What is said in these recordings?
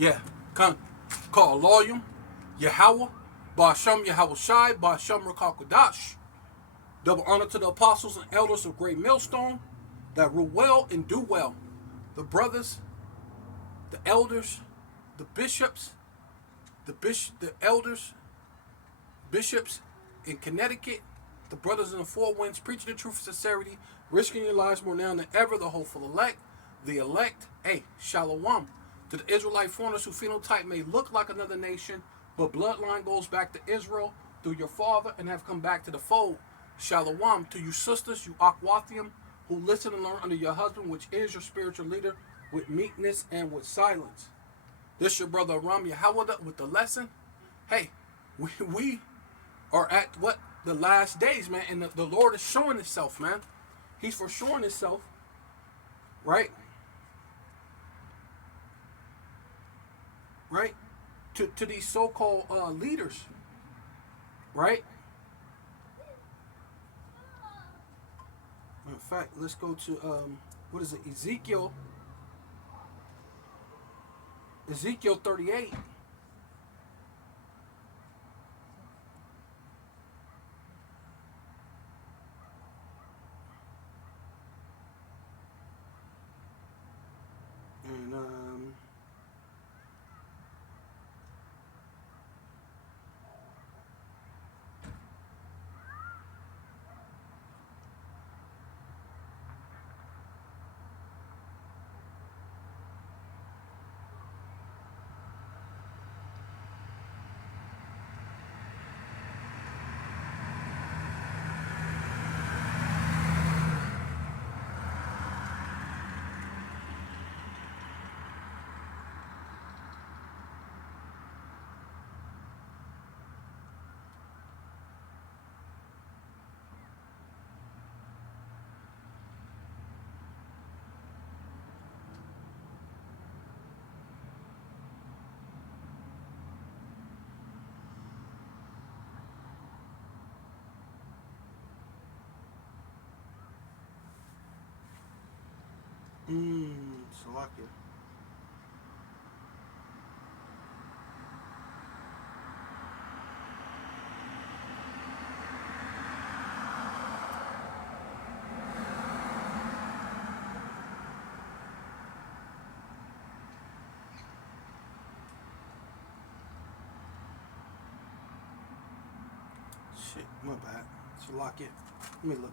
Yeah, called Loyum, Yahweh, Ba'Shem Yahweh Shai, Ba'Shem Rakakadash. Double honor to the apostles and elders of Great Millstone that rule well and do well. The brothers, the elders, the bishops, the elders, bishops in Connecticut, the brothers in the four winds, preaching the truth of sincerity, risking your lives more now than ever, the hopeful elect, hey, shalom. To the Israelite foreigners whose phenotype may look like another nation, but bloodline goes back to Israel through your father and have come back to the fold. Shalom. To you sisters, you Akwathium, who listen and learn under your husband, which is your spiritual leader, with meekness and with silence. This your brother Aram Yahweh with the lesson. Hey, we are at what? The last days, man. And the Lord is showing himself, man. He's for showing himself, right? Right? To these so-called leaders, right? In fact, let's go to, what is it? Ezekiel 38. And Salakia. Shit, my bad. Salakia. Let me look.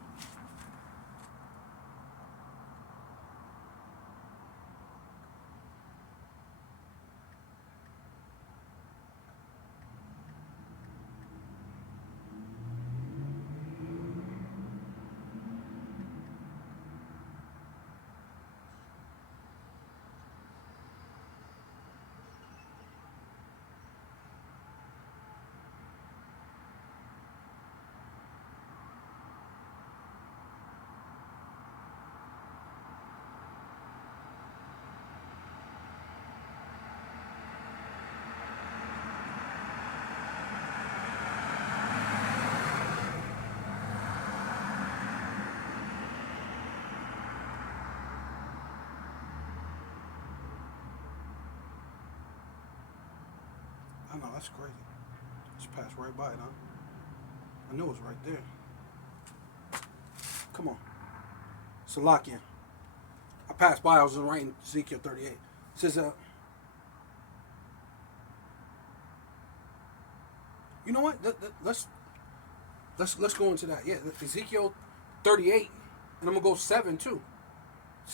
I know, that's crazy. Just passed right by it, huh? I knew it was right there. Come on. Salakia. I passed by, I was writing Ezekiel 38. It says, you know what? Let's go into that. Yeah, Ezekiel 38, and I'm gonna go 7 too.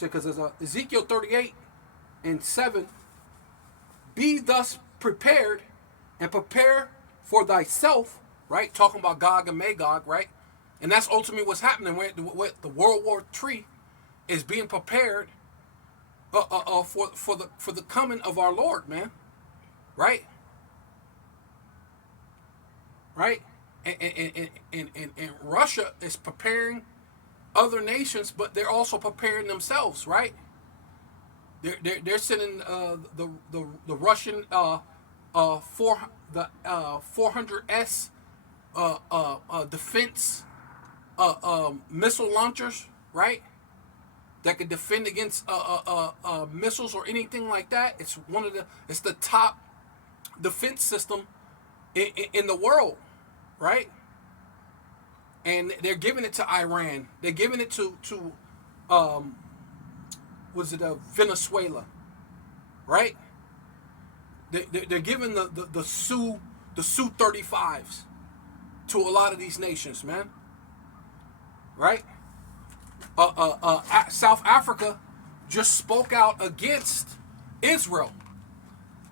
Because there's Ezekiel 38 and 7. Be thus prepared and prepare for thyself, right? Talking about Gog and Magog, right? And that's ultimately what's happening. Where the World War III is being prepared for the coming of our Lord, man, right? Right? And Russia is preparing other nations, but they're also preparing themselves, right? They're sending the Russian four the 400S defense missile launchers, right? that can defend against missiles or anything like that. It's the top defense system in the world, right? And they're giving it to Iran. They're giving it to Venezuela, right? They're giving the Su-35s to a lot of these nations, man. Right? South Africa just spoke out against Israel,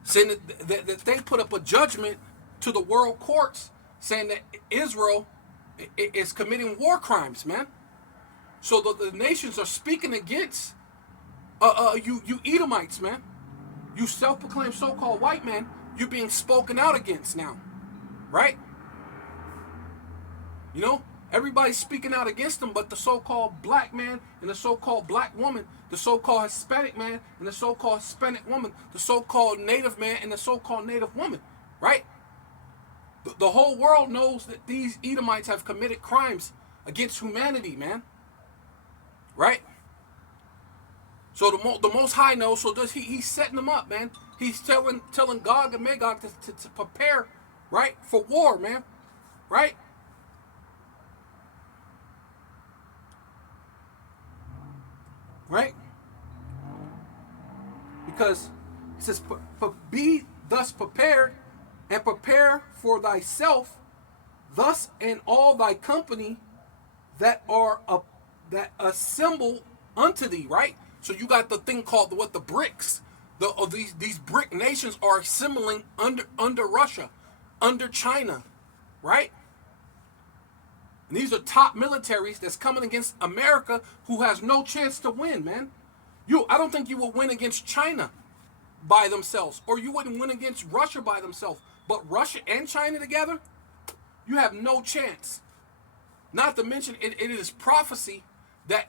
saying that they put up a judgment to the world courts saying that Israel is committing war crimes, man. So the nations are speaking against you Edomites, man. You self-proclaimed so-called white man, you're being spoken out against now, right? You know, everybody's speaking out against them, but the so-called black man and the so-called black woman, the so-called Hispanic man and the so-called Hispanic woman, the so-called Native man and the so-called Native woman, right? The whole world knows that these Edomites have committed crimes against humanity, man, right? So the Most High knows. So he's setting them up, man. He's telling Gog and Magog to prepare, right, for war, man, right? Right? Because it says, "Be thus prepared, and prepare for thyself, thus and all thy company that assemble unto thee." Right? So you got the thing called the BRICS. These BRIC nations are assembling under Russia, under China, right? And these are top militaries that's coming against America, who has no chance to win, man. I don't think you will win against China by themselves, or you wouldn't win against Russia by themselves. But Russia and China together, you have no chance. Not to mention, it is prophecy that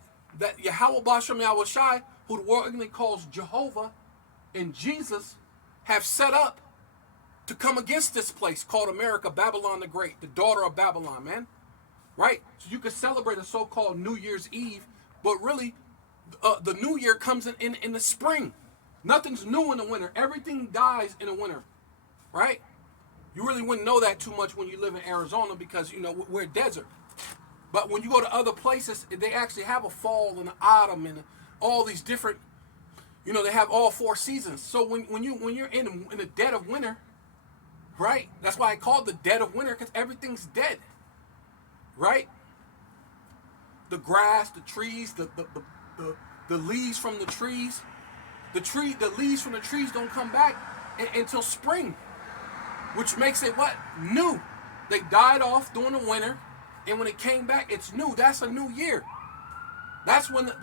Yahweh Bashem Yahweh Shai, who the world English calls Jehovah, and Jesus have set up to come against this place called America, Babylon the Great, the daughter of Babylon, man. Right? So you could celebrate a so-called New Year's Eve, but really, the New Year comes in the spring. Nothing's new in the winter. Everything dies in the winter, right? You really wouldn't know that too much when you live in Arizona because, you know, we're a desert. But when you go to other places, they actually have a fall and an autumn and all these different, you know, they have all 4 seasons. So when you're in the dead of winter, right? That's why I call it the dead of winter, because everything's dead, right? The grass, the trees, the leaves from the trees, the leaves from the trees don't come back until spring, which makes it what? New. They died off during the winter, and when it came back, it's new. That's a new year. That's when the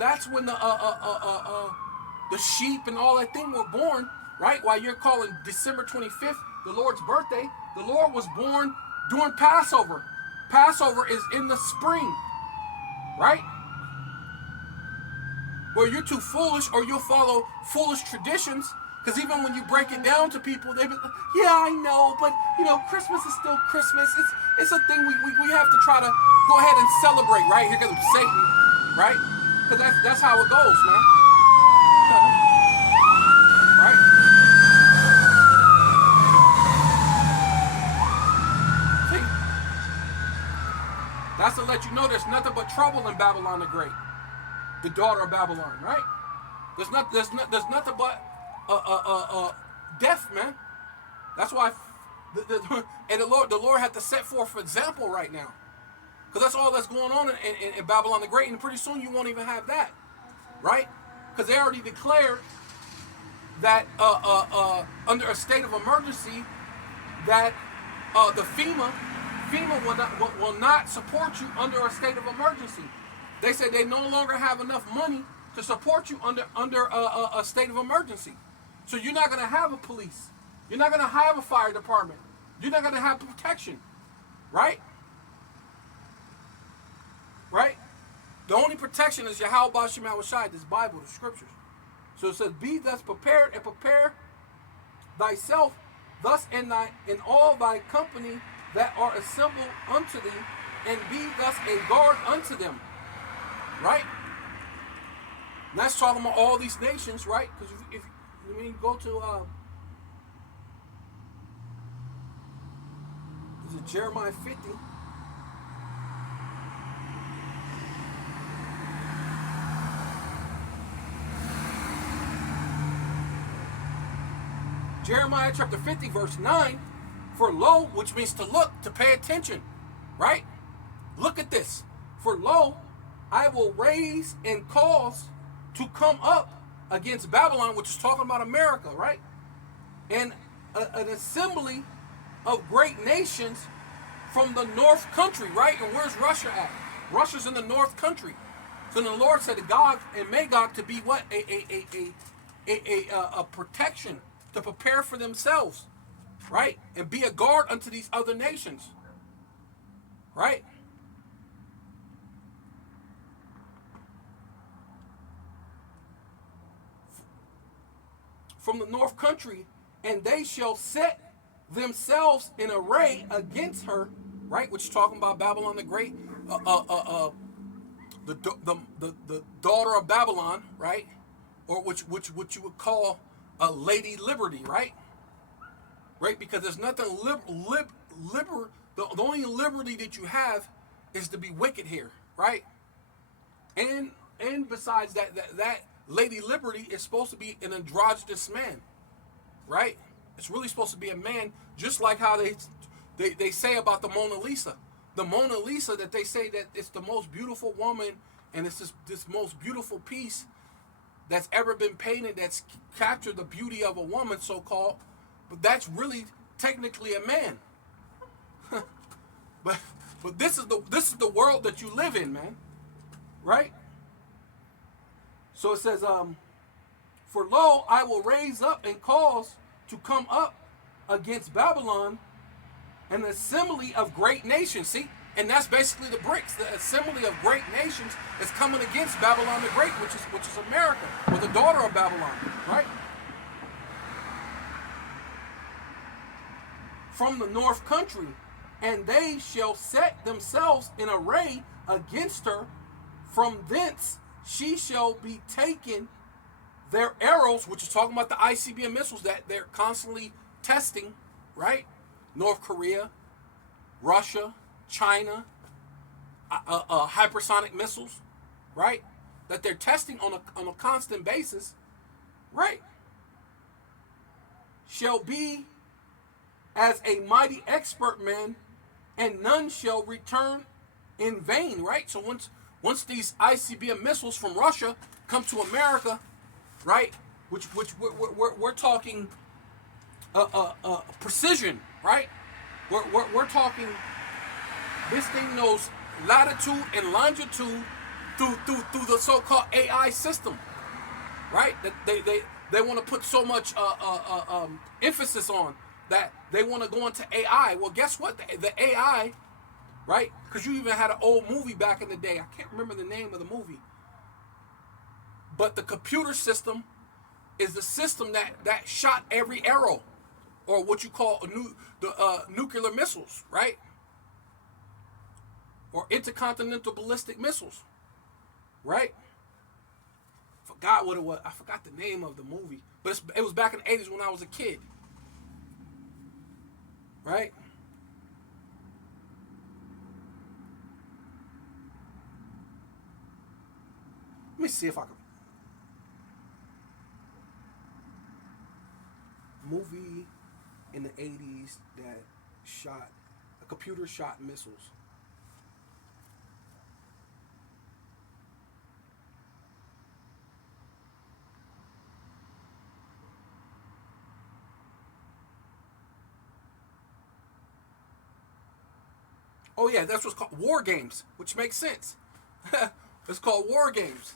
sheep and all that thing were born, right? While you're calling December 25th the Lord's birthday, the Lord was born during Passover. Passover is in the spring, right? Where you're too foolish, or you'll follow foolish traditions. Because even when you break it down to people, they be like, yeah, I know, but, you know, Christmas is still Christmas. It's a thing we have to try to go ahead and celebrate, right? Here comes Satan, right? Because that's how it goes, man. Right? See? That's to let you know there's nothing but trouble in Babylon the Great, the daughter of Babylon, right? There's nothing but death, man. That's why, and the Lord had to set forth an example right now, because that's all that's going on in Babylon the Great, and pretty soon you won't even have that, right? Because they already declared that under a state of emergency, that the FEMA will not support you under a state of emergency. They said they no longer have enough money to support you under a state of emergency. So you're not going to have a police. You're not going to have a fire department. You're not going to have protection. Right? Right? The only protection is Yahweh Bashem Yahweh Shai, this Bible, the scriptures. So it says, be thus prepared, and prepare thyself, thus and all thy company that are assembled unto thee, and be thus a guard unto them. Right? And that's talking about all these nations, right? Because if when you go to is it Jeremiah 50? Jeremiah chapter 50, verse 9, for lo, which means to look, to pay attention, right? Look at this. For lo, I will raise and cause to come up against Babylon, which is talking about America, right? And an assembly of great nations from the north country, right? And where's Russia at? Russia's in the north country. So the Lord said to Gog and Magog to be what? A protection, to prepare for themselves, right? And be a guard unto these other nations, right? From the north country, and they shall set themselves in array against her, right? Which is talking about Babylon the Great, the daughter of Babylon, right? Or which you would call a Lady Liberty, right? Right? Because there's nothing the only liberty that you have is to be wicked here, right? And besides that Lady Liberty is supposed to be an androgynous man, right? It's really supposed to be a man, just like how they say about the Mona Lisa. The Mona Lisa, that they say that it's the most beautiful woman and it's this most beautiful piece that's ever been painted, that's captured the beauty of a woman, so-called, but that's really technically a man. but this is the world that you live in, man, right? So it says, for lo, I will raise up and cause to come up against Babylon an assembly of great nations. See? And that's basically the BRICS. The assembly of great nations is coming against Babylon the Great, which is America, or the daughter of Babylon, right? From the north country, and they shall set themselves in array against her. From thence she shall be taken their arrows, which is talking about the ICBM missiles that they're constantly testing, right? North Korea, Russia, China, hypersonic missiles, right? That they're testing on a constant basis, right? Shall be as a mighty expert man, and none shall return in vain, right? So once these ICBM missiles from Russia come to America, right? Which we're talking precision, right? We're talking. This thing knows latitude and longitude through the so-called AI system, right? That they want to put so much emphasis on, that they want to go into AI. Well, guess what? The AI, right? Because you even had an old movie back in the day. I can't remember the name of the movie, but the computer system is the system that shot every arrow, or what you call nuclear missiles, right? Or intercontinental ballistic missiles, right? Forgot what it was. I forgot the name of the movie, but it was back in the 80s when I was a kid, right? Let me see if I can. Movie in the 80s that shot a computer shot missiles. Oh yeah, that's what's called War Games, which makes sense. It's called War Games,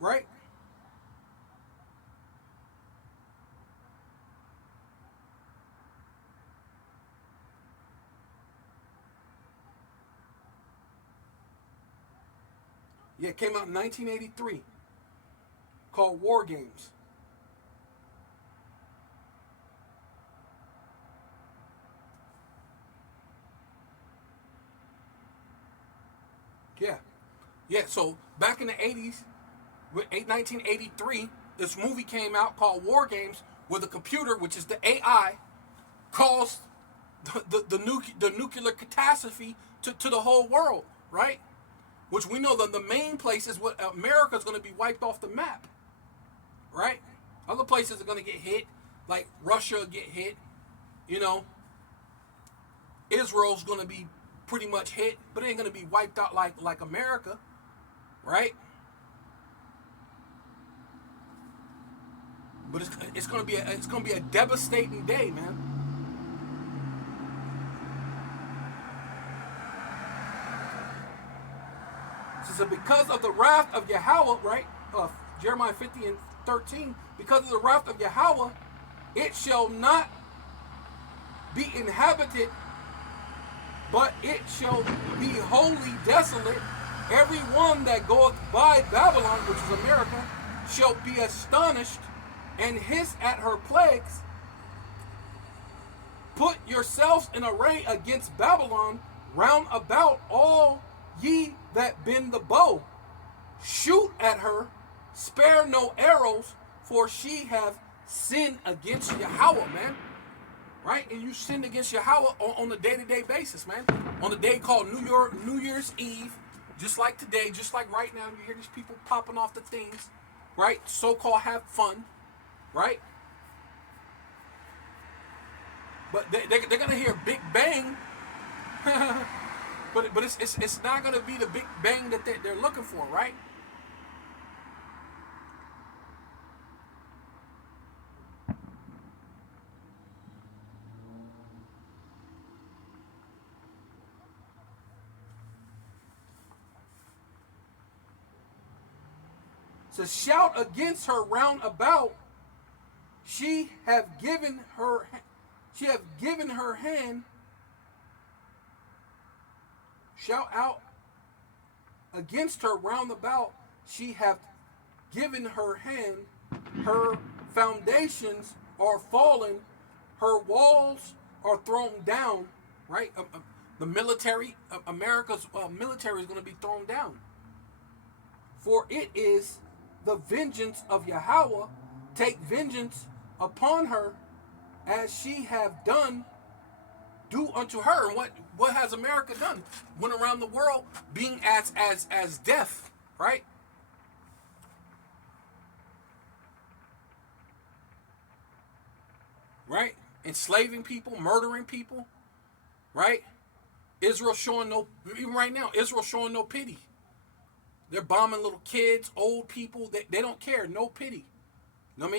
right? Yeah, it came out in 1983, called War Games. Yeah, Yeah, so back in the 80s, 1983, this movie came out called War Games, where the computer, which is the AI, caused the nuclear catastrophe to the whole world, right? Which we know that the main place is what America's going to be wiped off the map, right? Other places are going to get hit, like Russia will get hit, you know. Israel's going to be pretty much hit, but it ain't going to be wiped out like America, right? But it's going to be a devastating day, man. So because of the wrath of Yahweh, right? Jeremiah 50 and 13, because of the wrath of Yahweh, it shall not be inhabited, but it shall be wholly desolate. Every one that goeth by Babylon, which is America, shall be astonished and hiss at her plagues. Put yourselves in array against Babylon, round about all ye that bend the bow. Shoot at her, spare no arrows, for she hath sinned against Yahweh, man. Right? And you sinned against Yahweh on a day-to-day basis, man. On a day called New Year's Eve, just like today, just like right now, you hear these people popping off the things, right? So-called have fun, right? But they're gonna hear Big Bang, but it's not gonna be the Big Bang that they're looking for, right? To shout against her round about, she have given her hand. Shout out against her round about, she hath given her hand. Her foundations are fallen, her walls are thrown down. Right, the military, America's military is going to be thrown down. For it is the vengeance of Yahweh, take vengeance upon her, as she have done, do unto her. And what has America done? Went around the world being as death, right? Right? Enslaving people, murdering people, right? Israel showing no, even right now, Israel showing no pity. They're bombing little kids, old people. They don't care. No pity. You know what I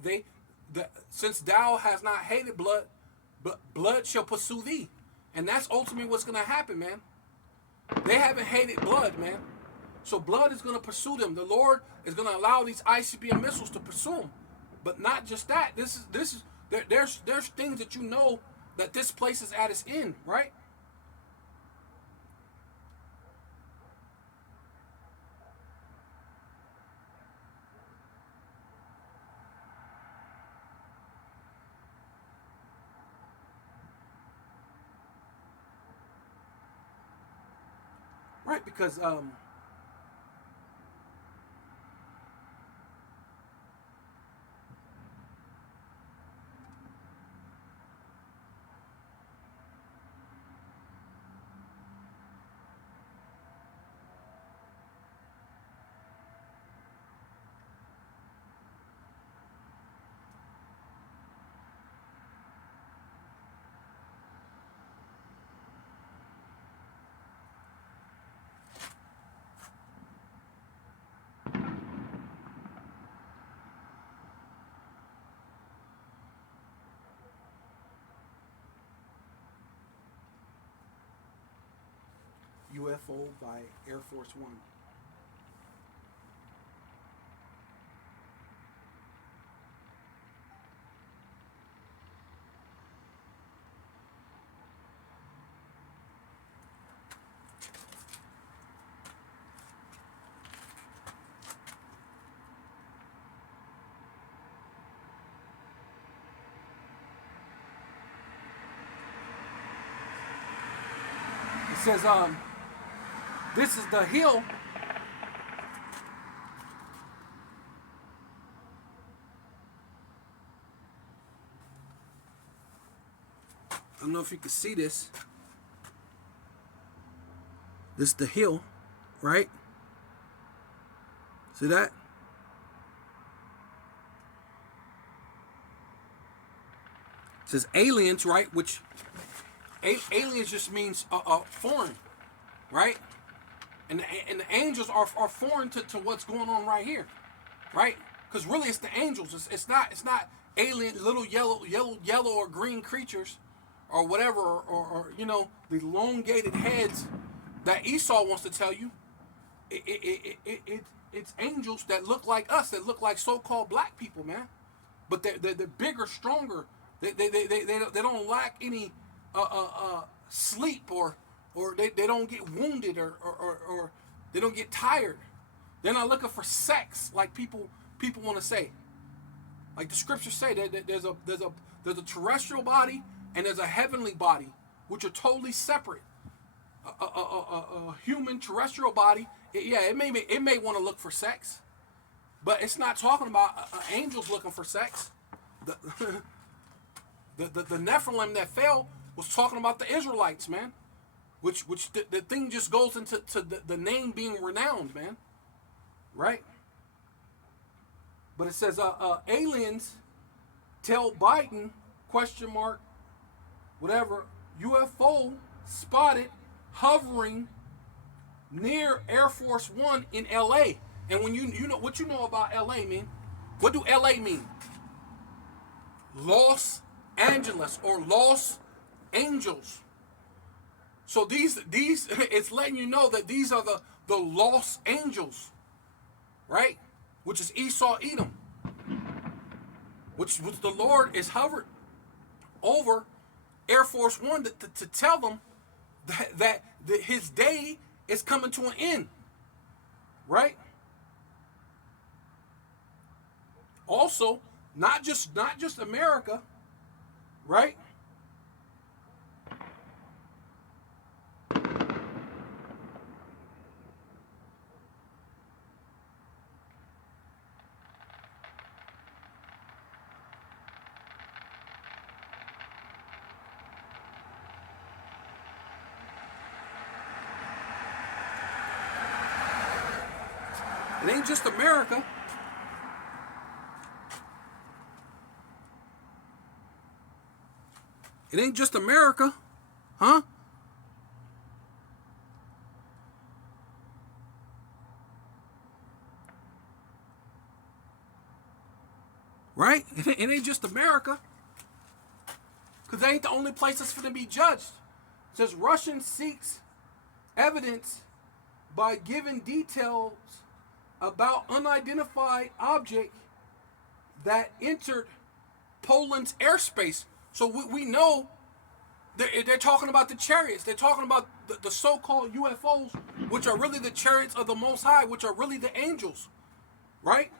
mean? Since thou has not hated blood, but blood shall pursue thee. And that's ultimately what's going to happen, man. They haven't hated blood, man. So blood is going to pursue them. The Lord is going to allow these ICBM missiles to pursue them. But not just that. There's things that you know that this place is at its end, right? Right, because UFO by Air Force One. It says, This is the hill. I don't know if you can see this. This is the hill, right? See that? It says aliens, right? Which aliens just means foreign, right? And the angels are foreign to what's going on right here, right? Because really, it's the angels. It's not alien little yellow or green creatures, or whatever, or the elongated heads that Esau wants to tell you. It's angels that look like us, that look like so-called black people, man. But they're bigger, stronger. They don't lack any sleep, or they don't get wounded, or they don't get tired. They're not looking for sex like people want to say. Like the scriptures say that there's a terrestrial body and there's a heavenly body, which are totally separate. A human terrestrial body, it may want to look for sex, but it's not talking about angels looking for sex. The Nephilim that fell was talking about the Israelites, man. Which the thing just goes into the name being renowned, man. Right? But it says aliens tell Biden, question mark, whatever, UFO spotted hovering near Air Force One in LA. And when you know what you know about LA, man. What do LA mean? Los Angeles, or Los Angels. So these it's letting you know that these are the lost angels, right? Which is Esau, Edom, which the Lord is hovered over Air Force One to tell them that his day is coming to an end, right? Also, not just America, right? It ain't just America. It ain't just America, huh? Right? It ain't just America. Because they ain't the only place that's going to be judged. It says Russian seeks evidence by giving details about unidentified object that entered Poland's airspace. So we know they're talking about the chariots. They're talking about the so-called UFOs, which are really the chariots of the Most High, which are really the angels, right?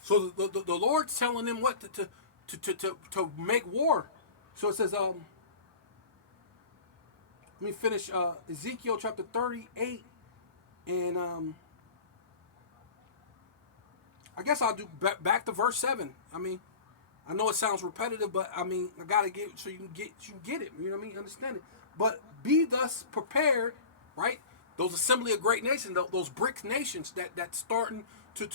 So the Lord's telling them what to make war. So it says, let me finish Ezekiel chapter 38, and I guess I'll do back to verse 7. I mean, I know it sounds repetitive, but I mean, I gotta get it so you can get it. You know what I mean? Understand it. But be thus prepared, right? Those assembly of great nations, those BRICS nations that's starting to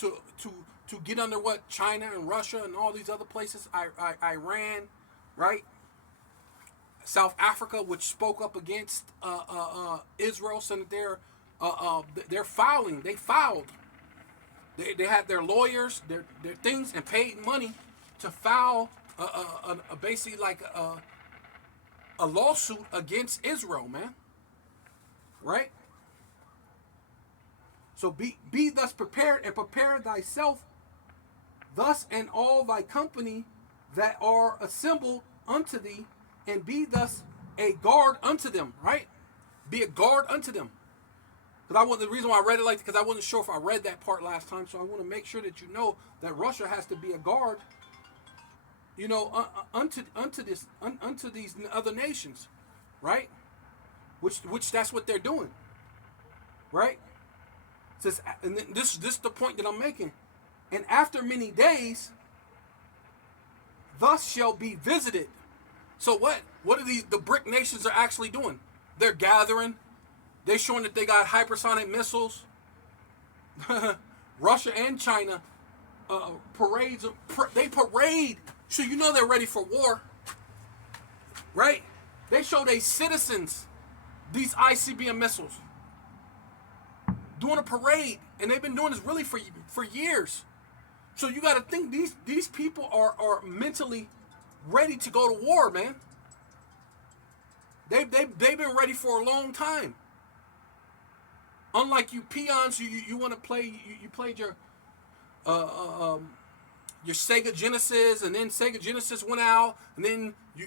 get under what China and Russia and all these other places, Iran, right? South Africa, which spoke up against Israel, saying that they're fouling. They fouled. They had their lawyers, their things, and paid money to file basically like a lawsuit against Israel, man. Right? So be thus prepared, and prepare thyself thus and all thy company that are assembled unto thee, and be thus a guard unto them, right? Be a guard unto them. Because the reason why I read it like because I wasn't sure if I read that part last time, so I want to make sure that you know that Russia has to be a guard, unto these other nations, right? Which that's what they're doing, right? It says, and this is the point that I'm making. And after many days, thus shall be visited. So what? What are the BRIC nations are actually doing? They're gathering. They're showing that they got hypersonic missiles. Russia and China parades. They parade, so you know they're ready for war, right? They show their citizens these ICBM missiles, doing a parade, and they've been doing this really for years. So you got to think these people are mentally ready to go to war, man. They've been ready for a long time. Unlike you peons, you want to play. You played your Sega Genesis, and then Sega Genesis went out, and then you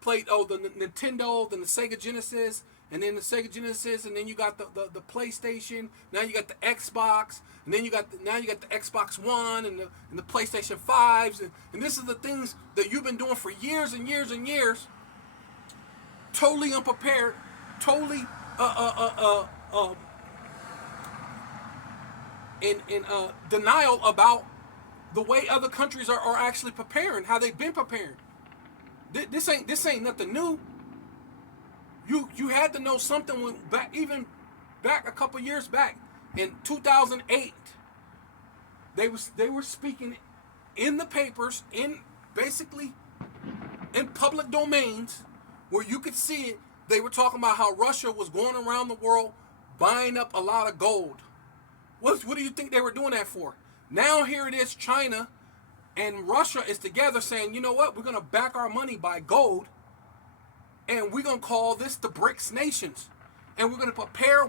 played the Nintendo, then the Sega Genesis, and then the Sega Genesis, and then you got the PlayStation. Now you got the Xbox, and then you got the Xbox One and the PlayStation 5s, and this is the things that you've been doing for years and years and years. Totally unprepared, totally in denial about the way other countries are actually preparing, how they've been preparing. This ain't nothing new. You had to know something when even back a couple years back in 2008. They were speaking in the papers, basically in public domains where you could see it. They were talking about how Russia was going around the world buying up a lot of gold. What do you think they were doing that for? Now here it is, China and Russia is together saying, you know what, we're going to back our money by gold, and we're going to call this the BRICS nations, and we're going to prepare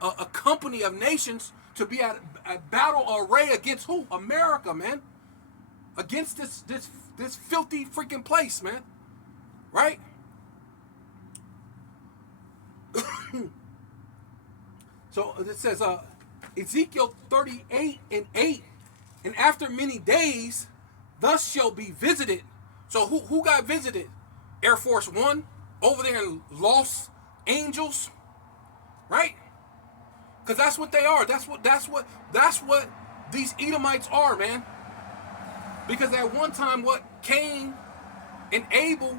a company of nations to be at battle array against who? America, man. Against this filthy freaking place, man. Right? So it says Ezekiel 38:8, and after many days, thus shall be visited. So who got visited? Air Force One over there in Los Angeles, right? Because that's what they are. That's what these Edomites are, man. Because at one time, what Cain and Abel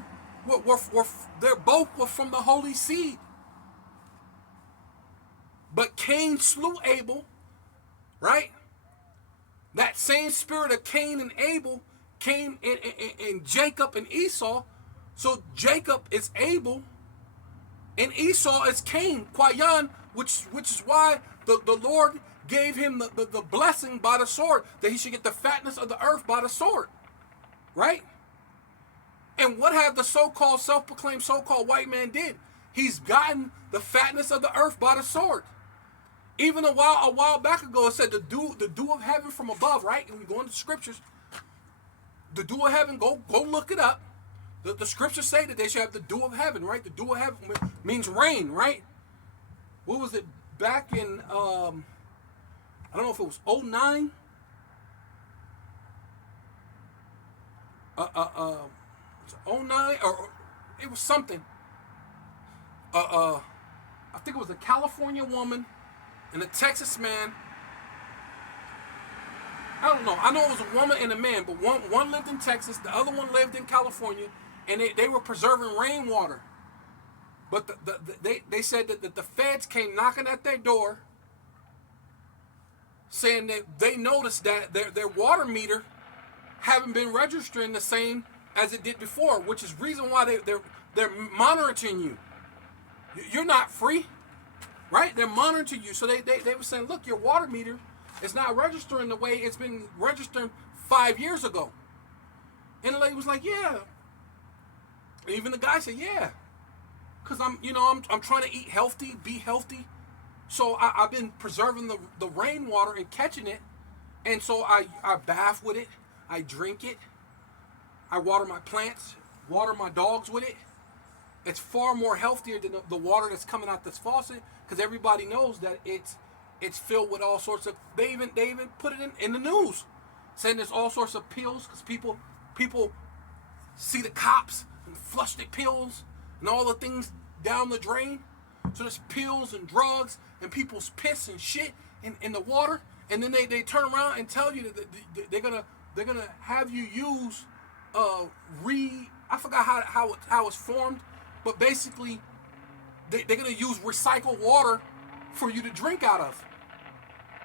they're both were from the holy seed. But Cain slew Abel, right? That same spirit of Cain and Abel came in Jacob and Esau. So Jacob is Abel, and Esau is Cain, Qayan, which is why the Lord gave him the blessing by the sword, that he should get the fatness of the earth by the sword, right? And what have the so-called self-proclaimed so-called white man did? He's gotten the fatness of the earth by the sword. Even a while back ago, it said the dew of heaven from above, right? And we go into the scriptures. The dew of heaven, go look it up. The scriptures say that they should have the dew of heaven, right? The dew of heaven means rain, right? What was it back in, I don't know if it was 09? 09, or it was something. I think it was a California woman and a Texas man. I don't know. I know it was a woman and a man, but one lived in Texas, the other one lived in California, and they were preserving rainwater. But they said that the feds came knocking at their door, saying that they noticed that their water meter haven't been registering the same as it did before, which is reason why they're monitoring you. You're not free, right? They're monitoring you. So they were saying, look, your water meter is not registering the way it's been registering 5 years ago. And the lady was like, yeah. And even the guy said, yeah. Because I'm trying to eat healthy, be healthy. So I've been preserving the rainwater and catching it. And so I bath with it, I drink it, I water my plants, water my dogs with it. It's far more healthier than the water that's coming out this faucet, because everybody knows that it's filled with all sorts of. They even put it in the news, saying there's all sorts of pills, because people see the cops and flush their pills and all the things down the drain. So there's pills and drugs and people's piss and shit in the water, and then they turn around and tell you that they're gonna have you use I forgot how it's formed, but basically they're gonna use recycled water for you to drink out of,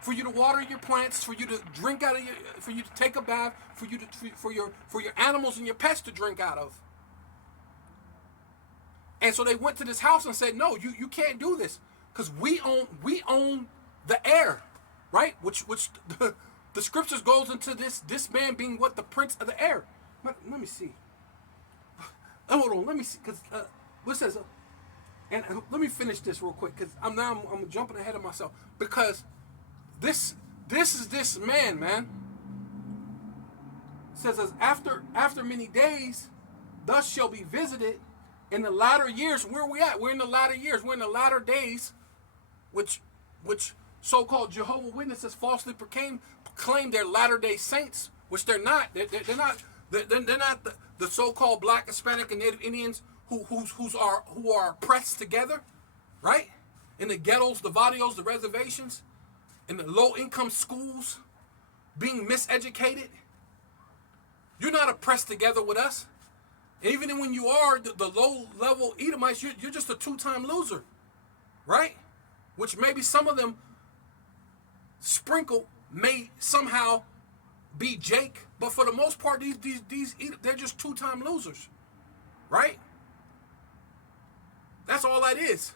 for you to water your plants, for you to drink out of for you to take a bath, for your animals and your pets to drink out of. And so they went to this house and said, no, you can't do this, because we own the air, right? Which the scriptures goes into this man being what, the prince of the air. Let me see. Hold on, let me see, because what says? And let me finish this real quick, because I'm jumping ahead of myself, because this is this man. It says, as after many days, thus shall be visited in the latter years. Where are we at? We're in the latter years. We're in the latter days, which so-called Jehovah's Witnesses falsely proclaim they're latter-day saints, which they're not. They're not. They're not the so-called Black, Hispanic, and Native Indians who are pressed together, right? In the ghettos, the barrios, the reservations, in the low-income schools, being miseducated. You're not oppressed together with us. Even when you are the low-level Edomites, you're just a two-time loser, right? Which maybe some of them sprinkled may somehow be Jake, but for the most part, these they're just two-time losers, right? That's all that is,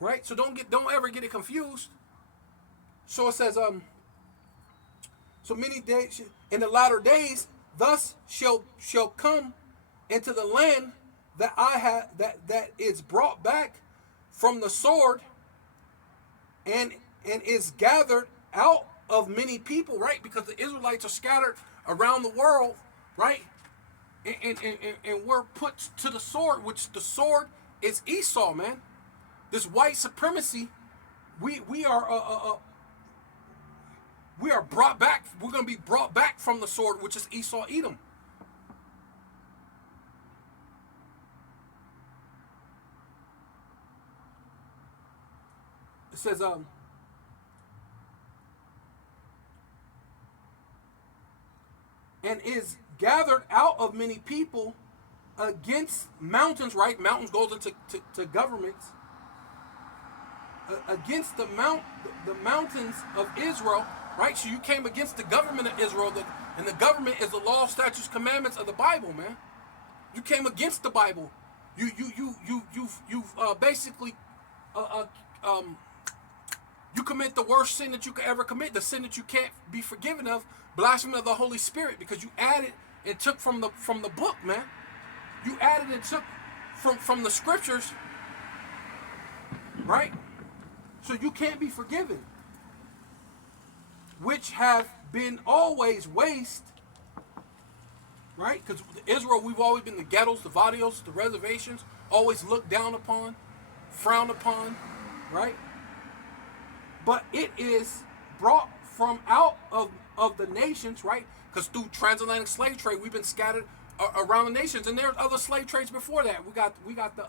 right? So don't ever get it confused. So it says, so many days in the latter days, thus shall come into the land that I have that is brought back from the sword, and is gathered out of many people, right? Because the Israelites are scattered around the world, right? And we're put to the sword, which the sword is Esau, man. This white supremacy, we are brought back. We're going to be brought back from the sword, which is Esau, Edom. It says, and is gathered out of many people against mountains, right? Mountains goes into to governments. Against the mountains of Israel, right? So you came against the government of Israel, and the government is the law, statutes, commandments of the Bible, man. You came against the Bible. You've basically you commit the worst sin that you could ever commit, the sin that you can't be forgiven of, blasphemy of the Holy Spirit, because you added and took from the book, man. You added and took from the scriptures, right? So you can't be forgiven, which have been always waste, right? Because Israel, we've always been the ghettos, the barrios, the reservations, always looked down upon, frowned upon, right? But it is brought from out of the nations, right? Because through transatlantic slave trade, we've been scattered around the nations, and there's other slave trades before that. We got the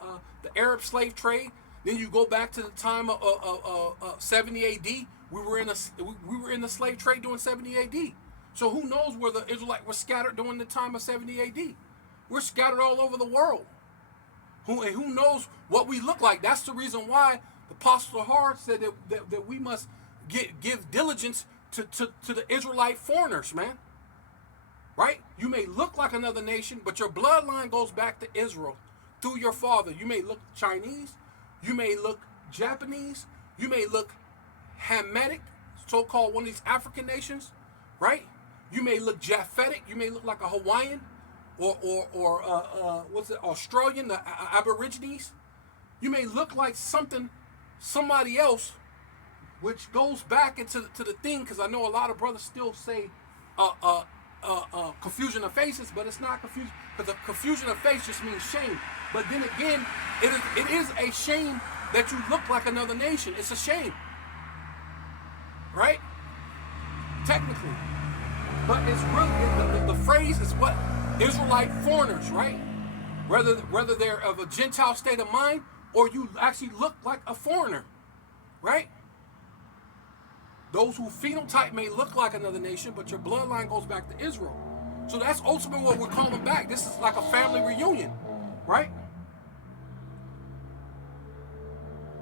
Arab slave trade. Then you go back to the time of 70 A.D. We were in the slave trade during 70 A.D. So who knows where the Israelites were scattered during the time of 70 A.D. We're scattered all over the world. Who knows what we look like? That's the reason why the Apostle Paul said that we must give diligence to the Israelite foreigners, man. Right? You may look like another nation, but your bloodline goes back to Israel through your father. You may look Chinese, you may look Japanese, you may look Hamitic, so-called one of these African nations, right? You may look Japhetic, you may look like a Hawaiian, or what's it, Australian, the Aborigines. You may look like somebody else, which goes back into the thing, because I know a lot of brothers still say confusion of faces, but it's not confusion, because the confusion of face just means shame. But then again, it is a shame that you look like another nation. It's a shame, right? Technically, but it's really the phrase is what Israelite foreigners, right? Whether they're of a Gentile state of mind or you actually look like a foreigner, right? Those who phenotype may look like another nation, but your bloodline goes back to Israel. So that's ultimately what we're calling back. This is like a family reunion, right?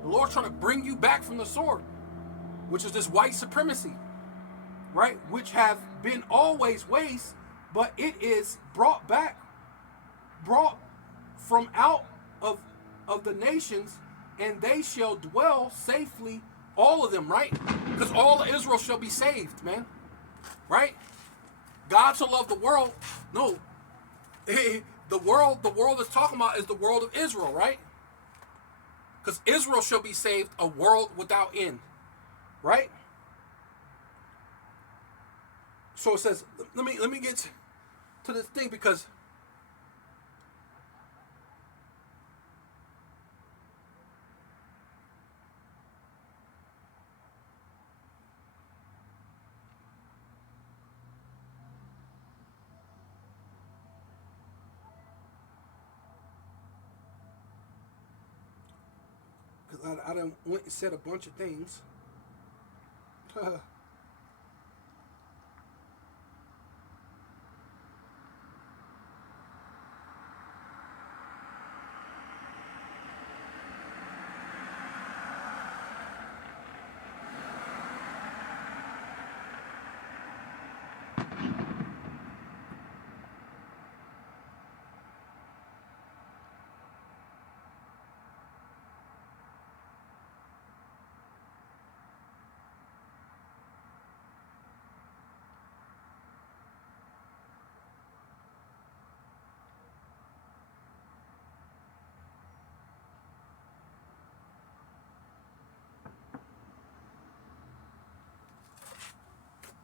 The Lord's trying to bring you back from the sword, which is this white supremacy, right? Which have been always waste, but it is brought from out of the nations, and they shall dwell safely, all of them, right? Because all of Israel shall be saved, man, right? God shall love the world. No, the world is talking about is the world of Israel, right? Because Israel shall be saved, a world without end, right? So it says, let me get to this thing, because I done went and said a bunch of things.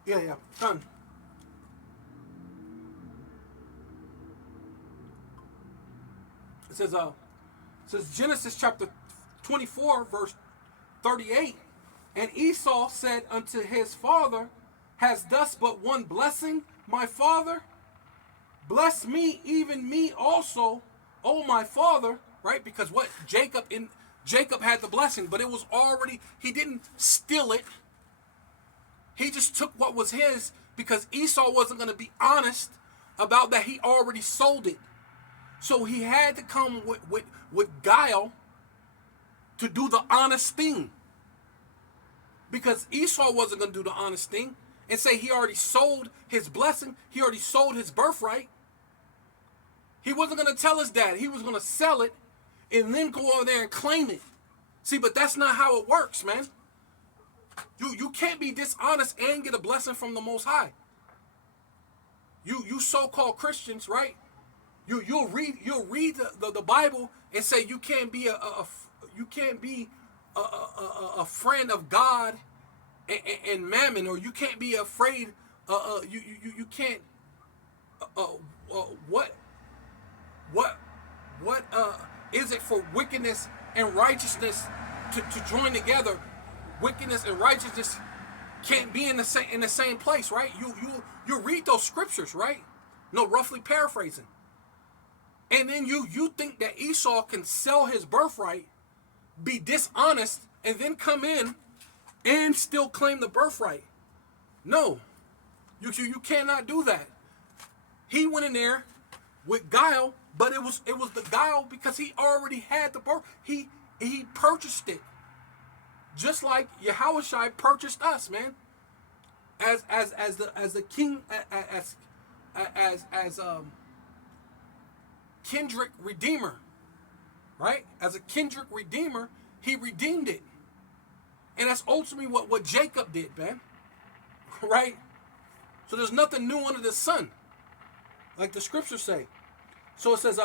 Yeah, done. It says Genesis chapter 24, verse 38. And Esau said unto his father, has thus but one blessing, my father? Bless me, even me also, O my father, right? Because what Jacob had the blessing, but it was already, he didn't steal it. He just took what was his, because Esau wasn't going to be honest about that. He already sold it. So he had to come with guile to do the honest thing. Because Esau wasn't going to do the honest thing and say he already sold his blessing. He already sold his birthright. He wasn't going to tell his dad. He was going to sell it and then go over there and claim it. See, but that's not how it works, man. You can't be dishonest and get a blessing from the Most High. You so-called Christians, right? You'll read the Bible and say you can't be a friend of God and mammon, or you can't be afraid. You can't. What is it for wickedness and righteousness to join together? Wickedness and righteousness can't be in the same place, right? You read those scriptures, right? No, roughly paraphrasing. And then you think that Esau can sell his birthright, be dishonest, and then come in and still claim the birthright. No, you cannot do that. He went in there with guile, but it was the guile because he already had the birth. He purchased it. Just like Yahushua purchased us, man, as the king, as kindred redeemer, right? As a kindred redeemer, he redeemed it, and that's ultimately what Jacob did, man, right? So there's nothing new under the sun, like the scriptures say. So it says,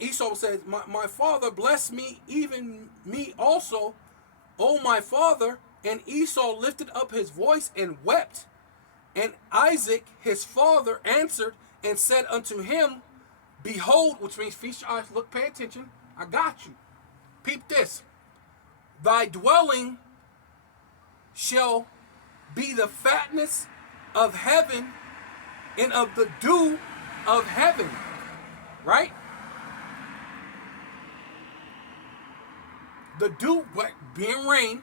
Esau says, my father blessed me, even me also, O my father. And Esau lifted up his voice and wept. And Isaac his father answered and said unto him, Behold, which means feast your eyes, look, pay attention, I got you. Peep this. Thy dwelling shall be the fatness of heaven and of the dew of heaven. Right? The dew, being rain.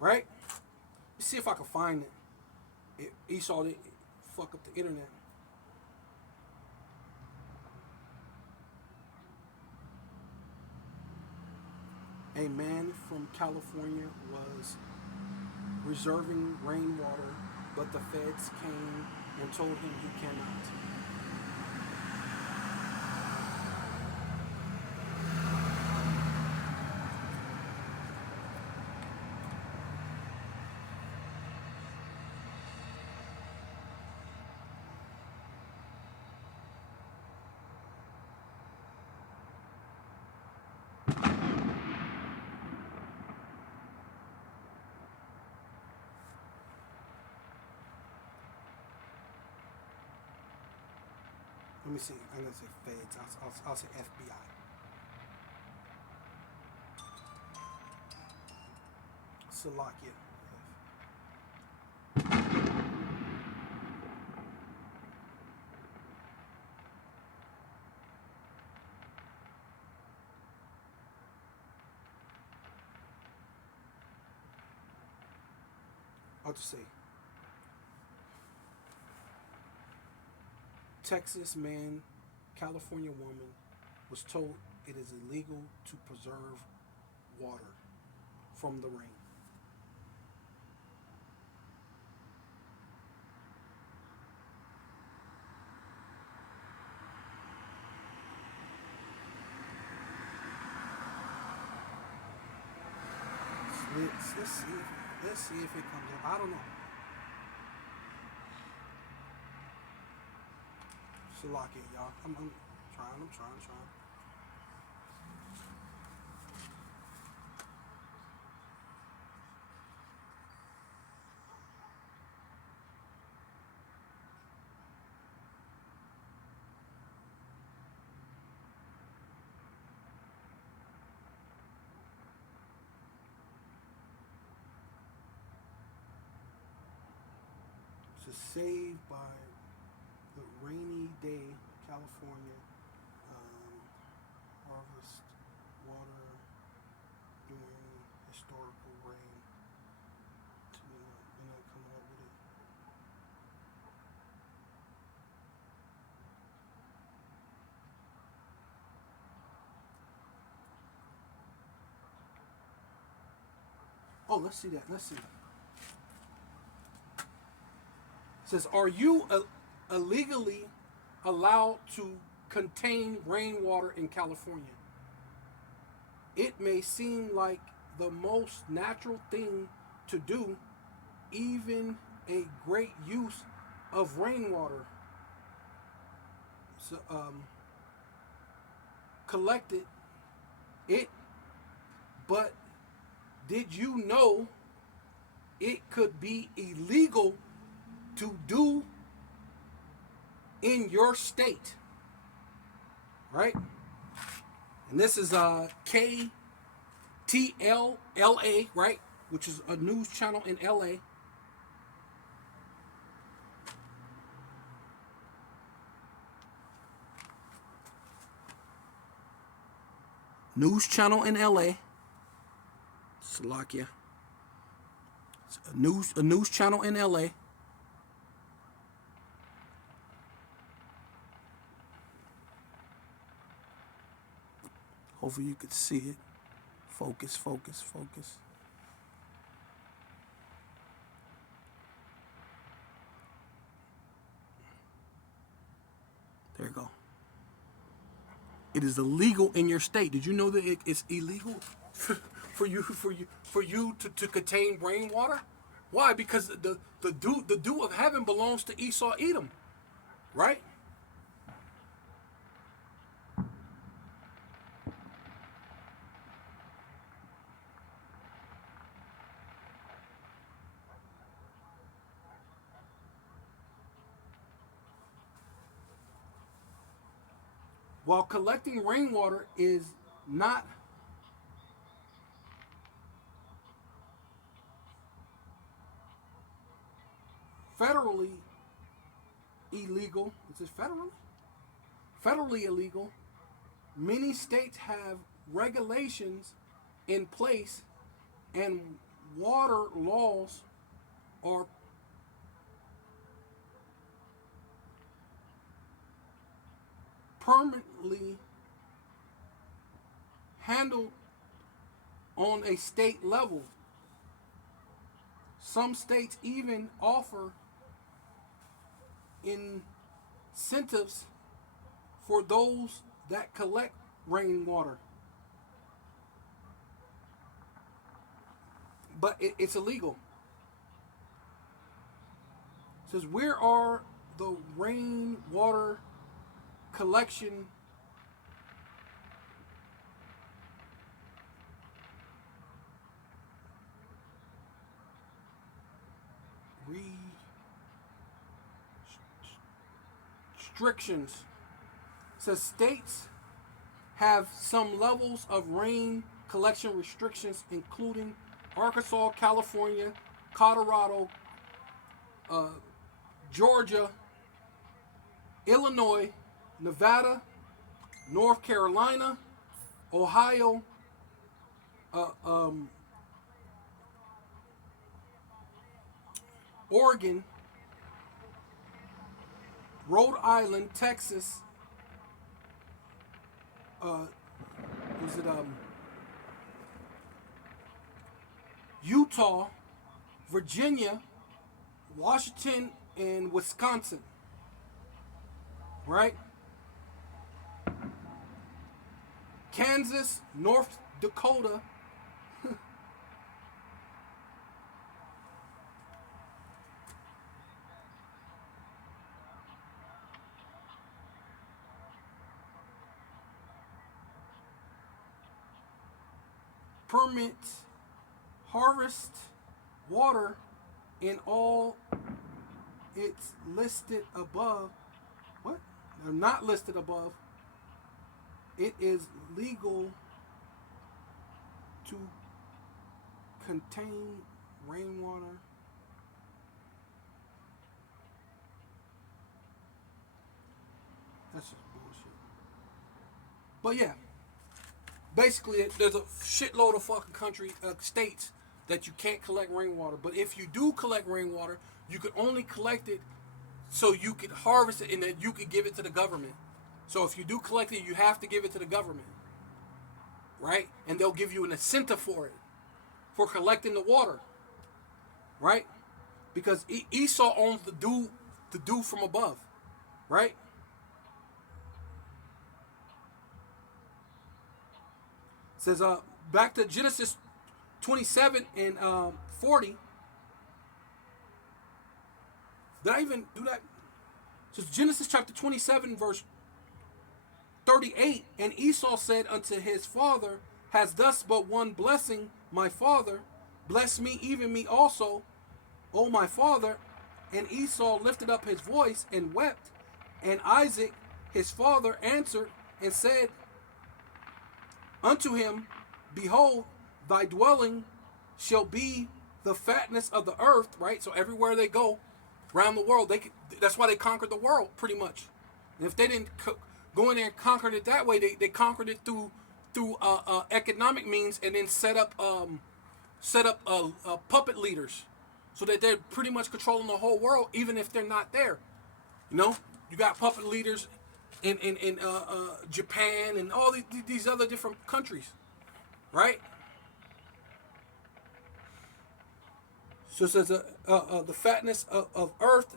Right? Let's see if I can find it. Esau didn't fuck up the internet. A man from California was reserving rainwater, but the feds came and told him he cannot. Let me see. I'm gonna say feds. I'll say FBI. Salakia. I'll just say Texas man, California woman was told it is illegal to preserve water from the rain. Let's see if it comes up. I don't know. Salakia, y'all. I'm trying. It's saved by the rainy day, California, harvest water during historical rain. And I come up with it. Oh, let's see that. It says, are you illegally allowed to contain rainwater in California? It may seem like the most natural thing to do, even a great use of rainwater collected it, but did you know it could be illegal to do in your state? Right? And this is KTLA, right? Which is a news channel in LA. News channel in LA. Salakia. It's a news channel in LA. Hopefully you could see it. Focus. There you go. It is illegal in your state. Did you know that it's illegal for you to contain rainwater? Why? Because the dew of heaven belongs to Esau Edom. right? While collecting rainwater is not federally illegal, is it federally? Federally illegal, many states have regulations in place and water laws are permanently handled on a state level. Some states even offer incentives for those that collect rainwater. But it's illegal. It says, where are the rainwater collection restrictions? It says states have some levels of rain collection restrictions, including Arkansas, California, Colorado, Georgia, Illinois, Nevada, North Carolina, Ohio, uh, um, Oregon, Rhode Island, Texas, was it Utah, Virginia, Washington, and Wisconsin, right? Kansas, North Dakota, permits harvest water in all it's listed above. What? They're not listed above. It is legal to contain rainwater. That's just bullshit. But yeah, basically, there's a shitload of fucking states that you can't collect rainwater. But if you do collect rainwater, you can only collect it so you can harvest it and then you can give it to the government. So if you do collect it, you have to give it to the government, right? And they'll give you an incentive for it, for collecting the water, right? Because Esau owns the dew from above, right? It says back to Genesis 27 and 40. Did I even do that? So Genesis chapter 27 verse 38. And Esau said unto his father, has thus but one blessing, my father? Bless me, even me also, O my father. And Esau lifted up his voice and wept. And Isaac his father answered and said unto him, behold, thy dwelling shall be the fatness of the earth, right? So everywhere they go around the world, that's why they conquered the world, pretty much. And if they didn't go in there and conquer it that way, they conquered it through economic means, and then set up puppet leaders, so that they're pretty much controlling the whole world, even if they're not there. You know, you got puppet leaders in Japan and all these other different countries, right? So it says the fatness of earth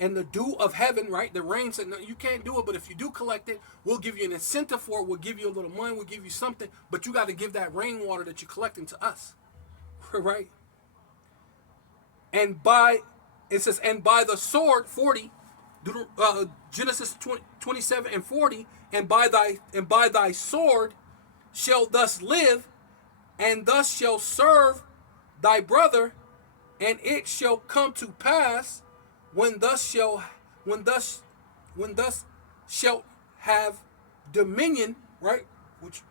and the dew of heaven, right? The rain said, no, you can't do it, but if you do collect it, we'll give you an incentive for it. We'll give you a little money. We'll give you something, but you got to give that rainwater that you're collecting to us, right? And it says, and by the sword, 40, Genesis 27 and 40, and by thy sword shalt thus live, and thus shall serve thy brother, and it shall come to pass when thus shalt have dominion, right? Which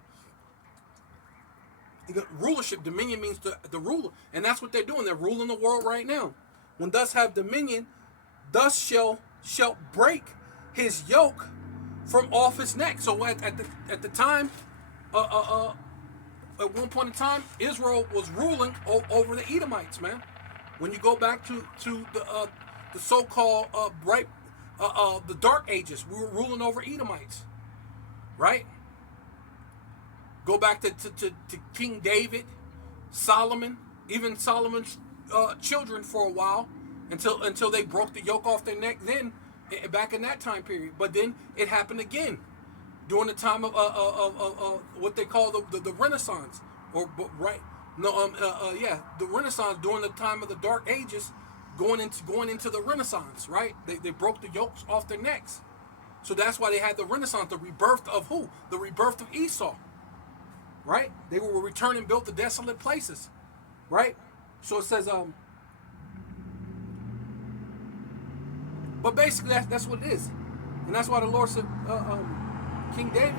rulership, dominion means the ruler, and that's what they're doing. They're ruling the world right now. When thus have dominion, thus shalt break his yoke from off his neck. So at the time, at one point in time, Israel was ruling over the Edomites, man. When you go back to the so-called the Dark Ages, we were ruling over Edomites, right? Go back to King David, Solomon, even Solomon's children for a while, until they broke the yoke off their neck. Then, back in that time period, but then it happened again during the time of what they call the Renaissance, the Renaissance, during the time of the Dark Ages, going into the Renaissance, right? They broke the yokes off their necks, so that's why they had the Renaissance, the rebirth of who? The rebirth of Esau, right? They will return and build the desolate places, right? So it says, but basically that's what it is, and that's why the Lord said, King David.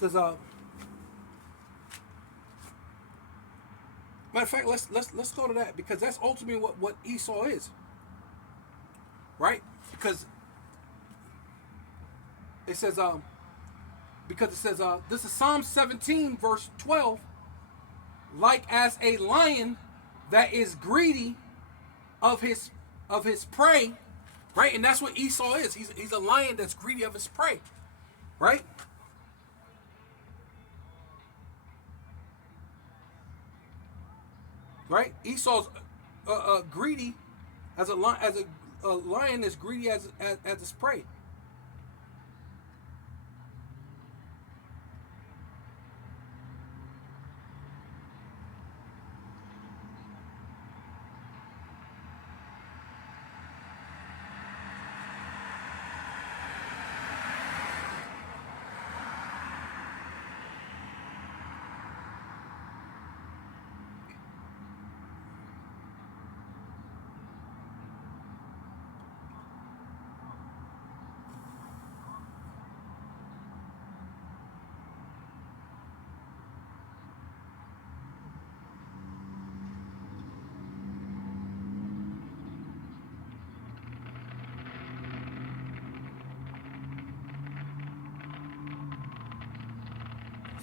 Says, matter of fact, let's go to that, because that's ultimately what Esau is, right? Because it says, this is Psalm 17 verse 12, like as a lion that is greedy of his prey, right? And that's what Esau is. He's a lion that's greedy of his prey, right? Right? Esau's greedy as a lion is greedy as its prey.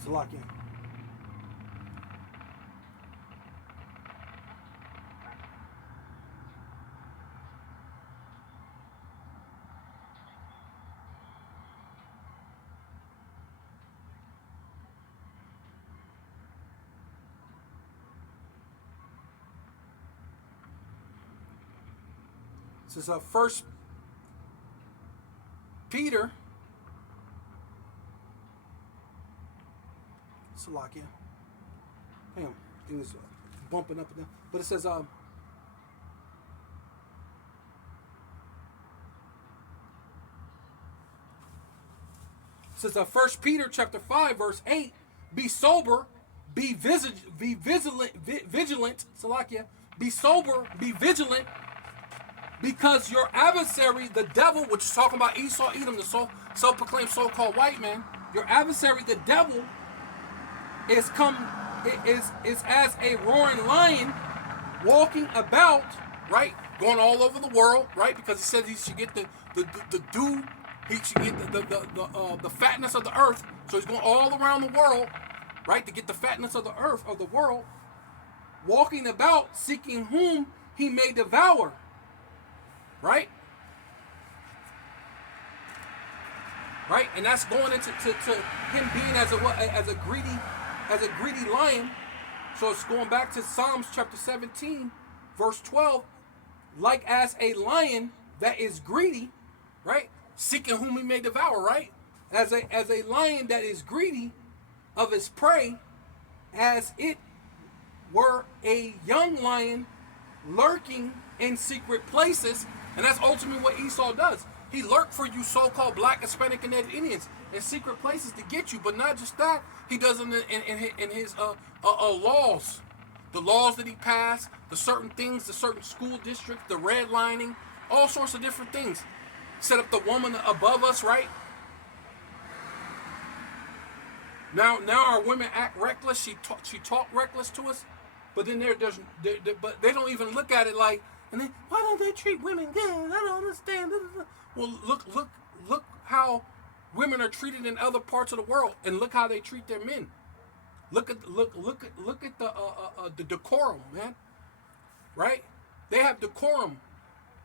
Salakia. This is First Peter. Salakia. Damn, thing is bumping up and down. But it says, it says 1 Peter chapter 5 verse 8, be sober, vigilant, Salakia, be sober, be vigilant, because your adversary, the devil, which is talking about Esau, Edom, the self-proclaimed so-called white man, your adversary, the devil, is as a roaring lion, walking about, right, going all over the world, right, because he said he should get the dew, he should get the fatness of the earth, so he's going all around the world, right, to get the fatness of the earth, of the world, walking about, seeking whom he may devour, right? Right, and that's going into him being as a greedy lion. So it's going back to Psalms chapter 17, verse 12, like as a lion that is greedy, right, seeking whom he may devour, right? As a lion that is greedy of his prey, as it were a young lion lurking in secret places. And that's ultimately what Esau does. He lurked for you so-called black, Hispanic, and Native Indians in secret places to get you. But not just that, he does it in his laws. The laws that he passed, the certain things, the certain school districts, the redlining, all sorts of different things. Set up the woman above us, right? Now our women act reckless. She talk reckless to us, but then but they don't even look at it like, and then why don't they treat women good? I don't understand. Well, look how women are treated in other parts of the world, and look how they treat their men. Look at the decorum, man. Right? They have decorum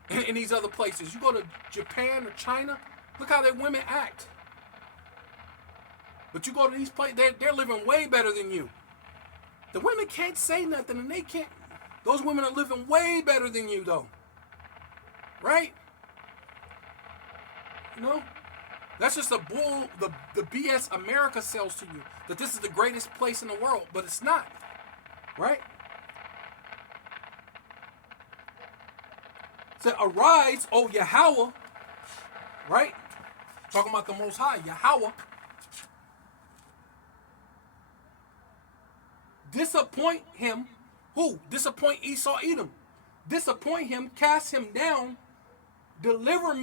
in these other places. You go to Japan or China, look how their women act. But you go to these places, they're living way better than you. The women can't say nothing, and they can't. Those women are living way better than you, though. Right? You know? That's just the BS America sells to you. That this is the greatest place in the world. But it's not. Right? So arise, O Yahweh. Right? Talking about the Most High, Yahweh. Disappoint him. Who? Disappoint Esau, Edom. Disappoint him, cast him down. Deliver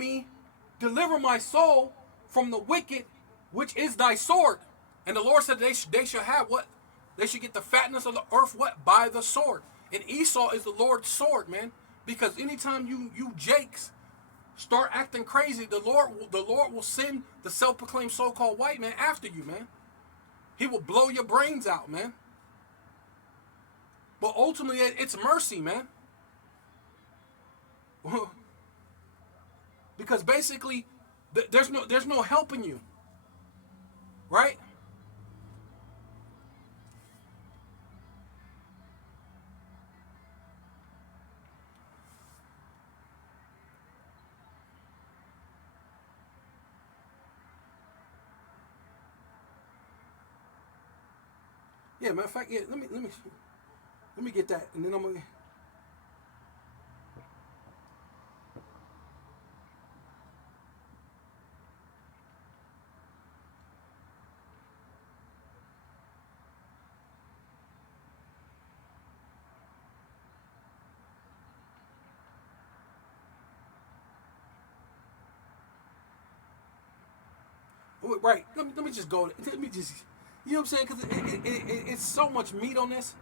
my soul from the wicked, which is thy sword. And the Lord said they shall have what? They should get the fatness of the earth, what? By the sword. And Esau is the Lord's sword, man. Because anytime you jakes start acting crazy, the Lord will send the self-proclaimed so-called white man after you, man. He will blow your brains out, man. But ultimately, it's mercy, man. Because basically, there's no helping you, right? Yeah, matter of fact, yeah. Let me get that, and then I'm gonna. Right. Let me just go. Let me just. You know what I'm saying? Because it's so much meat on this.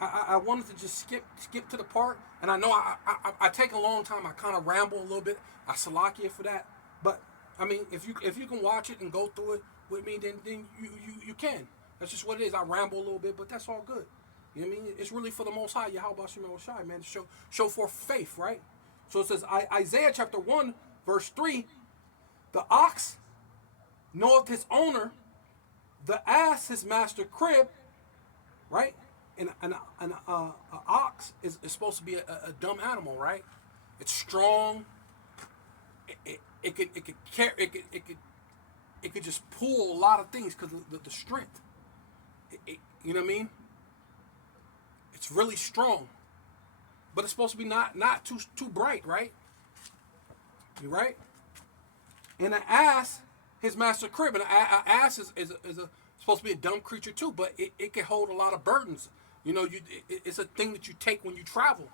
I wanted to just skip to the part, and I know I take a long time. I kind of ramble a little bit. I salakia for that, but I mean, if you can watch it and go through it with me, then you can. That's just what it is. I ramble a little bit, but that's all good. You know what I mean? It's really for the Most High, Yahweh Shemel Shai, man, to show forth faith, right? So it says Isaiah chapter 1 verse 3, the ox knoweth his owner, the ass his master crib, right? And an ox is supposed to be a dumb animal, right? It's strong. It could just pull a lot of things because of the strength. You know what I mean? It's really strong, but it's supposed to be not too bright, right? You right? And an ass, his master crib, and an ass is It's supposed to be a dumb creature too, but it can hold a lot of burdens. It's a thing that you take when you travel.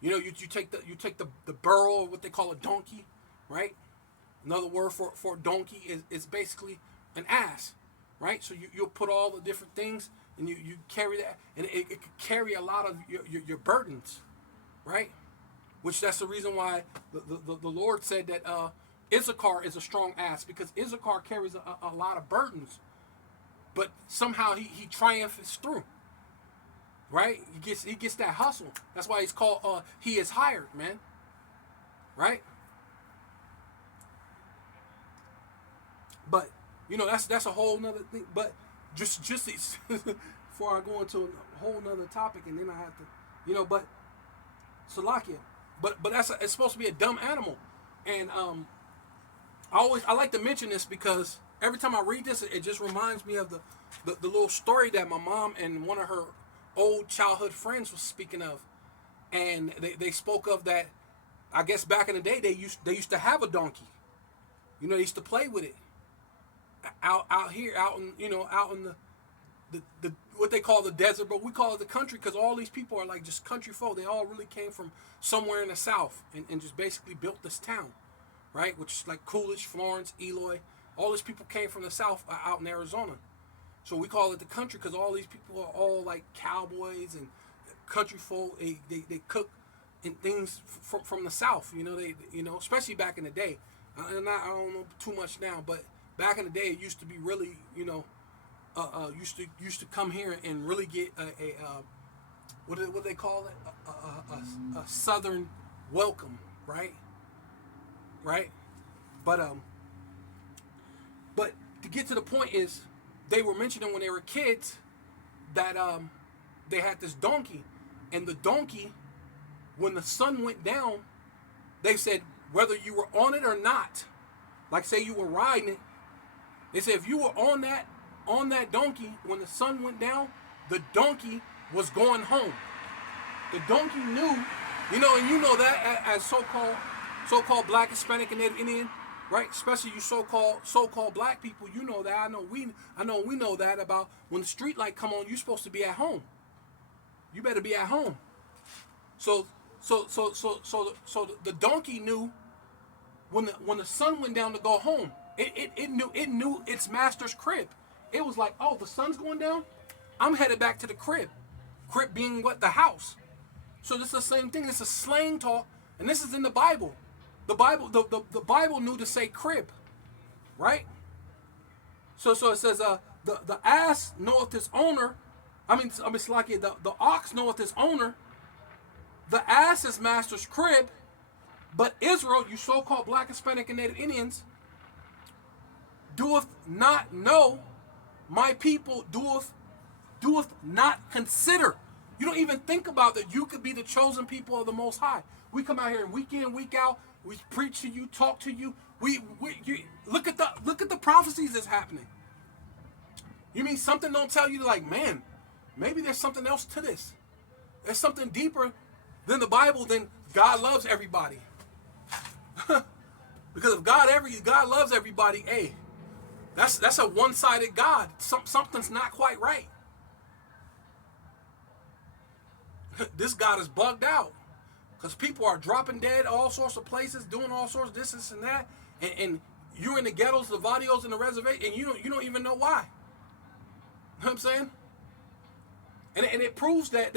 You take the burro, or what they call a donkey, right? Another word for a donkey is basically an ass, right? So you'll put all the different things and you carry that, and it could carry a lot of your burdens, right? Which that's the reason why the Lord said that Issachar is a strong ass, because Issachar carries a lot of burdens, but somehow he triumphs through, right? He gets that hustle. That's why he's called he is hired, man, right? But that's a whole nother thing. But just before I go into a whole nother topic, and then I have to, but Salakia, but it's supposed to be a dumb animal, and I like to mention this because every time I read this, it just reminds me of the little story that my mom and one of her old childhood friends was speaking of, and they spoke of that. I guess back in the day they used to have a donkey. They used to play with it out here, out in the what they call the desert, but we call it the country because all these people are like just country folk. They all really came from somewhere in the south and just basically built this town, right? Which is like Coolidge, Florence, Eloy. All these people came from the south out in Arizona. So we call it the country because all these people are all like cowboys and country folk. They cook and things from the south. They especially back in the day. I don't know too much now, but back in the day it used to be really used to come here and really get a what do they call it, a southern welcome, right? But to get to the point is, they were mentioning when they were kids that they had this donkey, and the donkey, when the sun went down, they said whether you were on it or not, like say you were riding it, they said if you were on that donkey when the sun went down, the donkey was going home. The donkey knew, and that as so-called Black, Hispanic, and Native Indian, right? Especially you so-called Black people, that. I know we know that about when the street light come on, you're supposed to be at home. You better be at home. So the donkey knew when the sun went down to go home. It knew its master's crib. It was like, oh, the sun's going down, I'm headed back to the crib. Crib being what? The house. So this is the same thing. This is slang talk, and this is in the Bible. The Bible knew to say crib, right? So it says the ass knoweth his owner. It's like the ox knoweth his owner. The ass is master's crib, but Israel, you so-called Black, Hispanic, and Native Indians, doeth not know. My people doeth not consider. You don't even think about that you could be the chosen people of the Most High. We come out here week in, week out. We preach to you, talk to you. You look at the prophecies that's happening. You mean something don't tell you like, man, maybe there's something else to this. There's something deeper than the Bible. Than God loves everybody. Because if God loves everybody, hey, that's a one-sided God. Something's not quite right. This God is bugged out. Because people are dropping dead all sorts of places, doing all sorts of this and that. And you're in the ghettos, the vadios, and the reservation, and you don't even know why. You know what I'm saying? And it proves that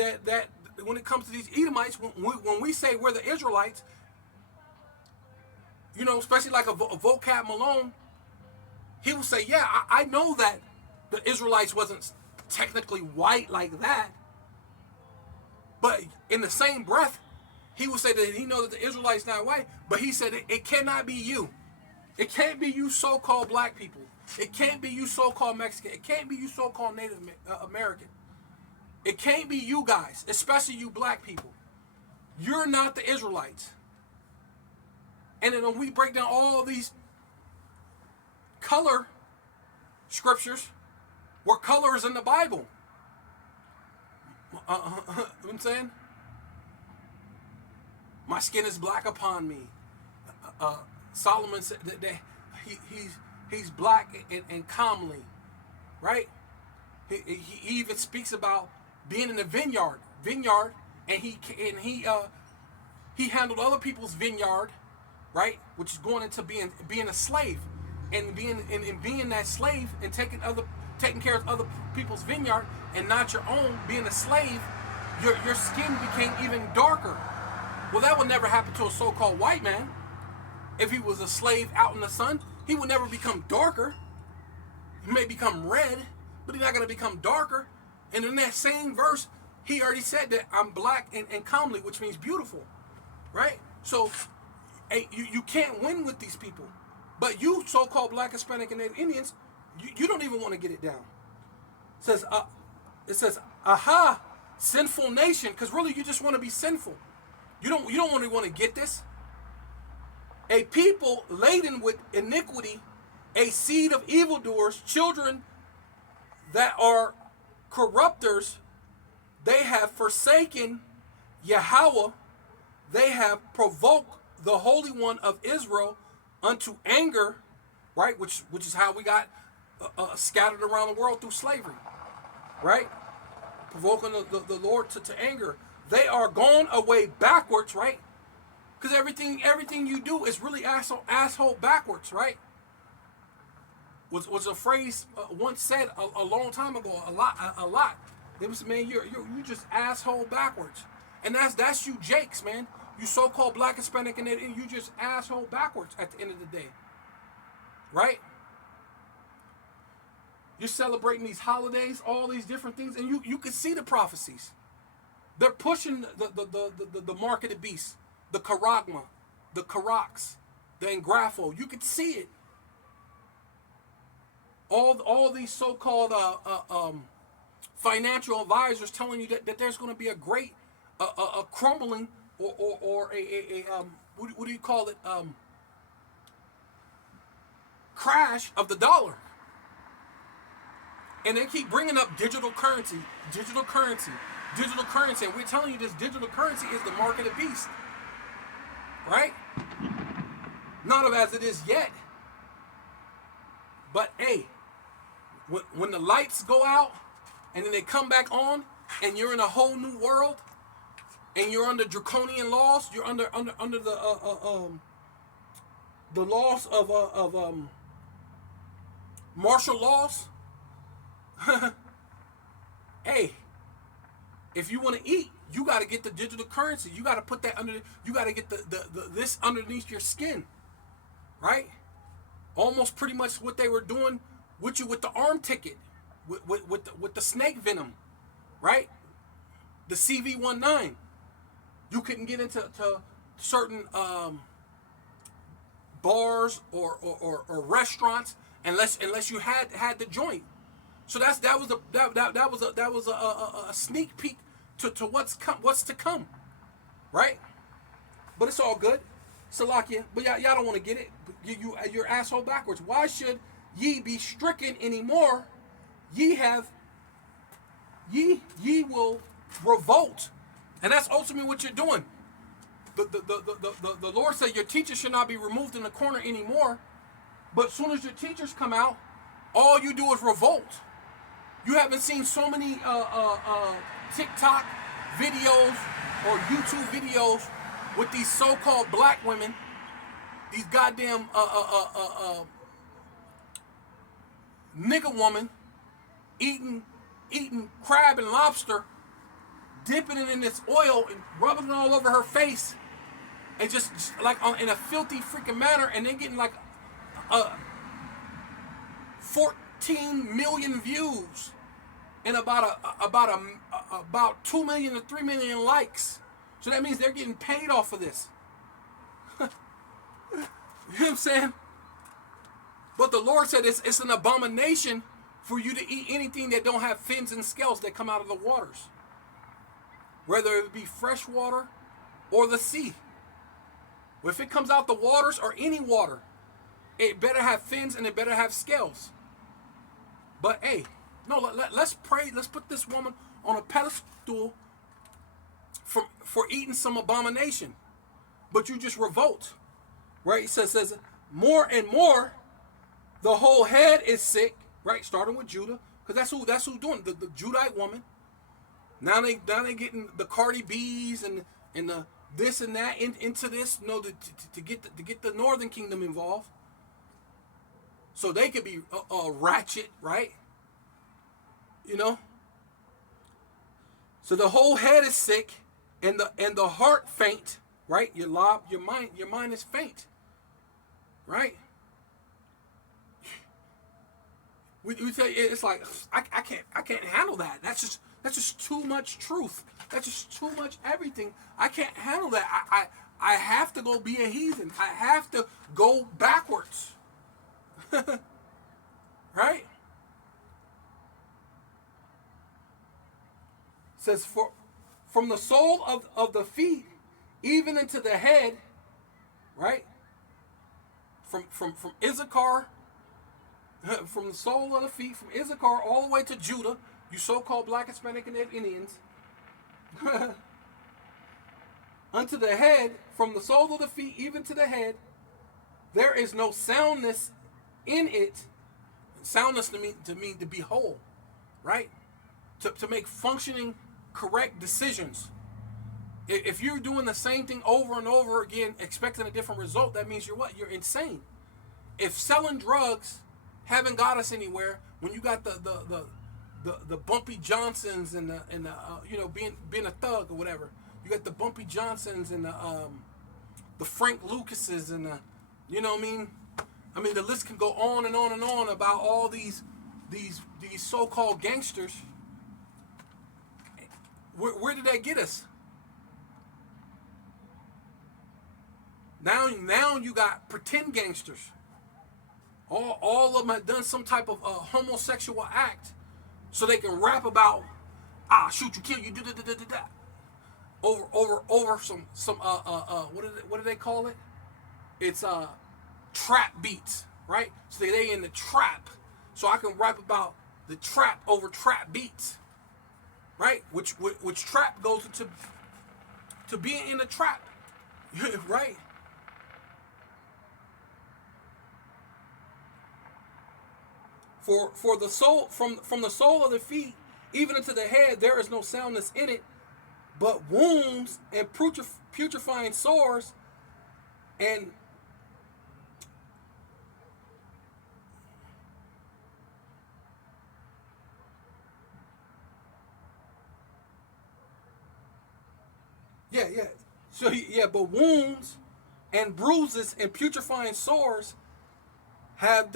when it comes to these Edomites, when we say we're the Israelites, especially like a Vocab Malone, he will say, yeah, I know that the Israelites wasn't technically white like that. But in the same breath, he would say that he knows that the Israelites not white, but he said it cannot be you. It can't be you so-called Black people. It can't be you so-called Mexican. It can't be you so-called Native American. It can't be you guys, especially you Black people. You're not the Israelites. And then when we break down all these color scriptures, where color is in the Bible. You know what I'm saying? My skin is black upon me. Solomon said that he's black and comely, right? He even speaks about being in the vineyard, and he handled other people's vineyard, right? Which is going into being a slave, and being that slave and taking care of other people's vineyard and not your own. Being a slave, your skin became even darker. Well, that would never happen to a so-called white man. If he was a slave out in the sun, he would never become darker. He may become red, but he's not going to become darker. And in that same verse, he already said that I'm black and comely, which means beautiful, right? So hey, you can't win with these people. But you so-called black, Hispanic, and Native Indians, you don't even want to get it down. It says, aha, sinful nation, because really you just want to be sinful. You don't really want to get this. A people laden with iniquity, a seed of evildoers, children that are corrupters, they have forsaken Yahweh, they have provoked the Holy One of Israel unto anger, right? Which is how we got scattered around the world through slavery, right? Provoking the Lord to anger. They are gone away backwards, right? Because everything you do is really asshole backwards, right? Was a phrase once said a long time ago, a lot. It was, man, you just asshole backwards, and that's you, Jakes, man. You so-called black, Hispanic, and you just asshole backwards at the end of the day, right? You're celebrating these holidays, all these different things, and you can see the prophecies. They're pushing the mark of the beast, the charagma, the karax, the engrapho. You could see it. All these so-called financial advisors telling you that there's going to be a great a crumbling or a what do you call it, crash of the dollar. And they keep bringing up digital currency, and we're telling you this digital currency is the mark of the beast, right? Not as it is yet, but hey, when the lights go out and then they come back on, and you're in a whole new world, and you're under draconian laws, you're under the laws of martial laws. Hey, if you want to eat, you got to get the digital currency. You got to put that under. You got to get this underneath your skin, right? Almost pretty much what they were doing with you with the arm ticket, with the snake venom, right? The CV19. You couldn't get into certain bars or restaurants unless you had the joint. So that was a sneak peek to what's to come, right? But it's all good, Salakia. But y'all don't want to get it. You're asshole backwards. Why should ye be stricken anymore? Ye will revolt, and that's ultimately what you're doing. The Lord said your teachers should not be removed in the corner anymore. But as soon as your teachers come out, all you do is revolt. You haven't seen so many TikTok videos or YouTube videos with these so-called black women, these goddamn nigger woman eating crab and lobster, dipping it in this oil and rubbing it all over her face, and just like in a filthy freaking manner, and then getting like 14 million views and about 2 million to 3 million likes. So that means they're getting paid off of this. You know what I'm saying? But the Lord said it's an abomination for you to eat anything that don't have fins and scales that come out of the waters, whether it be fresh water or the sea. If it comes out the waters or any water, it better have fins and it better have scales. But hey, no, let's pray. Let's put this woman on a pedestal for eating some abomination. But you just revolt, right? It says more and more, the whole head is sick, right? Starting with Judah, Because that's who's doing the Judite woman. Now they getting the Cardi B's and the this and that into this, to get the Northern Kingdom involved, so they could be ratchet, right? You know. So the whole head is sick, and the heart faint, right? Your mind is faint, right? We say it's like I can't handle that. That's just too much truth. That's just too much everything. I can't handle that. I have to go be a heathen. I have to go backwards. Right? It says from the sole of the feet even into the head, right? From Issachar, from the sole of the feet, from Issachar all the way to Judah, you so-called Black, Hispanic, and Indians, unto the head, from the sole of the feet even to the head, there is no soundness in it. Soundness to mean to be whole, right? To make functioning, correct decisions. If you're doing the same thing over and over again, expecting a different result, that means you're what? You're insane. If selling drugs haven't got us anywhere, when you got the Bumpy Johnsons and the being a thug or whatever, you got the Bumpy Johnsons and the Frank Lucases and the, you know what I mean? I mean, the list can go on and on and on about all these so-called gangsters. Where did that get us? Now you got pretend gangsters. All of them have done some type of homosexual act, so they can rap about shoot you, kill you, over some what do they call it? It's trap beats, right? So they in the trap, so I can rap about the trap over trap beats, right? Which trap goes to being in the trap, right? For the soul, from the sole of the feet even into the head, there is no soundness in it, but wounds and putrefying sores, and yeah. So but wounds and bruises and putrefying sores have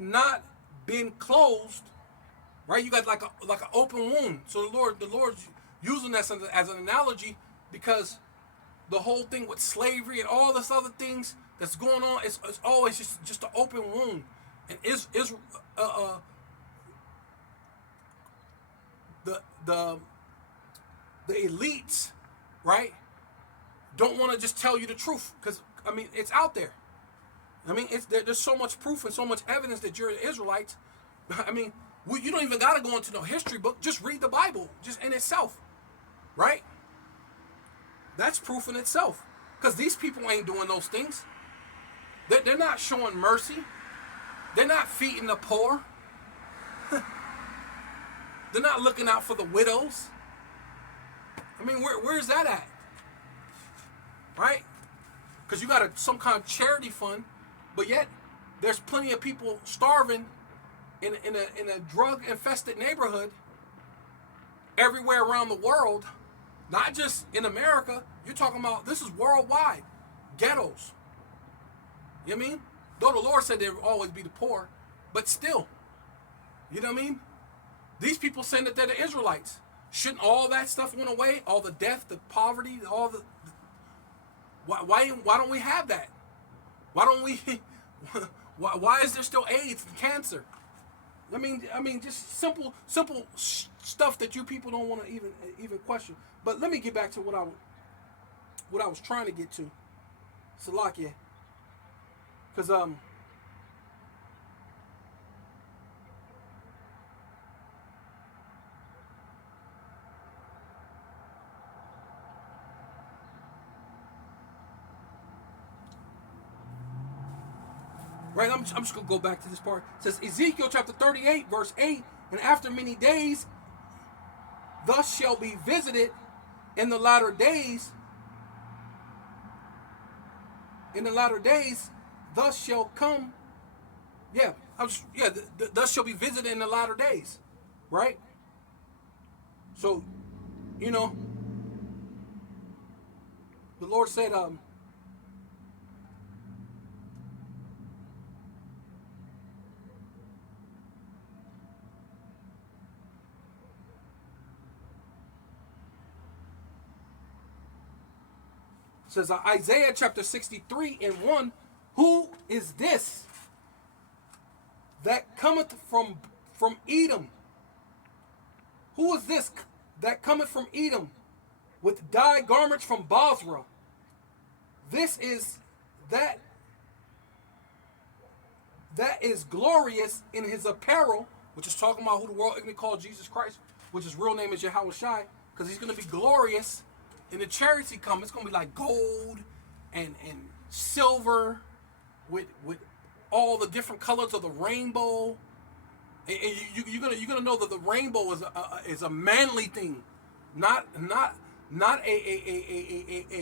not been closed, right? You got like an open wound. So the Lord's using that as an analogy, because the whole thing with slavery and all this other things that's going on, it's always just an open wound. And the elites, right, don't want to just tell you the truth, because I mean it's out there. I mean, there's so much proof and so much evidence that you're Israelites. I mean, you don't even got to go into no history book. Just read the Bible, just in itself, right? That's proof in itself. Because these people ain't doing those things. They're not showing mercy. They're not feeding the poor. They're not looking out for the widows. I mean, where's that at? Right? Because you got some kind of charity fund, but yet there's plenty of people starving in a drug-infested neighborhood everywhere around the world, not just in America. You're talking about, this is worldwide. Ghettos. You know what I mean? Though the Lord said there will always be the poor, but still, you know what I mean? These people saying that they're the Israelites. Shouldn't all that stuff went away? All the death, the poverty, all the... Why don't we have that? Why don't we... why is there still AIDS and cancer? I mean, just simple stuff that you people don't want to even question. But let me get back to what I was trying to get to, Salakia, because Right? I'm just going to go back to this part. It says Ezekiel chapter 38, verse 8, and after many days, thus shall be visited in the latter days, thus shall come, thus shall be visited in the latter days, right? So, you know, the Lord said, says Isaiah chapter 63 and 1, who is this that cometh from Edom? Who is this that cometh from Edom with dyed garments from Bozrah? This is that is glorious in his apparel, which is talking about who the world ignorantly called Jesus Christ, which his real name is Yahweh Shai, because he's going to be glorious in the chariots he comes. It's going to be like gold and silver with all the different colors of the rainbow. And you're gonna know that the rainbow is a manly thing, not a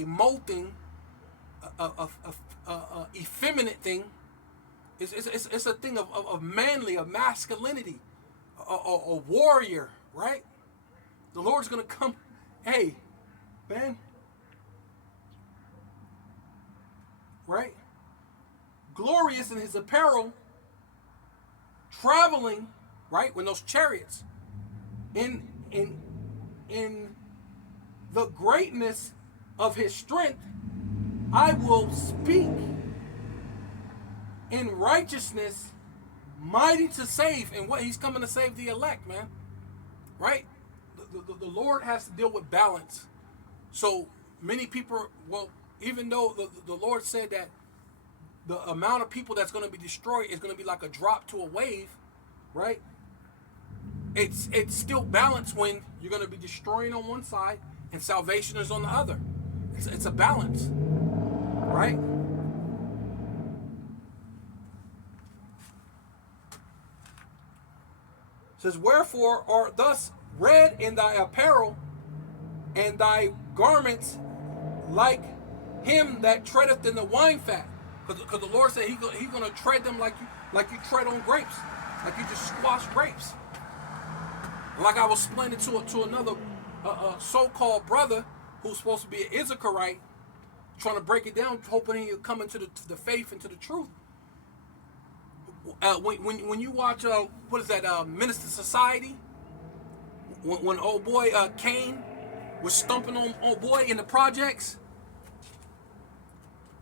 molting, a effeminate thing. It's a thing of manly, of masculinity, a warrior, right? The Lord's gonna come. Hey, man, right? Glorious in his apparel, traveling, right, with those chariots, in the greatness of his strength. I will speak in righteousness, mighty to save. And what he's coming to save the elect, man, right? The Lord has to deal with balance. So many people, well, even though the Lord said that the amount of people that's going to be destroyed is going to be like a drop to a wave, right? It's still balanced when you're going to be destroying on one side and salvation is on the other. It's a balance, right? It says, wherefore art thus red in thy apparel, and thy garments like him that treadeth in the wine fat. Because the Lord said he's going to tread them like you tread on grapes, like you just squash grapes. Like I was explaining to another so-called brother who's supposed to be an Issacharite, trying to break it down, hoping he'll come into the faith, into the truth. When you watch what is that, Minister Society, when old boy Cain was stumping on old boy in the projects,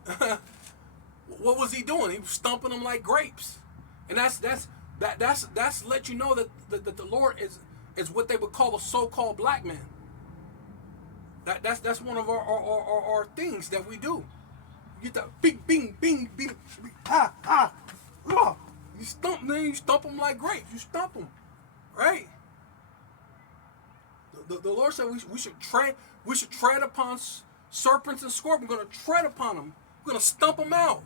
what was he doing? He was stumping them like grapes, and that's let you know that the Lord is what they would call a so-called black man. That's one of our things that we do. You get that bing bing bing bing, ah ah, oh. You stump them like grapes. You stump them, right? The Lord said we should tread upon serpents and scorpions. We're going to tread upon them. We're going to stump them out,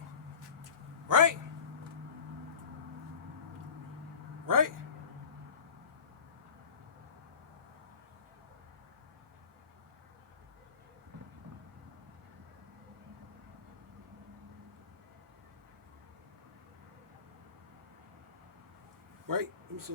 right? Right? Right? Let me see.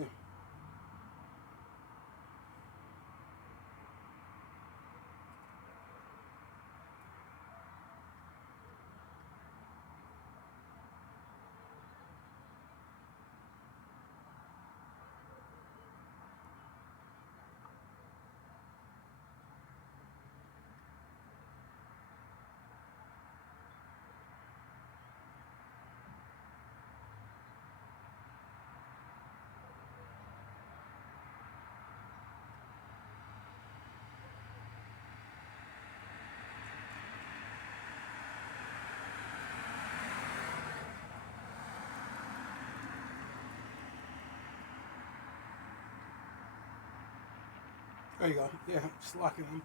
There you go. Yeah, just locking them.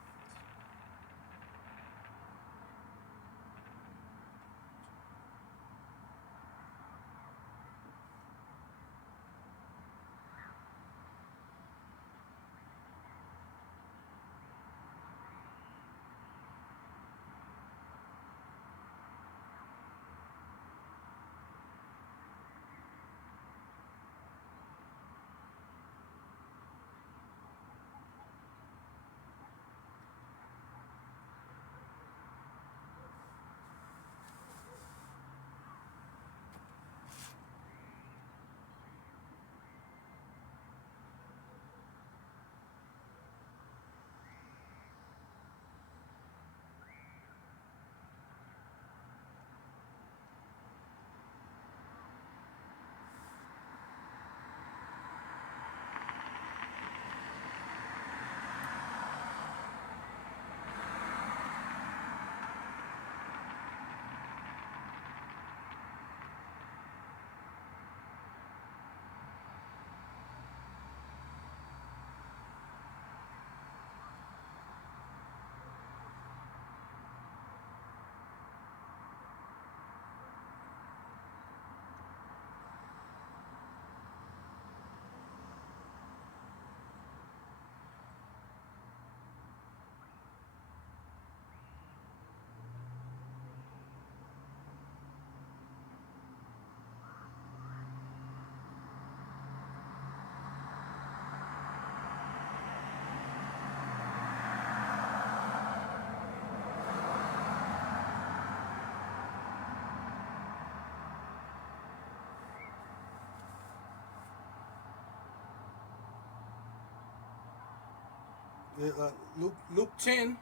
Luke 10.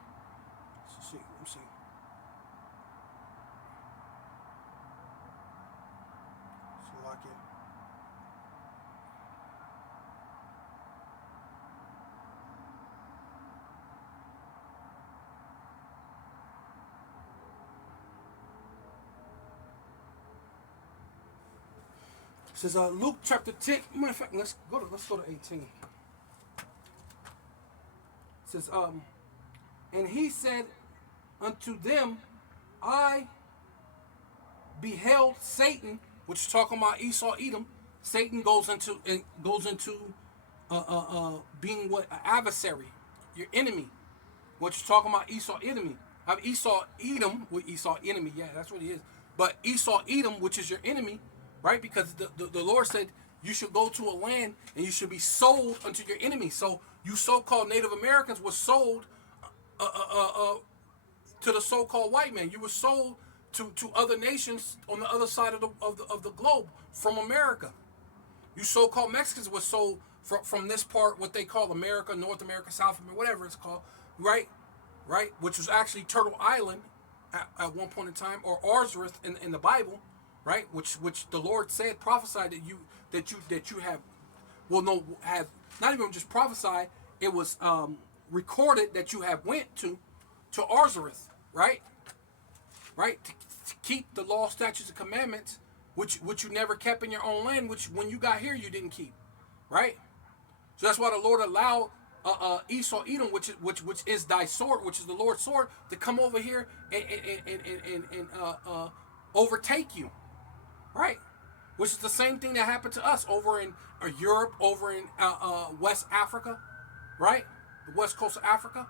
Let's see. Let me see. So like it. Says Luke chapter 10. Matter of fact, let's go to 18. It says and he said unto them, I beheld Satan, which is talking about Esau Edom. Satan goes into being what, an adversary, your enemy, which is talking about Esau enemy. Esau Edom with Esau enemy, yeah, that's what he is. But Esau Edom, which is your enemy, right? Because the Lord said you should go to a land and you should be sold unto your enemy. So you so-called Native Americans were sold to the so-called white man. You were sold to other nations on the other side of the globe from America. You so-called Mexicans were sold from this part, what they call America, North America, South America, whatever it's called, right? Right? Which was actually Turtle Island at one point in time, or Arzareth in the Bible, right? Which the Lord said, prophesied that you have, well, no, have not even just prophesied. It was recorded that you have went to Arzareth, right? Right? To keep the law, statutes, and commandments, which you never kept in your own land, which when you got here you didn't keep, right? So that's why the Lord allowed Esau Edom, which is thy sword, which is the Lord's sword, to come over here and overtake you, right? Which is the same thing that happened to us over in Europe, over in West Africa, right? The west coast of Africa,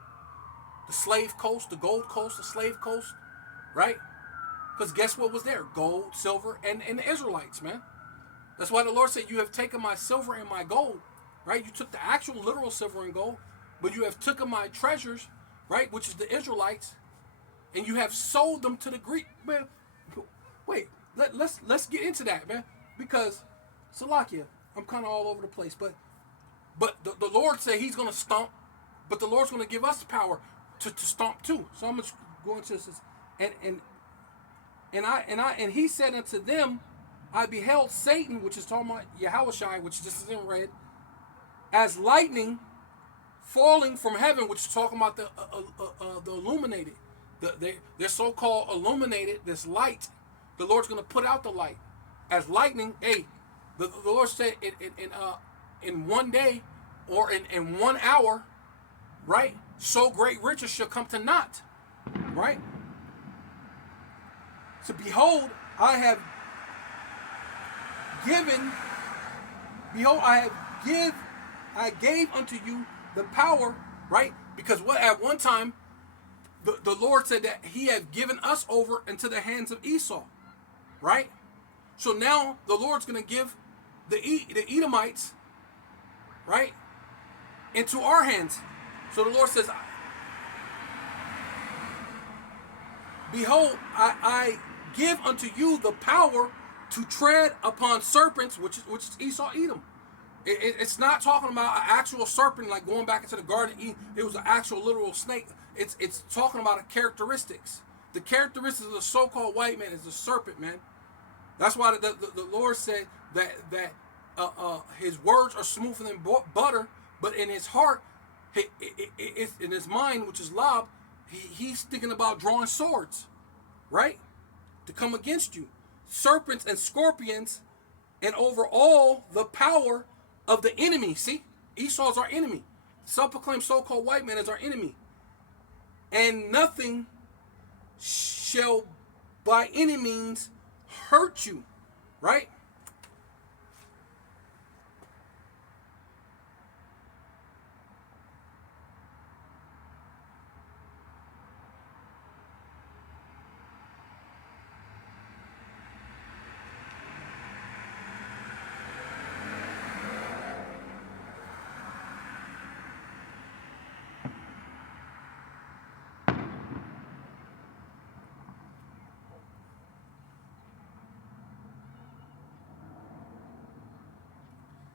the slave coast, the gold coast, the slave coast, right? Because guess what was there? Gold, silver, and the Israelites, man. That's why the Lord said, you have taken my silver and my gold, right? You took the actual literal silver and gold, but you have taken my treasures, right, which is the Israelites, and you have sold them to the Greek. Man, wait, let's get into that, man, because Salakia, I'm kind of all over the place, but the Lord said he's going to stomp, but the Lord's going to give us the power to stomp too. So I'm going to go into this, and he said unto them, I beheld Satan, which is talking about Yahushai, which just isn't red, as lightning falling from heaven, which is talking about the illuminated, they're so-called illuminated. This light, the Lord's going to put out the light as lightning. Hey, the Lord said in one day or in 1 hour, right? So great riches shall come to naught, right? So behold, I gave unto you the power, right? Because what at one time the Lord said that he had given us over into the hands of Esau, right? So now the Lord's going to give the Edomites, right, into our hands. So the Lord says, behold, I give unto you the power to tread upon serpents, which is Esau Edom. It's not talking about an actual serpent like going back into the Garden of Eden. It was an actual literal snake. It's talking about the characteristics. The characteristics of the so-called white man is the serpent, man. That's why the Lord said that his words are smoother than butter, but in his heart, in his mind, which is lob, he's thinking about drawing swords, right, to come against you. Serpents and scorpions, and over all the power of the enemy. See, Esau's our enemy. Self-proclaimed so-called white man is our enemy. And nothing shall by any means hurt you, right?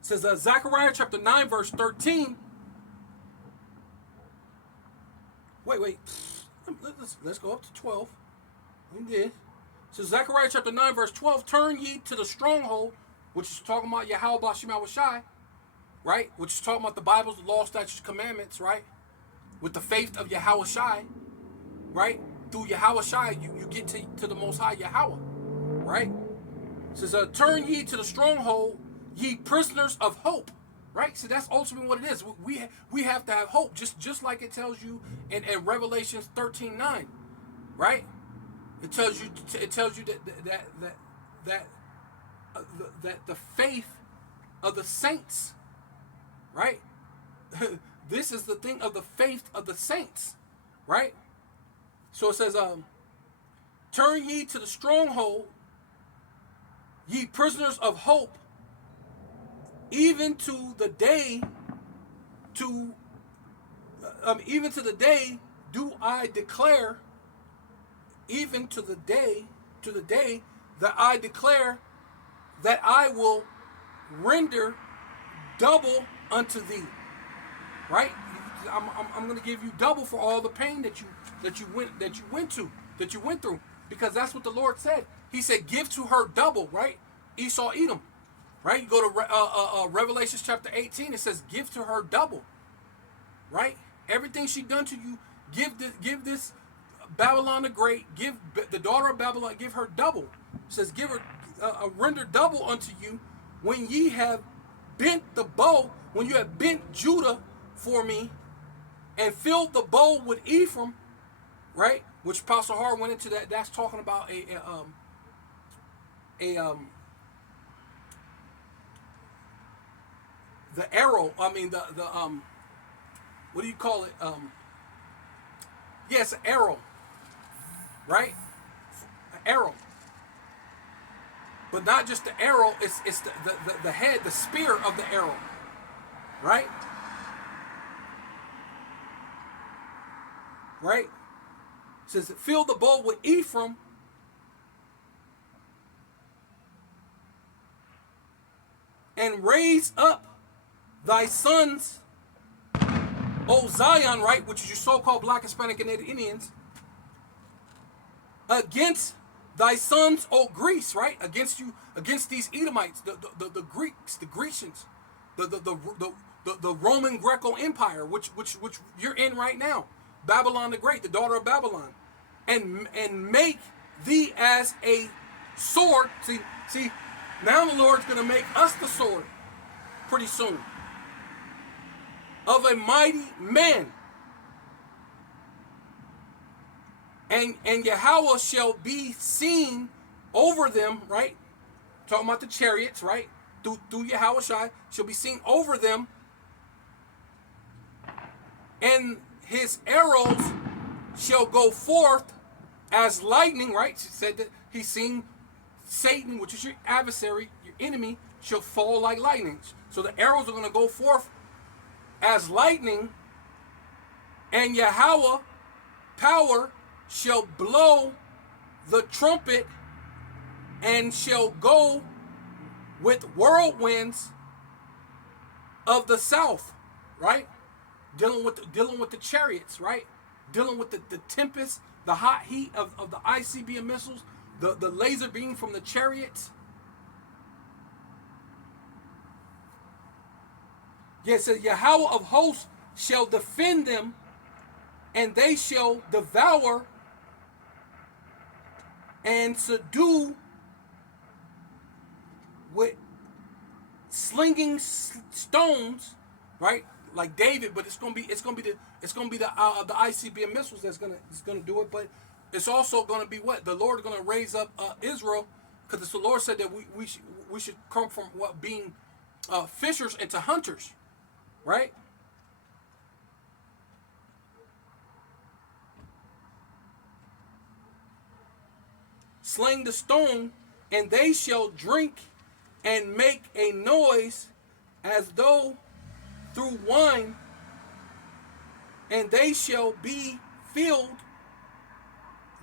It says Zechariah chapter 9 verse 13. wait. Let's go up to 12. We did. So Zechariah chapter 9, verse 12, turn ye to the stronghold, which is talking about Yahweh Bashim Shai, right? Which is talking about the Bible's, the law, statutes, commandments, right? With the faith of Yahweh Shai, right? Through Yahweh Shai, you get to the Most High Yahweh, right? It says, turn ye to the stronghold, ye prisoners of hope, right? So that's ultimately what it is. We have to have hope, just like it tells you in Revelation 13:9, right? It tells you that the faith of the saints, right? This is the thing of the faith of the saints, right? So it says, turn ye to the stronghold, ye prisoners of hope, even to the day even to the day do I declare, even to the day that I declare that I will render double unto thee. Right? I'm going to give you double for all the pain that you went through, because that's what the Lord said. He said, "Give to her double." Right? Esau, Edom. Right? You go to Revelation chapter 18. It says, "Give to her double." Right? Everything she done to you, give this Babylon the Great, give the daughter of Babylon, give her double. It says, "Give her render double unto you when ye have bent the bow, when you have bent Judah for me, and filled the bow with Ephraim," right? Which Apostle Hart went into that. That's talking about the arrow. I mean the what do you call it? Yes, an arrow, right? An arrow, but not just the arrow. It's the head, the spear of the arrow, right? Right? It says, "Fill the bow with Ephraim, and raise up thy sons, O Zion," right? Which is your so-called Black, Hispanic, and Native Indians, "against thy sons, O Greece," right? Against you, against these Edomites, the Greeks, the Grecians, the Roman Greco Empire, which you're in right now. Babylon the Great, the daughter of Babylon, and make thee as a sword. See, now the Lord's going to make us the sword pretty soon of a mighty man, and Yahweh shall be seen over them, right? Talking about the chariots, right? Through Yahweh Shai shall be seen over them, and his arrows shall go forth as lightning, right? She said that he's seen Satan, which is your adversary, your enemy, shall fall like lightning. So the arrows are going to go forth as lightning, and Yahweh power shall blow the trumpet, and shall go with whirlwinds of the south, right? Dealing with the chariots, right? Dealing with the tempest, the hot heat of the ICBM missiles, the laser beam from the chariots. Yes, it says, "Yahweh of hosts shall defend them, and they shall devour and subdue with slinging stones," right? Like David, but it's gonna be the ICBM missiles that's gonna do it. But it's also gonna be what the Lord is gonna raise up Israel, because the Lord said that we should come from what being fishers into hunters, right? "Sling the stone, and they shall drink and make a noise as though through wine, and they shall be filled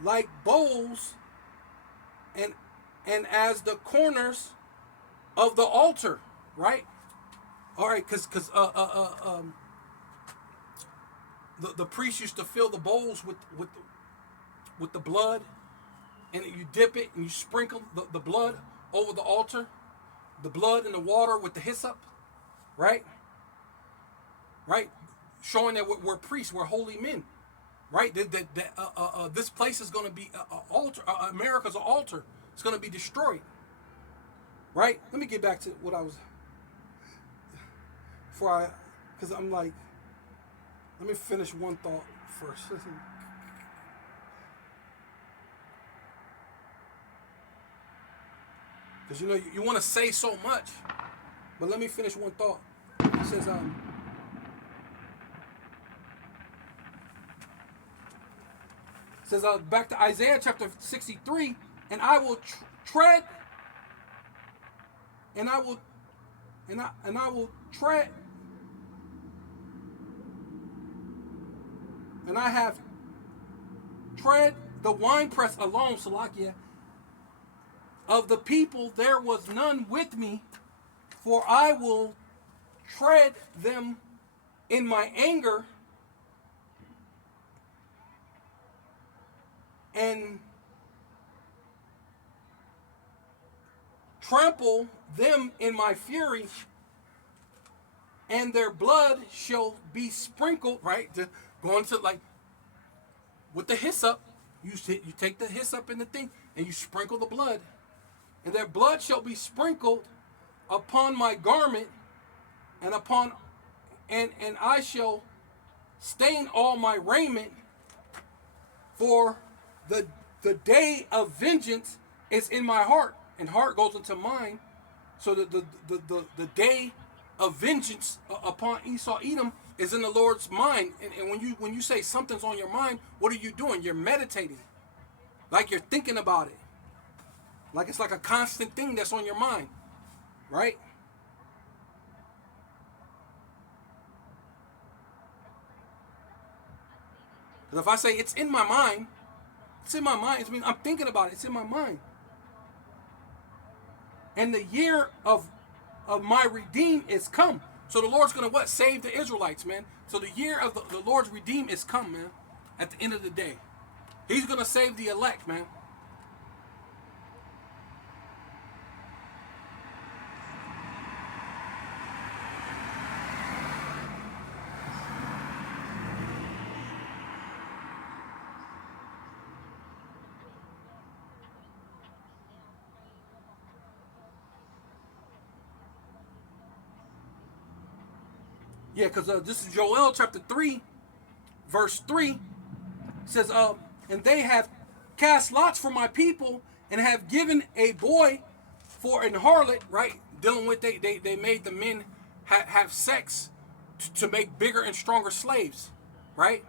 like bowls, and as the corners of the altar," right? All right, because the priest used to fill the bowls with the blood, and you dip it and you sprinkle the blood over the altar, the blood and the water with the hyssop, right? Right? Showing that we're priests, we're holy men, right? This place is going to be an altar. America's an altar. It's going to be destroyed, right? Let me get back to what I was, because I'm like, let me finish one thought first. Because you want to say so much, but let me finish one thought. It says, back to Isaiah chapter 63, and I will tread, and I will, and I will tread, and I have tread the winepress alone, Salakia. Of the people there was none with me, for I will tread them in my anger, and trample them in my fury, and their blood shall be sprinkled, right? Going to like with the hyssop, you take the hyssop in the thing and you sprinkle the blood, and their blood shall be sprinkled upon my garment, and and I shall stain all my raiment, for the day of vengeance is in my heart, and heart goes into mind. So the day of vengeance upon Esau Edom is in the Lord's mind. And when you say something's on your mind, what are you doing? You're meditating, like you're thinking about it, like it's like a constant thing that's on your mind, right? Because if I say it's in my mind, it's in my mind. It means I'm thinking about it. It's in my mind. And the year of my redeem is come. So the Lord's going to what? Save the Israelites, man. So the year of the Lord's redeem is come, man. At the end of the day. He's going to save the elect, man. Yeah, because this is Joel chapter 3, verse 3. Says, and they have cast lots for my people, and have given a boy for an harlot, right? Dealing with, they made the men have sex to make bigger and stronger slaves, right?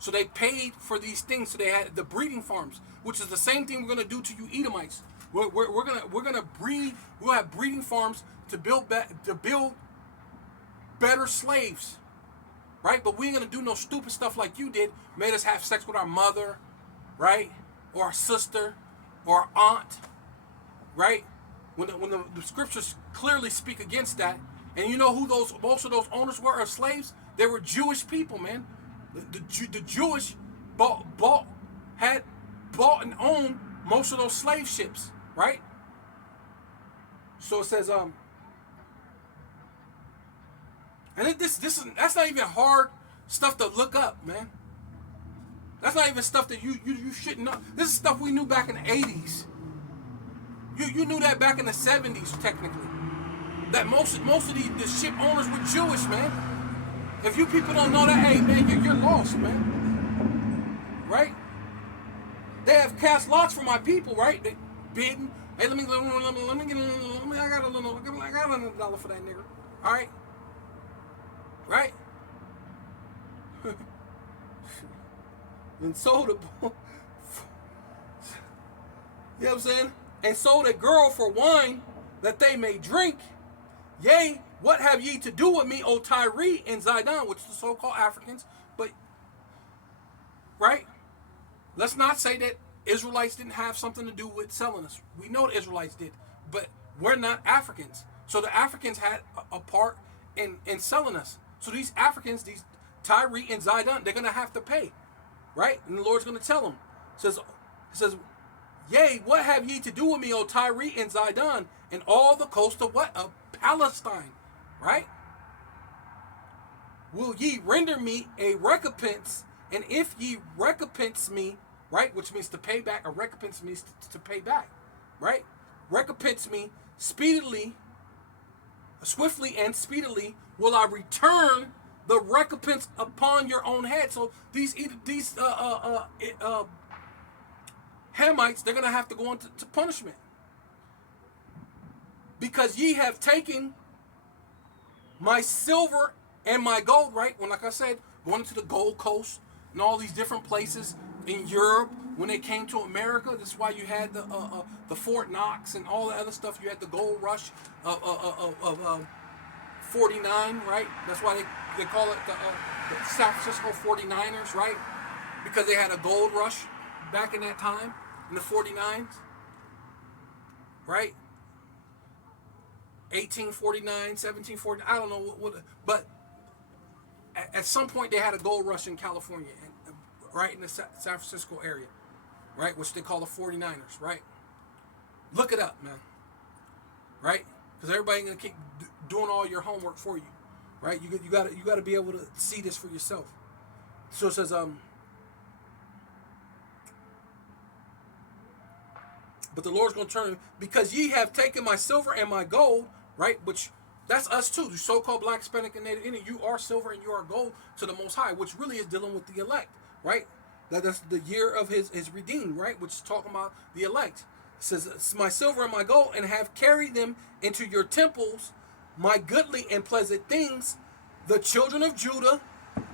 So they paid for these things. So they had the breeding farms, which is the same thing we're going to do to you Edomites. We're gonna breed. We'll have breeding farms to build better slaves, right? But we ain't gonna do no stupid stuff like you did. Made us have sex with our mother, right? Or our sister, or our aunt, right? When the scriptures clearly speak against that. And you know who most of those owners were of slaves? They were Jewish people, man. The Jewish had bought and owned most of those slave ships, right? So it says, and that's not even hard stuff to look up, man. That's not even stuff that you shouldn't know. This is stuff we knew back in the 80s. You knew that back in the 70s, technically. That most of the ship owners were Jewish, man. If you people don't know that, hey, man, you're lost, man. Right? They have cast lots for my people, right? They bidding. Hey, let me get I got a little $1 for that nigga. All right? Right? And sold a, you know what I'm saying? And sold a girl for wine that they may drink. Yea, what have ye to do with me, O Tyre and Zidon, which is the so-called Africans? But, right? Let's not say that Israelites didn't have something to do with selling us. We know the Israelites did, but we're not Africans. So the Africans had a part in selling us. So these Africans, Tyre and Zidon, they're going to have to pay, right? And the Lord's going to tell them, says, yea, what have ye to do with me, O Tyre and Zidon, and all the coast of what? Of Palestine, right? Will ye render me a recompense? And if ye recompense me, right, which means to pay back, a recompense means to pay back, right? Recompense me speedily, swiftly and speedily will I return the recompense upon your own head. So these Hamites, they're going to have to go into punishment. Because ye have taken my silver and my gold, right? When, like I said, going into the Gold Coast and all these different places in Europe, when they came to America, that's why you had the Fort Knox and all the other stuff. You had the gold rush of 49, right? That's why they call it the San Francisco 49ers, right? Because they had a gold rush back in that time, in the 49s, right? 1849, 1749, I don't know what but at some point they had a gold rush in California, right in the San Francisco area, right, which they call the 49ers, right? Look it up, man, right? Because everybody ain't gonna keep doing all your homework for you, right? You gotta be able to see this for yourself. So it says, but the Lord's gonna turn, because ye have taken my silver and my gold, right? Which that's us too, the so-called Black, Hispanic, and Native Indian. You are silver and you are gold to the Most High, which really is dealing with the elect, right? That's the year of his redeemed, right? Which is talking about the elect. It says, it's my silver and my gold, and have carried them into your temples, my goodly and pleasant things. The children of Judah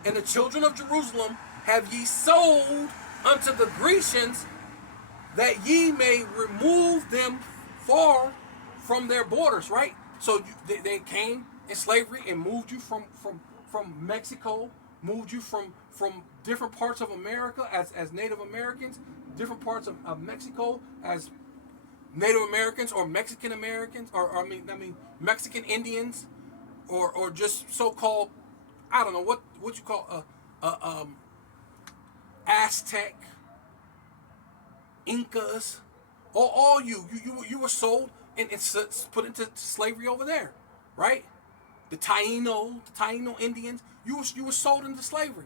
and the children of Jerusalem have ye sold unto the Grecians, that ye may remove them far from their borders, right? So they came in slavery and moved you from Mexico, moved you from different parts of America as Native Americans, different parts of Mexico as Native Americans or Mexican Americans, or I mean Mexican Indians, or just so-called, I don't know what you call Aztec, Incas, or all you were sold and it's put into slavery over there, right? The Taino Indians, you were sold into slavery.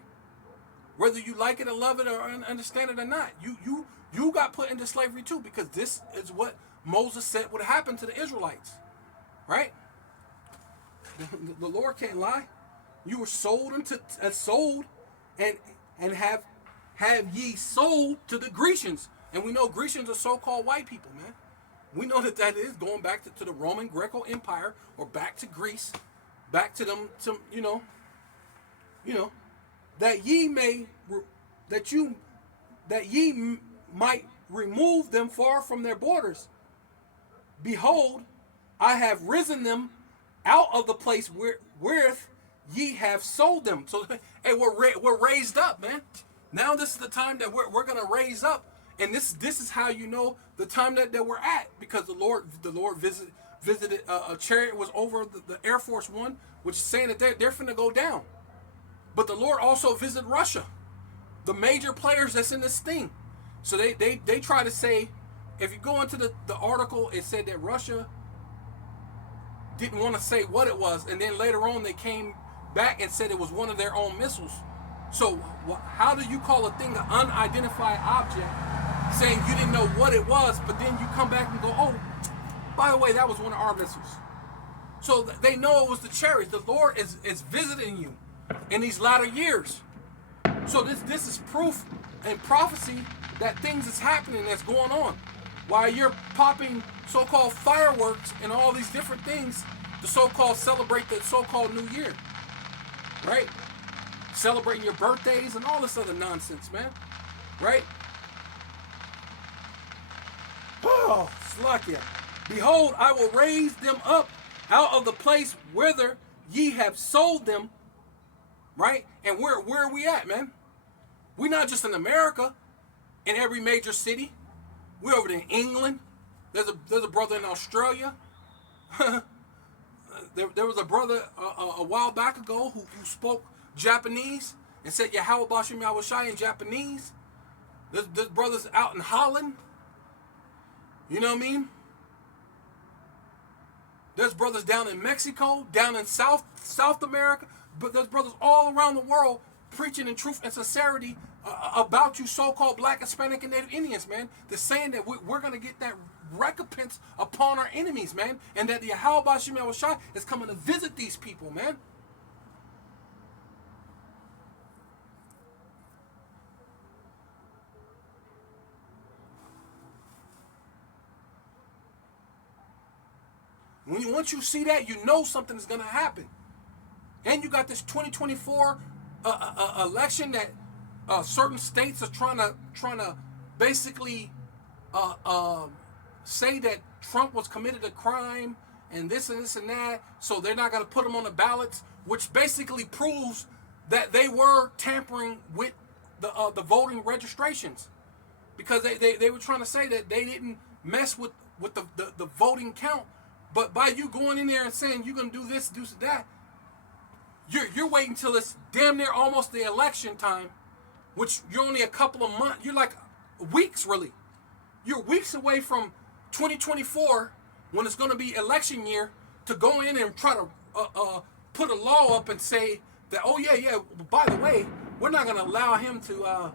Whether you like it or love it or understand it or not, you got put into slavery too, because this is what Moses said would happen to the Israelites, right? The Lord can't lie. You were sold and have ye sold to the Grecians. And we know Grecians are so-called white people, man. We know that is going back to the Roman Greco Empire, or back to Greece, back to them, to you know, that ye might remove them far from their borders. Behold, I have risen them out of the place wherewith ye have sold them. So, hey, we're raised up, man. Now this is the time that we're gonna raise up. And this is how you know the time that we're at, because the Lord visited a chariot was over the Air Force One, which is saying that they're finna go down. But the Lord also visited Russia, the major players that's in this thing. So they try to say, if you go into the article, it said that Russia didn't want to say what it was, and then later on they came back and said it was one of their own missiles. So how do you call a thing an unidentified object, saying you didn't know what it was, but then you come back and go, oh, by the way, that was one of our missiles. So they know it was the chariots. The Lord is visiting you in these latter years. So this is proof and prophecy that things is happening, that's going on. While you're popping so-called fireworks and all these different things to so-called celebrate the so-called New Year, right? Celebrating your birthdays and all this other nonsense, man, right? Oh, Slakia. Behold, I will raise them up out of the place whither ye have sold them, right? And where are we at, man? We're not just in America, in every major city. We're over there in England. There's a brother in Australia. there was a brother a while back ago who spoke Japanese and said Yahweh Bashim Yahweh Shai in Japanese. There's brothers out in Holland. You know what I mean? There's brothers down in Mexico, down in South America, but there's brothers all around the world preaching in truth and sincerity about you so-called Black, Hispanic, and Native Indians, man. They're saying that we're going to get that recompense upon our enemies, man, and that the Yahweh Bashim Yahweh Shai is coming to visit these people, man. Once you see that, you know something is going to happen. And you got this 2024 election that certain states are trying to basically say that Trump was committed a crime and this and that, so they're not going to put him on the ballots, which basically proves that they were tampering with the voting registrations, because they were trying to say that they didn't mess with the voting count. But by you going in there and saying you're going to do this, do that, you're waiting till it's damn near almost the election time, which you're only a couple of months. You're like weeks, really. You're weeks away from 2024, when it's going to be election year, to go in and try to put a law up and say that, oh yeah, by the way, we're not going to allow him to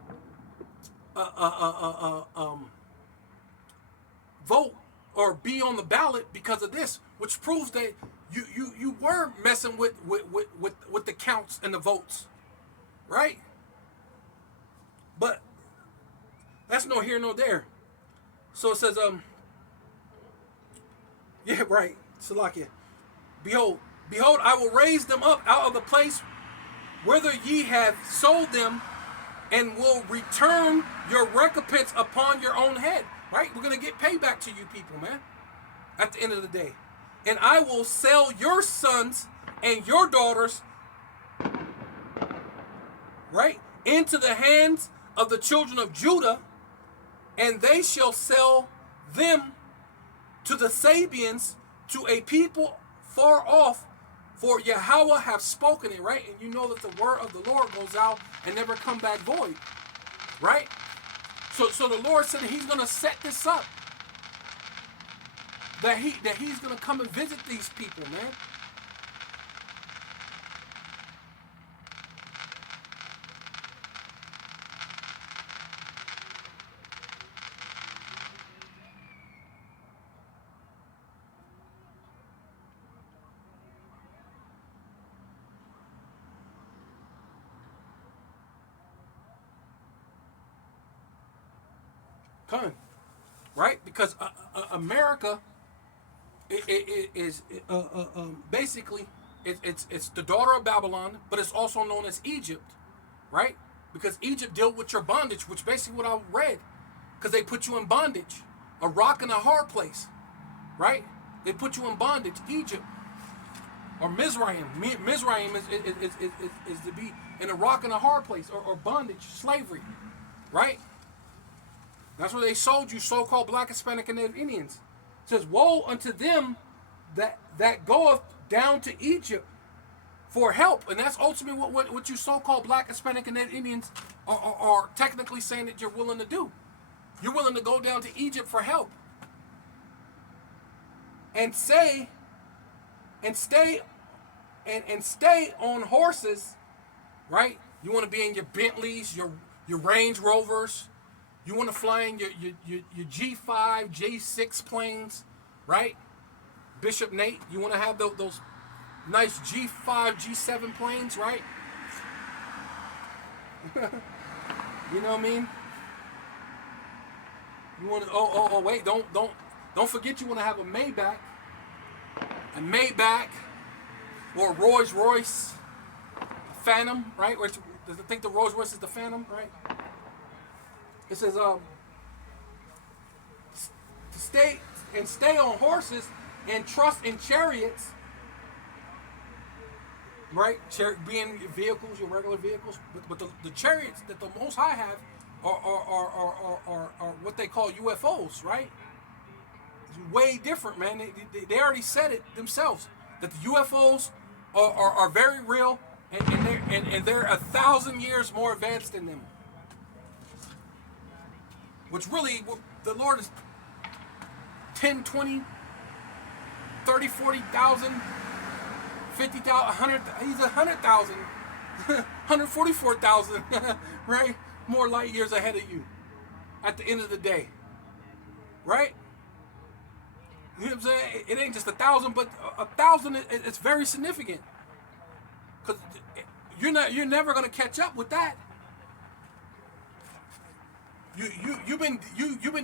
vote or be on the ballot because of this, which proves that you were messing with the counts and the votes, right? But that's no here, no there. So it says, yeah, right, Salakia. Behold, I will raise them up out of the place whither ye have sold them, and will return your recompense upon your own head. Right? We're going to get payback to you people, man, at the end of the day. And I will sell your sons and your daughters, right, into the hands of the children of Judah, and they shall sell them to the Sabians, to a people far off, for Yahweh have spoken it, right? And you know that the word of the Lord goes out and never come back void, right? So the Lord said that he's going to set this up, that he's going to come and visit these people, man. Coming, right? Because America is basically it's the daughter of Babylon, but it's also known as Egypt, right? Because Egypt dealt with your bondage, which basically what I read, because they put you in bondage, a rock and a hard place, right? They put you in bondage, Egypt, or Mizraim. Mizraim is to be in a rock and a hard place, or bondage, slavery, right? That's where they sold you so-called Black, Hispanic, and Native Indians. It says, woe unto them that goeth down to Egypt for help. And that's ultimately what you so-called Black, Hispanic, and Native Indians are technically saying that you're willing to do. You're willing to go down to Egypt for help. And stay on horses, right? You want to be in your Bentleys, your Range Rovers. You want to fly in your G5, J6 planes, right? Bishop Nate, you want to have those nice G5, G7 planes, right? You know what I mean? You want to, wait, don't forget you want to have a Maybach, or a Rolls Royce, a Phantom, right? Which I think the Rolls Royce is the Phantom, right? It says, stay on horses and trust in chariots, right? Being your vehicles, your regular vehicles, but the chariots that the Most High have are what they call UFOs, right? It's way different, man. They already said it themselves that the UFOs are very real, and they're 1,000 years more advanced than them. Which really, the Lord is 10, 20, 30, 40,000, 50,000, 100, he's 100,000, 144,000, right? More light years ahead of you at the end of the day, right? You know what I'm saying? It ain't just 1,000, but 1,000, it's very significant. Because you're never going to catch up with that. You've been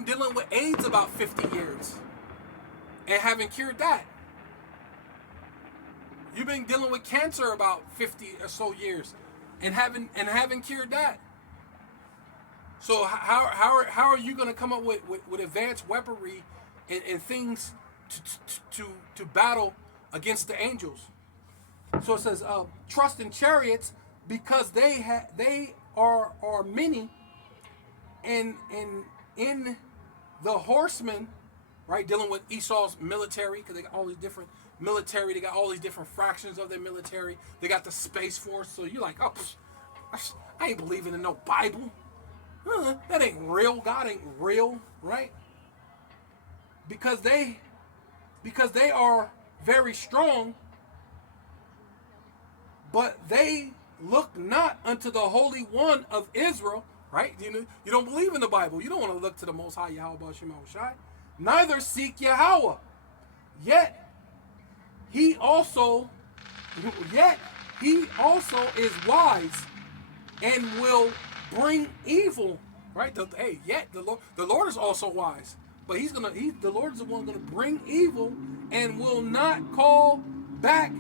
dealing with AIDS about 50 years and haven't cured that. You've been dealing with cancer about 50 or so years and haven't cured that. So how are you going to come up with advanced weaponry and things to battle against the angels? So it says, trust in chariots because they are many. And in the horsemen, right, dealing with Esau's military, because they got all these different military, they got all these different fractions of their military. They got the Space Force, so you're like, oh, I ain't believing in no Bible. That ain't real. God ain't real, right? Because they are very strong, but they look not unto the Holy One of Israel. Right? You don't believe in the Bible. You don't want to look to the Most High Yahweh Shai. Neither seek Yahweh. Yet he also is wise and will bring evil. Right? Yet the Lord is also wise, but the Lord is the one going to bring evil and will not call back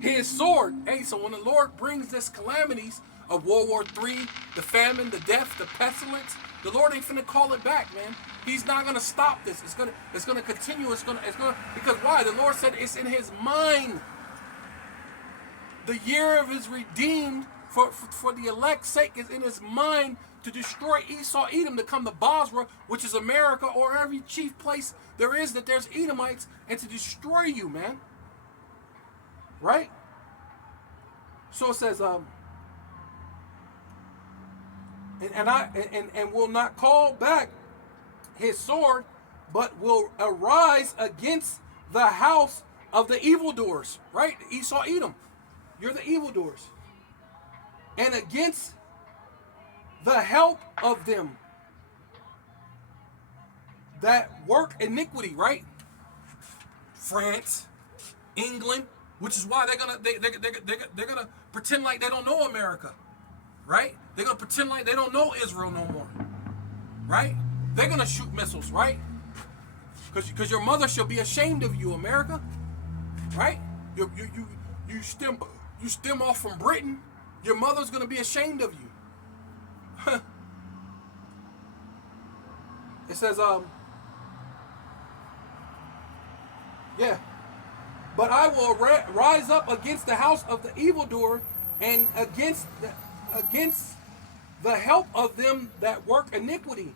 his sword. Hey, so when the Lord brings this calamities of World War III, the famine, the death, the pestilence, the Lord ain't finna call it back, man. He's not gonna stop this. It's gonna continue. It's gonna because why? The Lord said it's in His mind. The year of His redeemed for the elect's sake is in His mind to destroy Esau, Edom, to come to Basra, which is America, or every chief place there is that there's Edomites, and to destroy you, man. Right? So it says, and will not call back his sword, but will arise against the house of the evildoers. Right? Esau, Edom. You're the evildoers. And against the help of them that work iniquity. Right? France, England, which is why they're gonna pretend like they don't know America. Right? They're going to pretend like they don't know Israel no more. Right? They're going to shoot missiles, right? Because your mother shall be ashamed of you, America. Right? You stem off from Britain. Your mother's going to be ashamed of you. It says, yeah. But I will rise up against the house of the evildoer and against the help of them that work iniquity.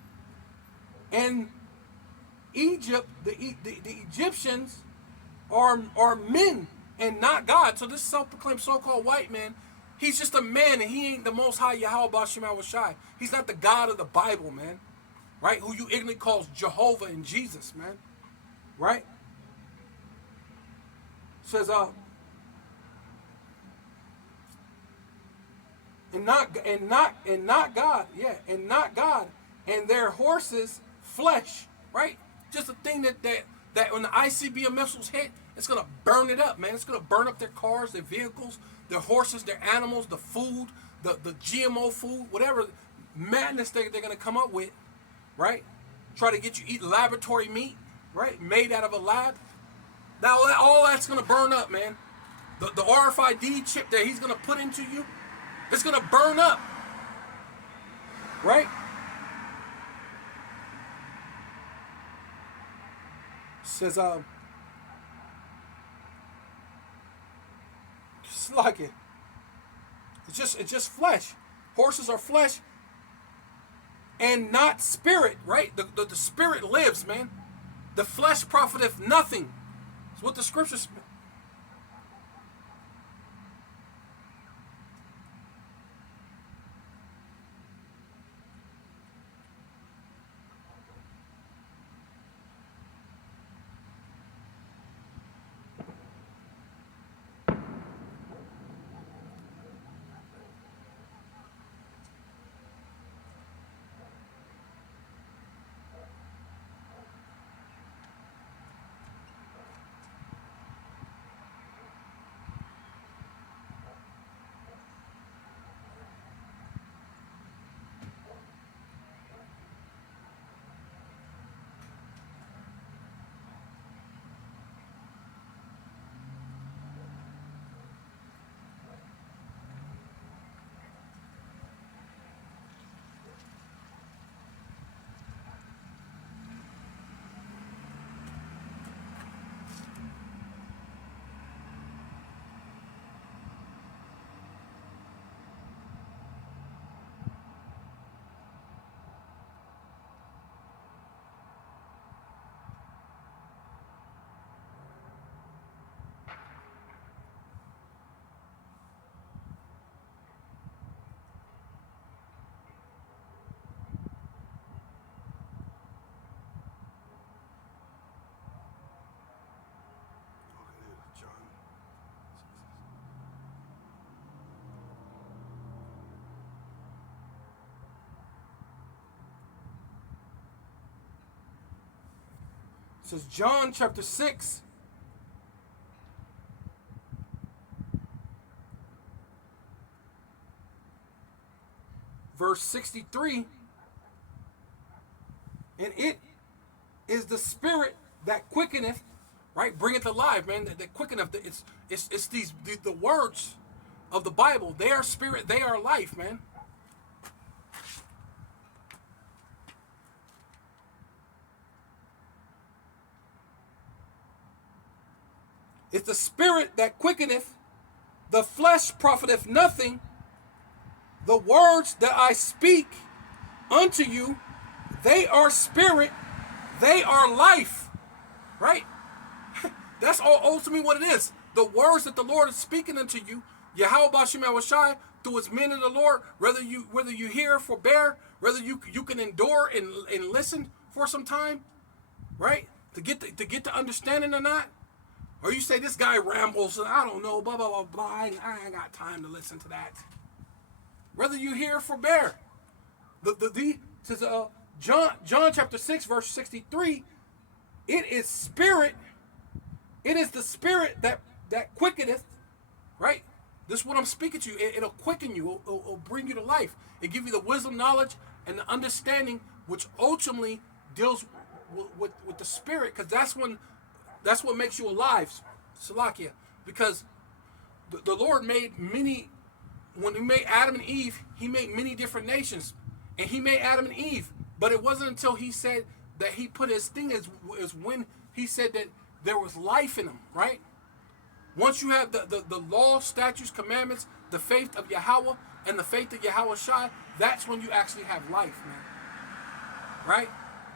And Egypt, the Egyptians are men and not God. So this self-proclaimed so-called white man, he's just a man and he ain't the Most High Yahweh Shema Shai. He's not the God of the Bible, man. Right? Who you ignorantly calls Jehovah and Jesus, man. Right? Says, and not God, yeah, and not God, and their horses flesh, right? Just a thing that when the ICBM missiles hit, it's gonna burn it up, man. It's gonna burn up their cars, their vehicles, their horses, their animals, the food, the GMO food, whatever madness they're gonna come up with, right? Try to get you eat laboratory meat, right? Made out of a lab. Now all that's gonna burn up, man. The RFID chip that he's gonna put into you, it's going to burn up. Right? Says, just like it. It's just flesh. Horses are flesh and not spirit, right? The spirit lives, man. The flesh profiteth nothing. It's what the scriptures. says John chapter 6, verse 63. And it is the spirit that quickeneth, right? Bringeth alive, man. That quickeneth. It's the words of the Bible. They are spirit. They are life, man. It's the spirit that quickeneth. The flesh profiteth nothing. The words that I speak unto you, they are spirit, they are life, right? That's all ultimately what it is. The words that the Lord is speaking unto you, Yahweh Bashim Yahushai, through his men of the Lord, whether you hear, forbear, whether you can endure and listen for some time, right? To get the understanding or not. Or you say this guy rambles and I don't know, blah blah blah blah. I ain't got time to listen to that. Whether you hear, forbear. Says John chapter 6 verse 63. It is spirit. It is the spirit that quickeneth. Right. This is what I'm speaking to you. It'll quicken you. It'll bring you to life. It give you the wisdom, knowledge, and the understanding, which ultimately deals with the spirit, because that's what makes you alive, Salakia. Because the Lord made many. When he made Adam and Eve, he made many different nations. And he made Adam and Eve. But it wasn't until he said that he put his thing as when he said that there was life in them, right? Once you have the law, statutes, commandments, the faith of Yahweh, and the faith of Yahweh Shai, that's when you actually have life, man. Right?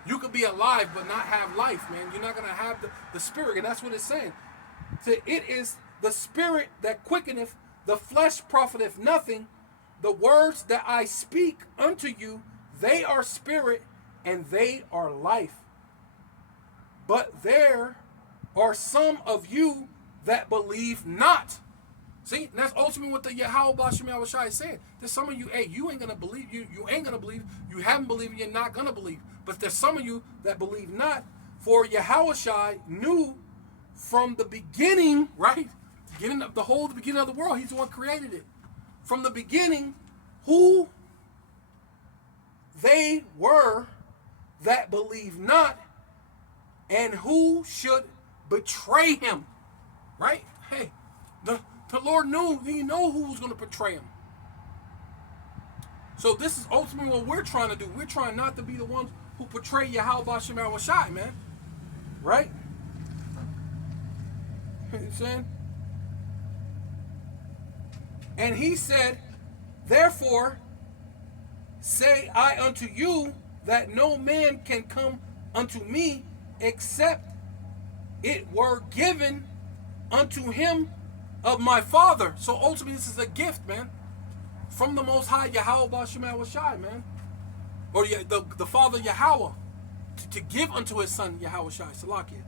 You could be alive but not have life, man. You're not going to have the spirit. And that's what it's saying. So it is the spirit that quickeneth. The flesh profiteth nothing. The words that I speak unto you, they are spirit and they are life. But there are some of you that believe not. See, that's ultimately what the Yahweh Bashim Yahushai is saying. There's some of you, hey, you ain't gonna believe, you ain't gonna believe, you haven't believed, you're not gonna believe. But there's some of you that believe not. For Yahushai knew from the beginning, right? Beginning of the beginning of the world, he's the one who created it. From the beginning, who they were that believe not, and who should betray him. Right? Hey, the Lord knew, he know who was going to betray him. So this is ultimately what we're trying to do. We're trying not to be the ones who portray Yahweh Bashim Yahushai, man. Right? You know what I'm saying? And he said, therefore, say I unto you that no man can come unto me except it were given unto him of my Father. So ultimately, this is a gift, man, from the Most High Yahweh Bashim Yahushai, man, or the Father Yahweh, to give unto his Son Yahweh Shai, Salakia,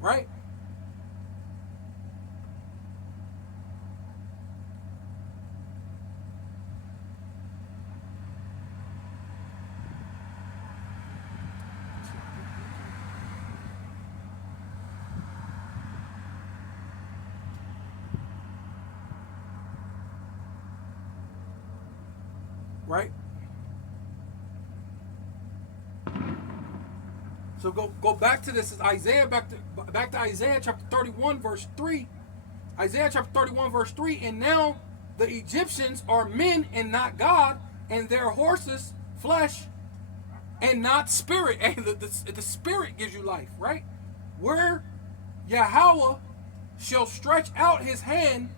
right? Right? So go back to this. It's Isaiah, back to Isaiah chapter 31, verse 3. Isaiah chapter 31, verse 3. And now the Egyptians are men and not God, and their horses flesh and not spirit. And the spirit gives you life, right? Where Yahweh shall stretch out his hand,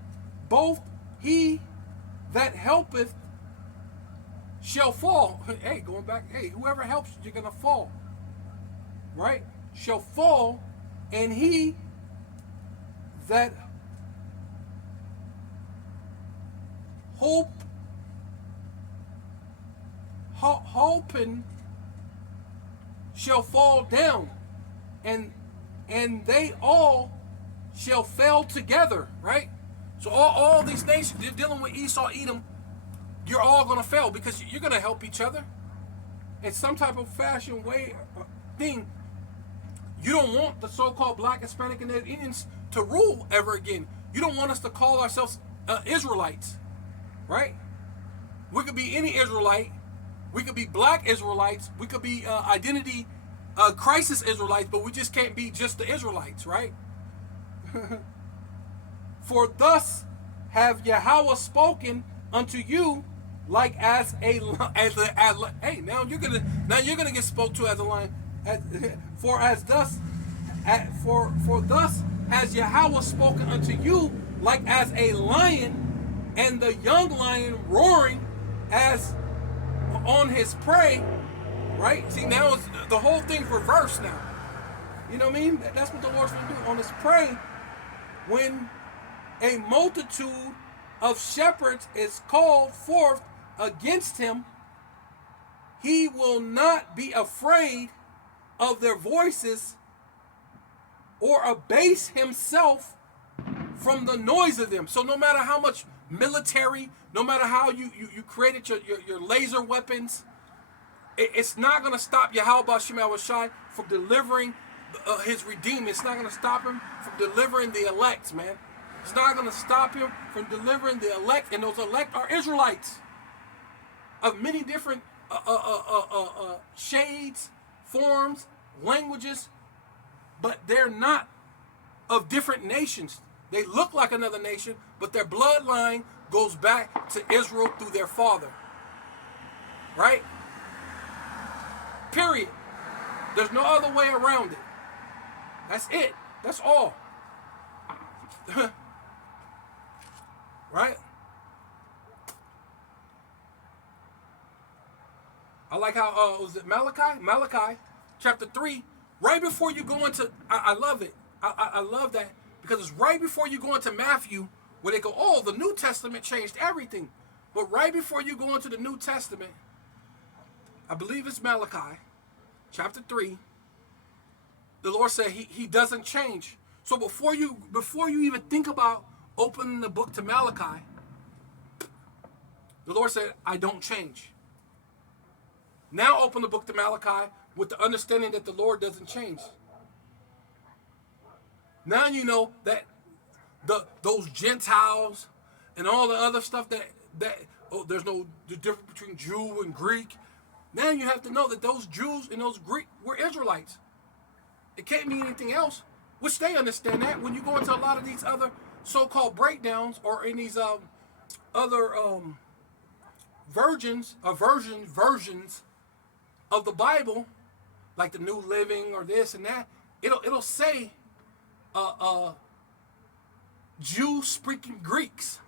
both he that helpeth shall fall. Hey, going back, hey, whoever helps you, you're going to fall. Right? Shall fall, and he that hoping shall fall down, and they all shall fail together, right? So all these nations, they're dealing with Esau, Edom, you're all going to fail because you're going to help each other in some type of fashion, way, thing. You don't want the so-called black, Hispanic, and Native Indians to rule ever again. You don't want us to call ourselves Israelites, right? We could be any Israelite. We could be black Israelites. We could be identity crisis Israelites, but we just can't be just the Israelites, right? For thus have Yahweh spoken unto you, like as a hey, now you're gonna get spoke to as a lion. For thus has Yahweh spoken unto you, like as a lion, and the young lion roaring as on his prey. Right? See, now it's, the whole thing's reversed now. You know what I mean? That's what the Lord's gonna do on his prey. When a multitude of shepherds is called forth against him, he will not be afraid of their voices or abase himself from the noise of them. So no matter how much military, no matter how you created your laser weapons, it's not going to stop Yahweh B'Shem Yahushai from delivering his redeemed. It's not going to stop him from delivering the elect, man. It's not going to stop him from delivering the elect, and those elect are Israelites of many different shades, forms, languages, but they're not of different nations. They look like another nation, but their bloodline goes back to Israel through their father. Right? Period. There's no other way around it. That's it. That's all. Right? I like how, was it Malachi? Malachi, chapter 3, right before you go into, I love it. I love that because it's right before you go into Matthew where they go, oh, the New Testament changed everything. But right before you go into the New Testament, I believe it's Malachi, chapter 3, the Lord said he doesn't change. So before you even think about opening the book to Malachi, the Lord said, I don't change. Now open the book to Malachi with the understanding that the Lord doesn't change. Now you know that those Gentiles and all the other stuff that there's no the difference between Jew and Greek. Now you have to know that those Jews and those Greek were Israelites. It can't mean anything else, which they understand that. When you go into a lot of these other so-called breakdowns or in these other versions of the Bible, like the New Living or this and that, it'll say Jew-speaking Greeks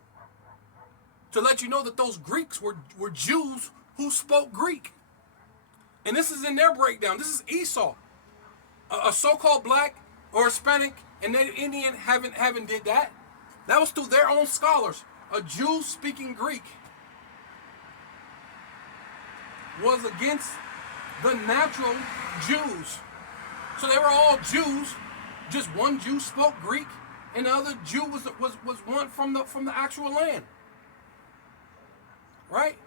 to let you know that those Greeks were Jews who spoke Greek. And this is in their breakdown. This is Esau. A so-called black or Hispanic and Native Indian haven't did that. That was through their own scholars. A Jew speaking Greek was against the natural Jews. So they were all Jews. Just one Jew spoke Greek, and the other Jew was one from the actual land. Right?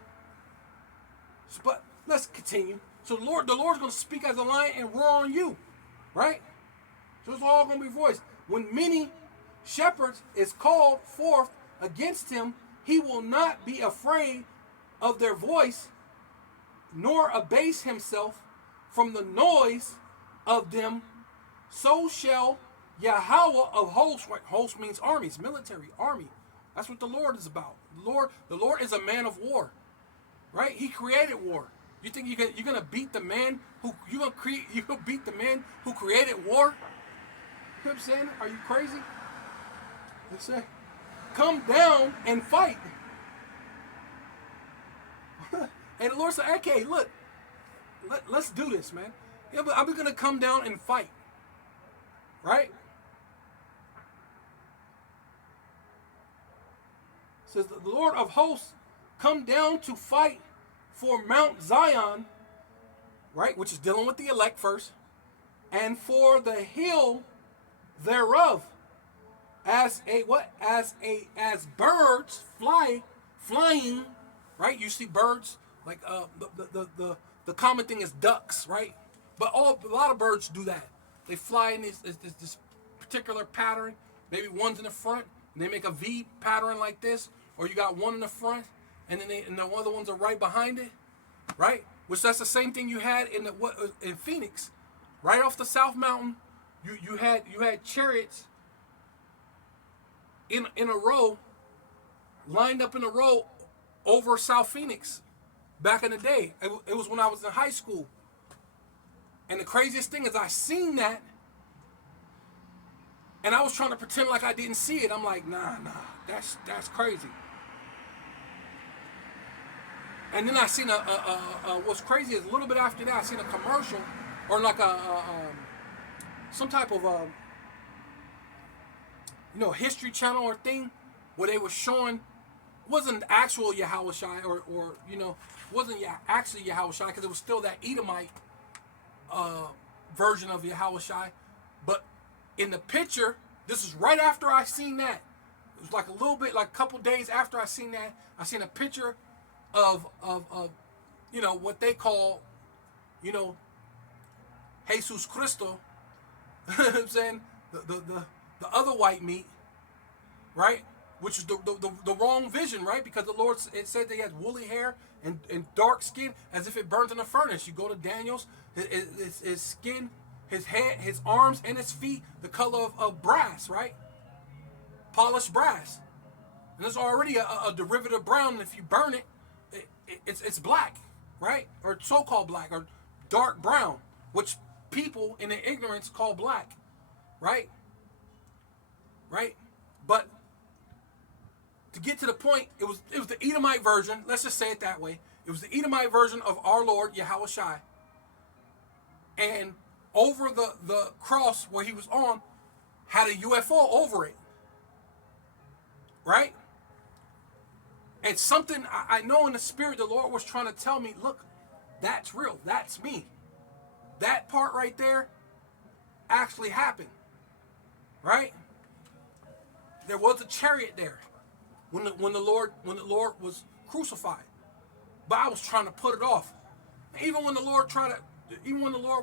But let's continue. So the Lord's going to speak as a lion and roar on you. Right? So it's all going to be voiced. When many shepherds is called forth against him, he will not be afraid of their voice, nor abase himself from the noise of them. So shall Yahweh of hosts, right? Host means armies, military, army. That's what the Lord is about. The Lord is a man of war, right? He created war. You think you're gonna beat the man who you gonna beat the man who created war? You know what I'm saying? Are you crazy? Let's say, come down and fight. And the Lord said, okay, look, let's do this, man. Yeah, but I'm gonna come down and fight. Right? It says the Lord of hosts come down to fight for Mount Zion, right? Which is dealing with the elect first, and for the hill thereof, as birds flying, right? You see birds like the common thing is ducks, right? But a lot of birds do that. They fly in this particular pattern. Maybe one's in the front, and they make a V pattern like this, or you got one in the front, and then the other ones are right behind it, right? Which that's the same thing you had in Phoenix, right off the South Mountain. You had chariots in a row, lined up in a row over South Phoenix back in the day. It was when I was in high school. And the craziest thing is I seen that, and I was trying to pretend like I didn't see it. I'm like, nah, that's crazy. And then I seen what's crazy is a little bit after that I seen a commercial or like some type of History Channel or thing where they were showing wasn't actual Yahushua or wasn't actually Yahushua because it was still that Edomite version of Yahushua, but in the picture, this is right after I seen that. It was like a little bit, like a couple days after I seen that. I seen a picture of what they call, Jesus Cristo. You know what I'm saying the other white meat, right? Which is the wrong vision, right? Because the Lord, it said that he has woolly hair and dark skin as if it burnt in a furnace. You go to Daniel's, his skin, his head, his arms, and his feet, the color of brass, right? Polished brass. And it's already a derivative brown, and if you burn it, it's black, right? Or so-called black, or dark brown, which people in their ignorance call black, right? Right? But to get to the point, it was the Edomite version. Let's just say it that way. It was the Edomite version of our Lord Yahushua. And over the cross where he was on, had a UFO over it. Right? And something I know in the spirit, the Lord was trying to tell me, look, that's real. That's me. That part right there actually happened. Right? There was a chariot there when the Lord was crucified. But I was trying to put it off. Even when the Lord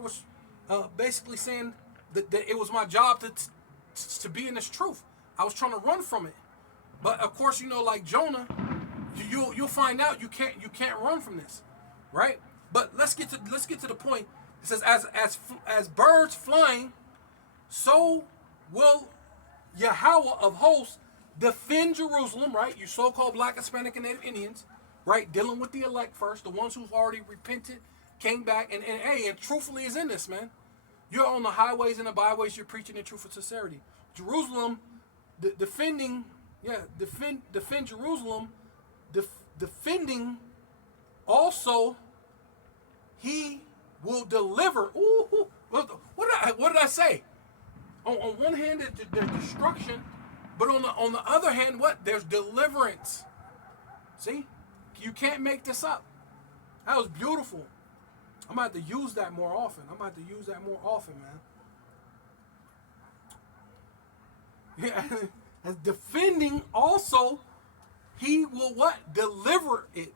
was basically saying that it was my job to be in this truth, I was trying to run from it. But of course, like Jonah, you'll find out you can't run from this, right? But let's get to the point. It says, as birds flying, so will Yahweh of hosts defend Jerusalem, right? You so-called Black, Hispanic, and Native Indians, right? Dealing with the elect first, the ones who've already repented, came back, and truthfully is in this, man. You're on the highways and the byways, you're preaching the truth with sincerity. Jerusalem, defend Jerusalem, defending also, he will deliver. Ooh, what did I say? On one hand, there's destruction, but on the other hand, what? There's deliverance. See? You can't make this up. That was beautiful. I'm going to have to use that more often. Man. Yeah. As defending also, he will what? Deliver it.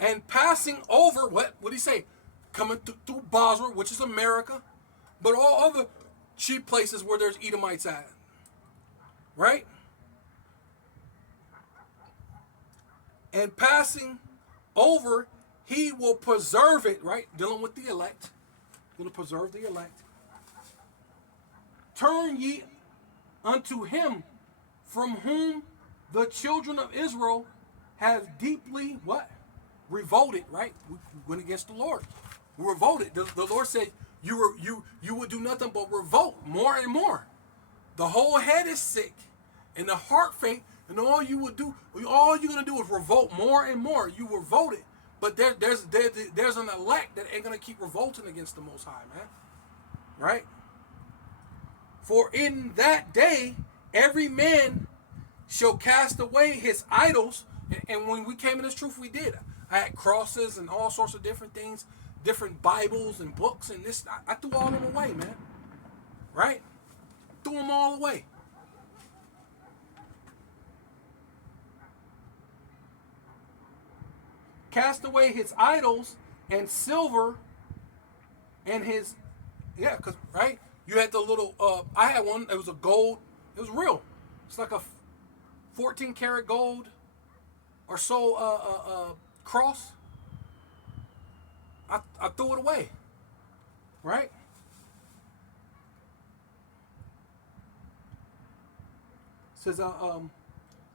And passing over, what did he say? Coming through Basra, which is America, but all other cheap places where there's Edomites at. Right? And passing over, he will preserve it, right? Dealing with the elect. Going to preserve the elect. Turn ye unto him from whom the children of Israel have deeply, what? Revolted, right? We went against the Lord. We revolted. The Lord said, you would do nothing but revolt more and more. The whole head is sick and the heart faint, and all you're gonna do is revolt more and more. You revolted, but there's an elect that ain't gonna keep revolting against the Most High, man. Right? For in that day every man shall cast away his idols. And when we came in this truth, we did. I had crosses and all sorts of different things, different Bibles and books and this. I threw all of them away, man. Right? Threw them all away. Cast away his idols and silver and his Yeah, cause right, you had the little. I had one. It was a gold. It was real. It's like a 14 karat gold or so cross. I threw it away. Right. It says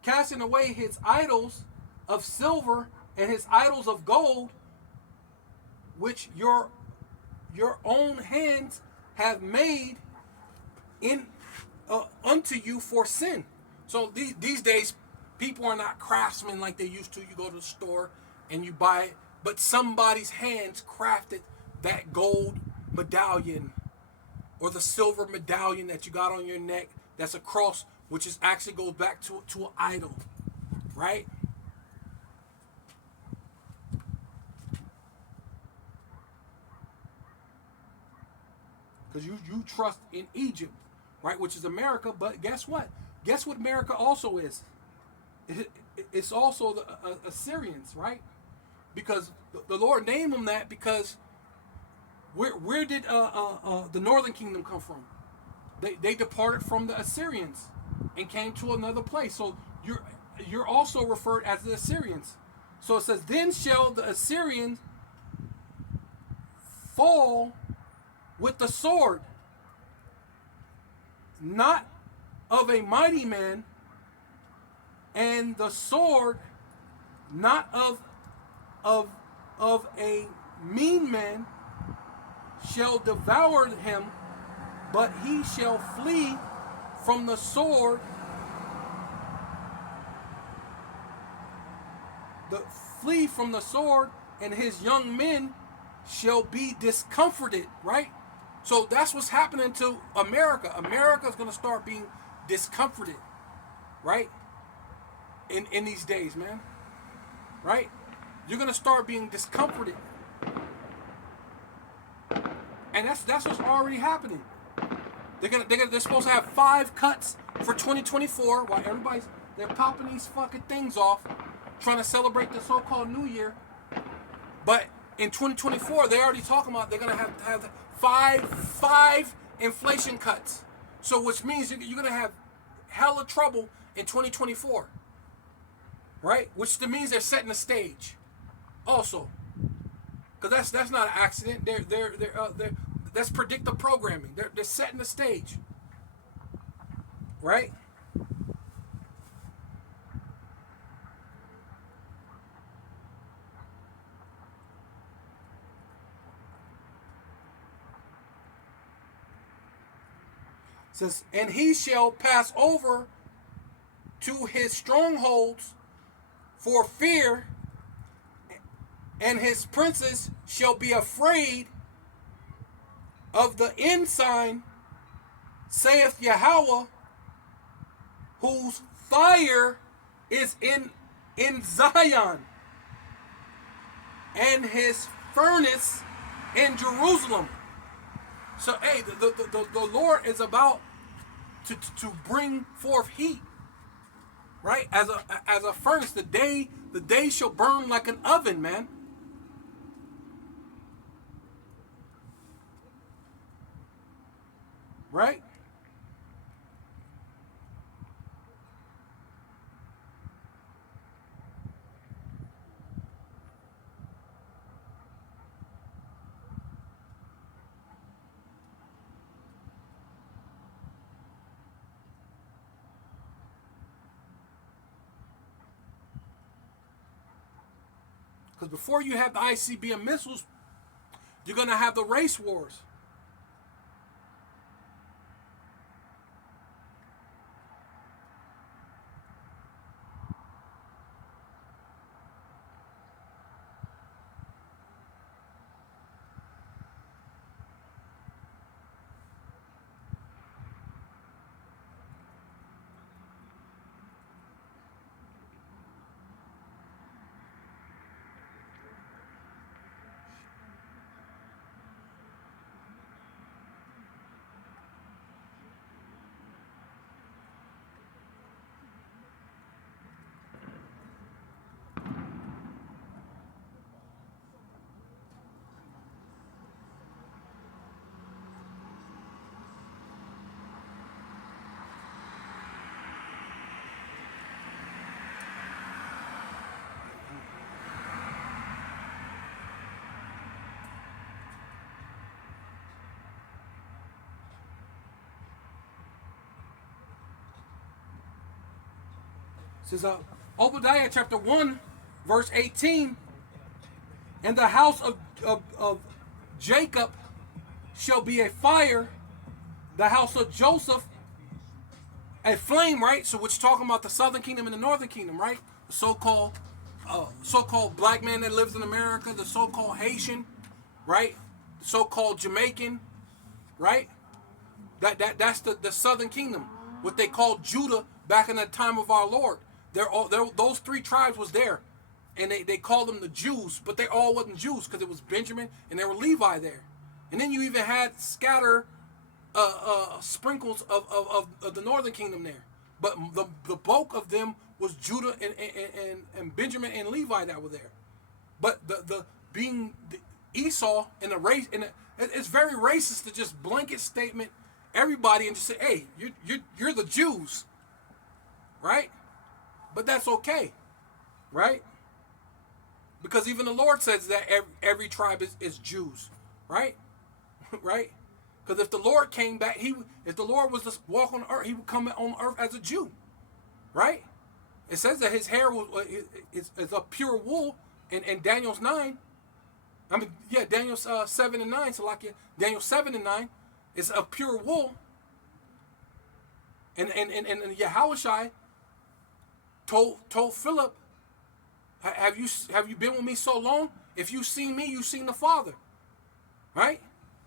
casting away his idols of silver and his idols of gold, which your own hands have made in unto you for sin. So these days, people are not craftsmen like they used to. You go to the store and you buy it, but somebody's hands crafted that gold medallion or the silver medallion that you got on your neck. That's a cross, which is actually goes back to an idol, right? Because you trust in Egypt, right, which is America. But guess what? Guess what America also is? It's also the Assyrians, right? Because the Lord named them that because where did the northern kingdom come from? They departed from the Assyrians and came to another place. So you're also referred as the Assyrians. So it says, then shall the Assyrians fall with the sword, not of a mighty man, and the sword not of of a mean man shall devour him, but he shall flee from the sword, the flee from the sword, and his young men shall be discomforted, right? So that's what's happening to America. America is going to start being discomforted, right? In these days, man, right? You're going to start being discomforted. And that's what's already happening. They're supposed to have 5 cuts for 2024 while they're popping these fucking things off, trying to celebrate the so-called New Year. But in 2024, they're already talking about they're gonna have five inflation cuts. So which means you're gonna have hella trouble in 2024, right? Which means they're setting the stage, also, because that's not an accident. They're that's predictive programming. They're setting the stage, right? It says, and he shall pass over to his strongholds for fear, and his princes shall be afraid of the ensign, saith Yahweh, whose fire is in Zion, and his furnace in Jerusalem. So, hey, the Lord is about to bring forth heat, right? As a furnace, the day shall burn like an oven, man. Right? Because before you have the ICBM missiles, you're gonna have the race wars. says Obadiah chapter 1, verse 18, and the house of Jacob shall be a fire, the house of Joseph a flame, right? So we're talking about the southern kingdom and the northern kingdom, right? The so-called black man that lives in America, the so-called Haitian, right? The so-called Jamaican, right? That's the southern kingdom, what they called Judah back in the time of our Lord. Those three tribes was there, and they called them the Jews, but they all wasn't Jews because it was Benjamin and there were Levi there, and then you even had scatter sprinkles of the northern kingdom there, but the bulk of them was Judah and Benjamin and Levi that were there. But the being the Esau and the race, and it's very racist to just blanket statement everybody and just say, hey, you're the Jews, right? But that's okay, right? Because even the Lord says that every tribe is Jews, right? Right? Because if the Lord came back, if the Lord was to walk on earth, he would come on earth as a Jew, right? It says that his hair is of pure wool in Daniel's 9. I mean, yeah, Daniel 7 and 9. So like Daniel 7 and 9, it's of pure wool. And Yahushua told Philip, have you been with me so long? If you seen me, you seen the Father, right?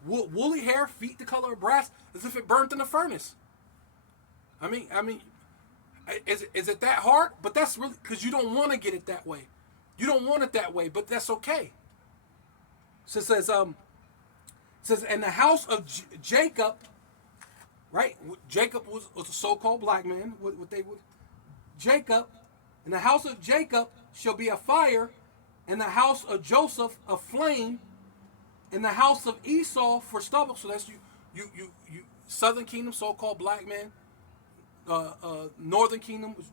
Woolly hair, feet the color of brass, as if it burnt in the furnace. I mean, is it that hard? But that's really because you don't want to get it that way. You don't want it that way, but that's okay. So it says, and the house of Jacob, right? Jacob was a so-called black man. Jacob, and the house of Jacob shall be a fire, and the house of Joseph a flame, and the house of Esau for stubble. So that's you southern kingdom, so-called black man. Northern kingdom was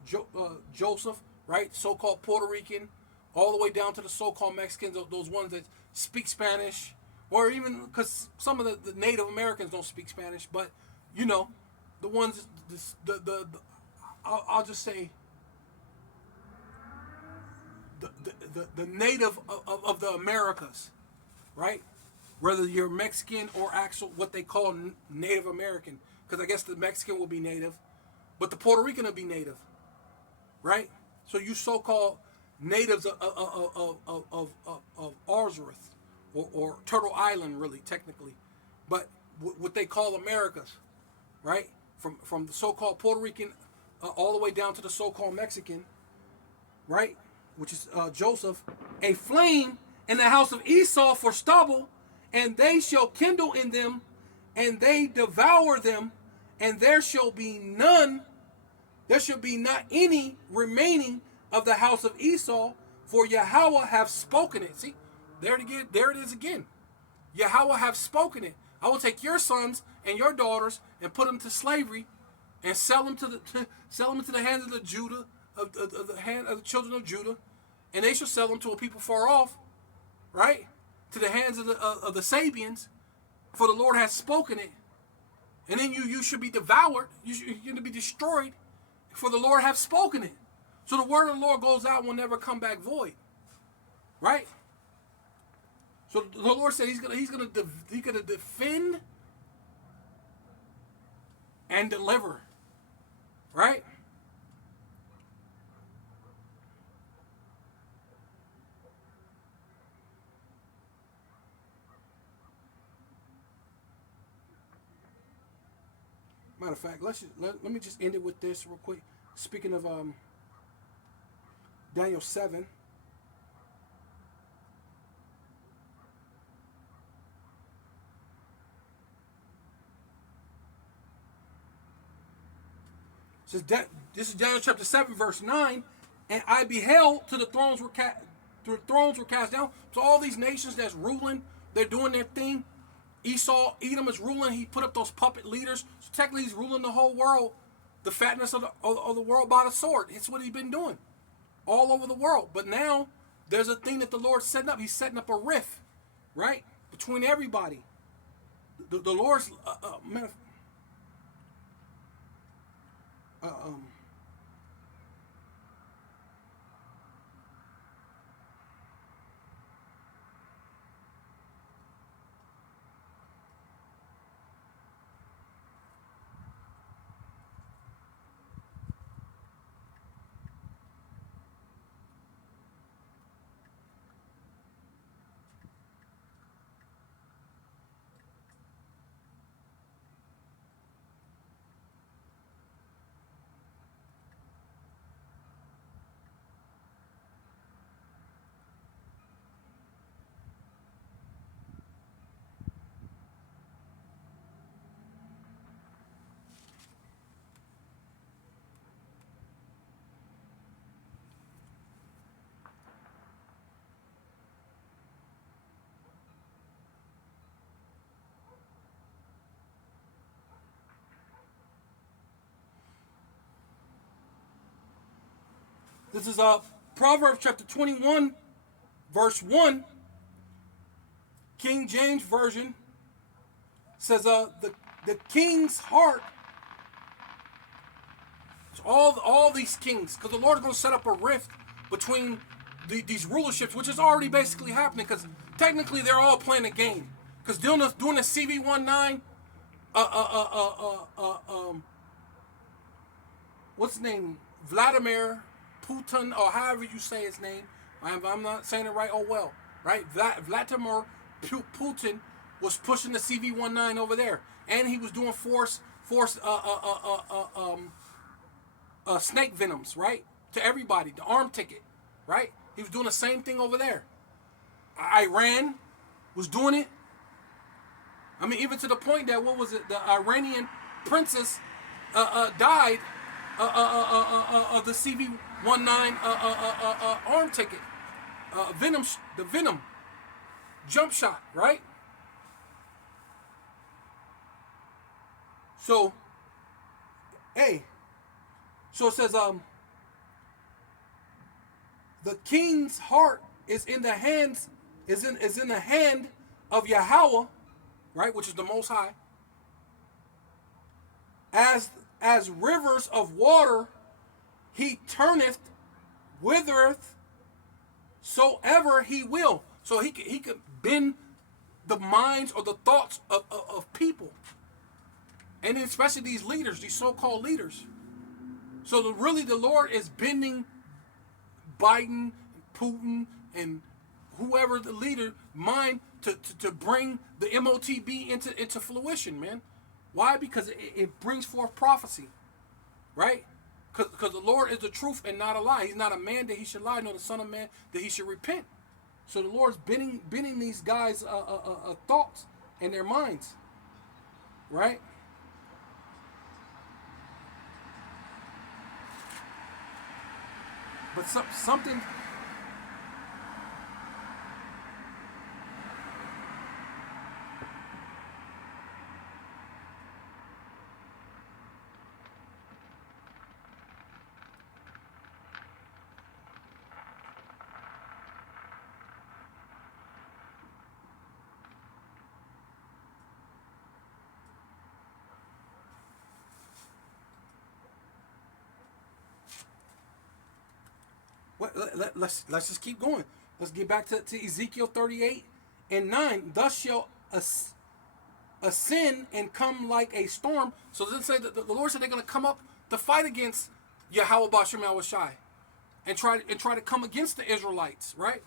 Joseph, right? So-called Puerto Rican, all the way down to the so-called Mexicans, those ones that speak Spanish, or even because some of the Native Americans don't speak Spanish, but you know, the ones I'll just say the native of the Americas, right? Whether you're Mexican or actual what they call Native American, because I guess the Mexican will be native, but the Puerto Rican will be native, right? So you so-called natives of Arzareth or Turtle Island, really technically, but what they call Americas, right? From the so-called Puerto Rican all the way down to the so-called Mexican, right? Which is Joseph, a flame in the house of Esau for stubble, and they shall kindle in them, and they devour them, and there shall be not any remaining of the house of Esau, for Yahweh have spoken it. See, there it is again. Yahweh have spoken it. I will take your sons and your daughters and put them to slavery, and sell them into the hands of the Judah, of the hand of the children of Judah, and they shall sell them to a people far off, right? To the hands of the Sabians, for the Lord has spoken it. And then you should be devoured. You're going to be destroyed, for the Lord hath spoken it. So the word of the Lord goes out and will never come back void, right? So the Lord said He's going to defend and deliver, right? Matter of fact, let me just end it with this real quick. Speaking of Daniel 7. Says this is Daniel chapter 7, verse 9. And I beheld till the thrones were cast down. So all these nations that's ruling, they're doing their thing. Edom is ruling. He put up those puppet leaders. So technically, he's ruling the whole world, the fatness of the world by the sword. It's what he's been doing all over the world. But now there's a thing that the Lord's setting up. He's setting up a rift, right, between everybody. The Lord's This is Proverbs chapter 21, verse 1. King James Version says, the king's heart, all these kings, because the Lord is going to set up a rift between these rulerships, which is already basically happening, because technically they're all playing a game. Because during the CV-19, what's his name? Vladimir Putin, or however you say his name. I'm not saying it right. Oh well, right? Vladimir Putin was pushing the CV-19 over there, and he was doing force snake venoms, right, to everybody, the arm ticket, right? He was doing the same thing over there. Iran was doing it. I mean, even to the point that, what was it? The Iranian princess died of the CV-19 arm ticket, the venom jump shot, right? So, hey, so it says, the king's heart is in the hands, is in the hand of Yahweh, right, which is the Most High, as rivers of water, he turneth, withereth, soever he will. So he could bend the minds or the thoughts of people, and especially these leaders, these so-called leaders. So really, the Lord is bending Biden, Putin, and whoever the leader mind to bring the MOTB into fruition, man. Why? Because it brings forth prophecy, right? Because the Lord is the truth and not a lie. He's not a man that he should lie, nor the son of man that he should repent. So the Lord's bending these guys' thoughts and their minds, right? But something. Let's just keep going. Let's get back to Ezekiel 38 and 9. Thus shall ascend and come like a storm. So it doesn't say that the Lord said they're going to come up to fight against Yahweh Bashem Yahushai and try to come against the Israelites, right?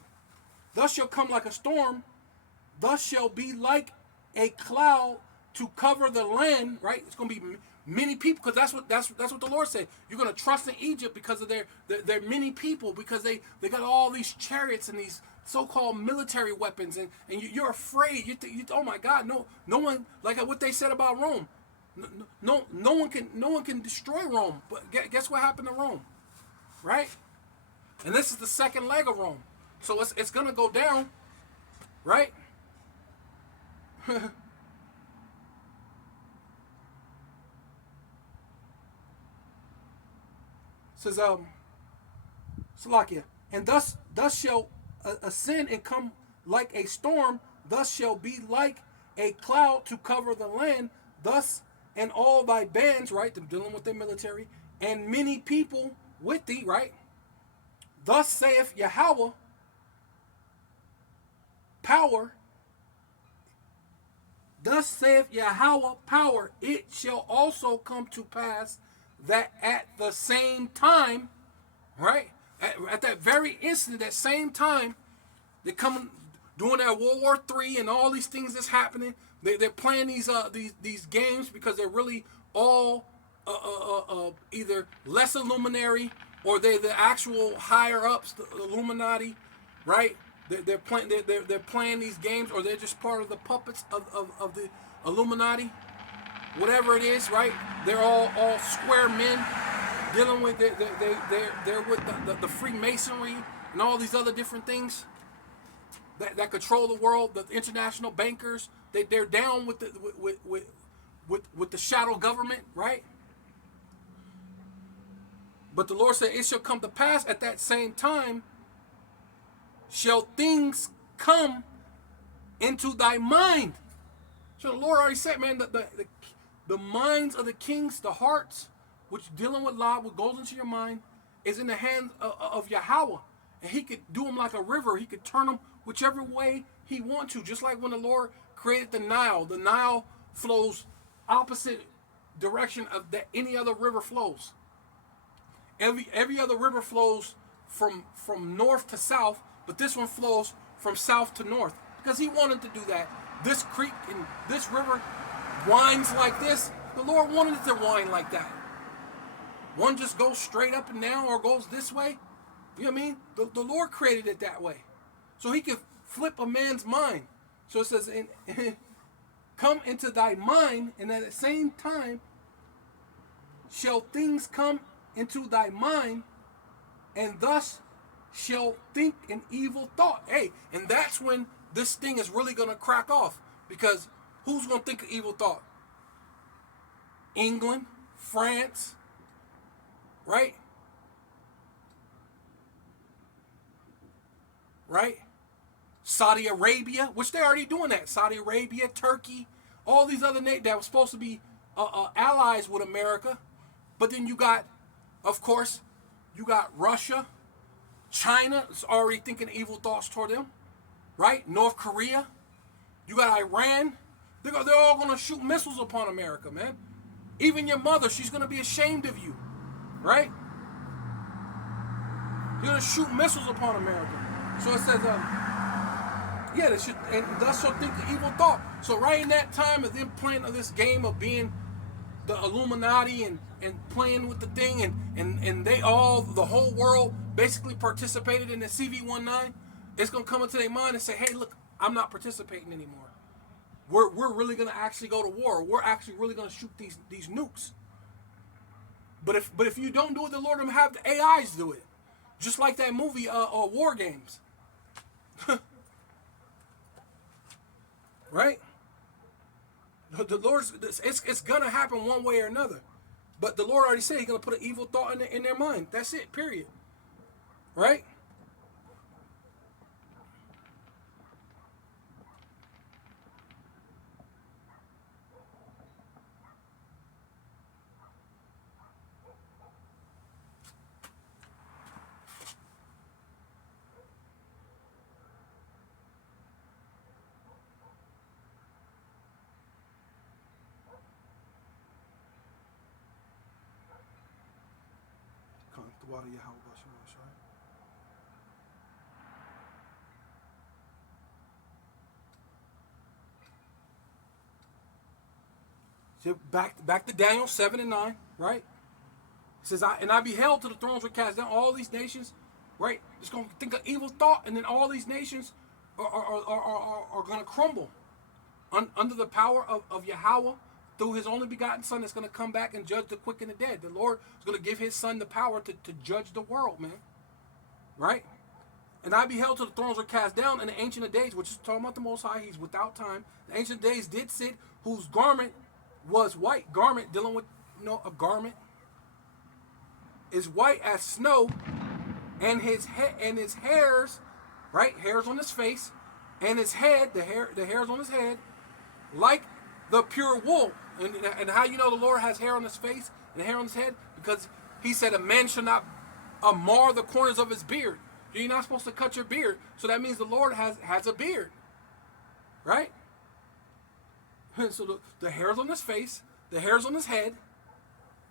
Thus shall come like a storm. Thus shall be like a cloud to cover the land, right? It's going to be many people, because that's what the Lord said. You're going to trust in Egypt because of their many people, because they got all these chariots and these so-called military weapons, and you're afraid. You oh my God, no one, like what they said about Rome. No one can destroy Rome. But guess what happened to Rome, right? And this is the second leg of Rome, so it's going to go down, right? Says Salakia, and thus shall ascend and come like a storm. Thus shall be like a cloud to cover the land. Thus and all thy bands, right? They're dealing with their military, and many people with thee, right? Thus saith Yahweh, power. Thus saith Yahweh, power. It shall also come to pass that at the same time, right? At that very instant, that same time, they're coming, doing that World War III and all these things that's happening. They're playing these games because they're really all either less illuminary, or they're the actual higher ups, the Illuminati, right? They're playing these games, or they're just part of the puppets of the Illuminati, whatever it is, right? They're all square men dealing with they're with the Freemasonry and all these other different things that control the world. The international bankers, they're down with the shadow government, right? But the Lord said, it shall come to pass at that same time, shall things come into thy mind. So the Lord already said, man, the minds of the kings, the hearts, which dealing with law, what goes into your mind, is in the hands of Yahweh. And he could do them like a river. He could turn them whichever way he wants to. Just like when the Lord created the Nile flows opposite direction of that any other river flows. Every other river flows from north to south, but this one flows from south to north because he wanted to do that. This creek and this river winds like this. The Lord wanted it to wind like that. One just goes straight up and down or goes this way. You know what I mean? The Lord created it that way. So he could flip a man's mind. So it says, come into thy mind, and at the same time shall things come into thy mind, and thus shall think an evil thought. Hey, and that's when this thing is really going to crack off. Because who's going to think an evil thought? England, France, right? Right? Saudi Arabia, which they're already doing that. Saudi Arabia, Turkey, all these other nations that were supposed to be allies with America. But then you got, of course, you got Russia. China is already thinking evil thoughts toward them. Right? North Korea. You got Iran. They're all going to shoot missiles upon America, man. Even your mother, she's going to be ashamed of you. Right? They're going to shoot missiles upon America. So it says, yeah, they should, and thus shall think the evil thought. So right in that time of them playing this game of being the Illuminati and playing with the thing, and they all, the whole world basically participated in the CV-19, it's going to come into their mind and say, hey, look, I'm not participating anymore. We're really going to actually go to war. We're actually really going to shoot these nukes. But if you don't do it, the Lord will have the AIs do it. Just like that movie, War Games. Right? The Lord's, it's going to happen one way or another. But the Lord already said he's going to put an evil thought in their mind. That's it, period. Right? The water Yahweh, right? So back to Daniel 7 and 9, right? It says, I beheld to the thrones were cast down, all these nations, right? It's going to think of evil thought, and then all these nations are going to crumble under the power of Yahweh through his only begotten Son that's going to come back and judge the quick and the dead. The Lord is going to give his Son the power to judge the world, man. Right? And I beheld till the thrones were cast down, and the Ancient of Days, which is talking about the Most High, he's without time. The Ancient of Days did sit, whose garment was white. Garment, dealing with, a garment, is white as snow, and his hairs, right? Hairs on his face, and his head, the hairs on his head, like the pure wool. And how you know the Lord has hair on his face and hair on his head? Because he said a man shall not mar the corners of his beard. You're not supposed to cut your beard. So that means the Lord has a beard. Right? So the hairs on his face, the hairs on his head,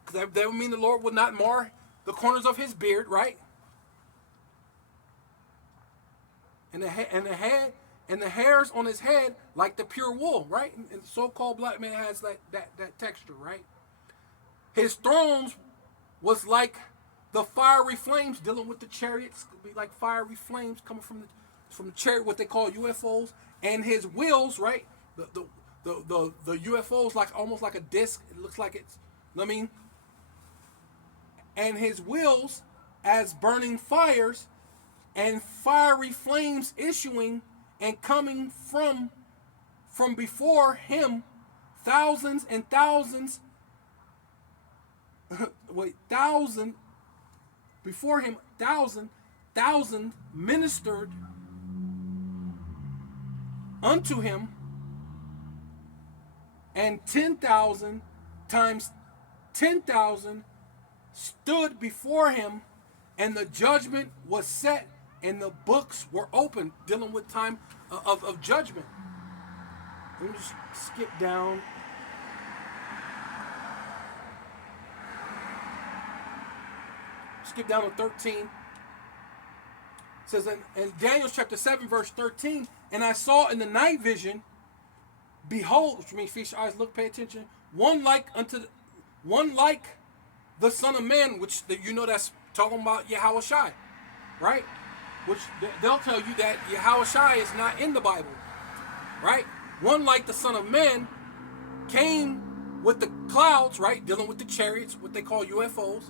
because that would mean the Lord would not mar the corners of his beard, right? And the head and the hairs on his head like the pure wool, right? And so-called black man has that texture, right? His thrones was like the fiery flames, dealing with the chariots, could be like fiery flames coming from the chariot, what they call UFOs, and his wheels, right? The UFOs like almost like a disc. It looks like it's, you know what I mean? And his wheels as burning fires, and fiery flames issuing and coming from before him, thousands and thousands. Wait, thousand before him, thousand ministered unto him, and 10,000 times 10,000 stood before him, and the judgment was set, and the books were opened, dealing with time of judgment. Let me just skip down. Skip down to 13. It says in Daniel chapter 7, verse 13, and I saw in the night vision, behold, which means feast your eyes, look, pay attention, one like the Son of Man, which you know that's talking about Yahushua, right? Which they'll tell you that Yahushua is not in the Bible, right? One like the Son of Man came with the clouds, right? Dealing with the chariots, what they call UFOs,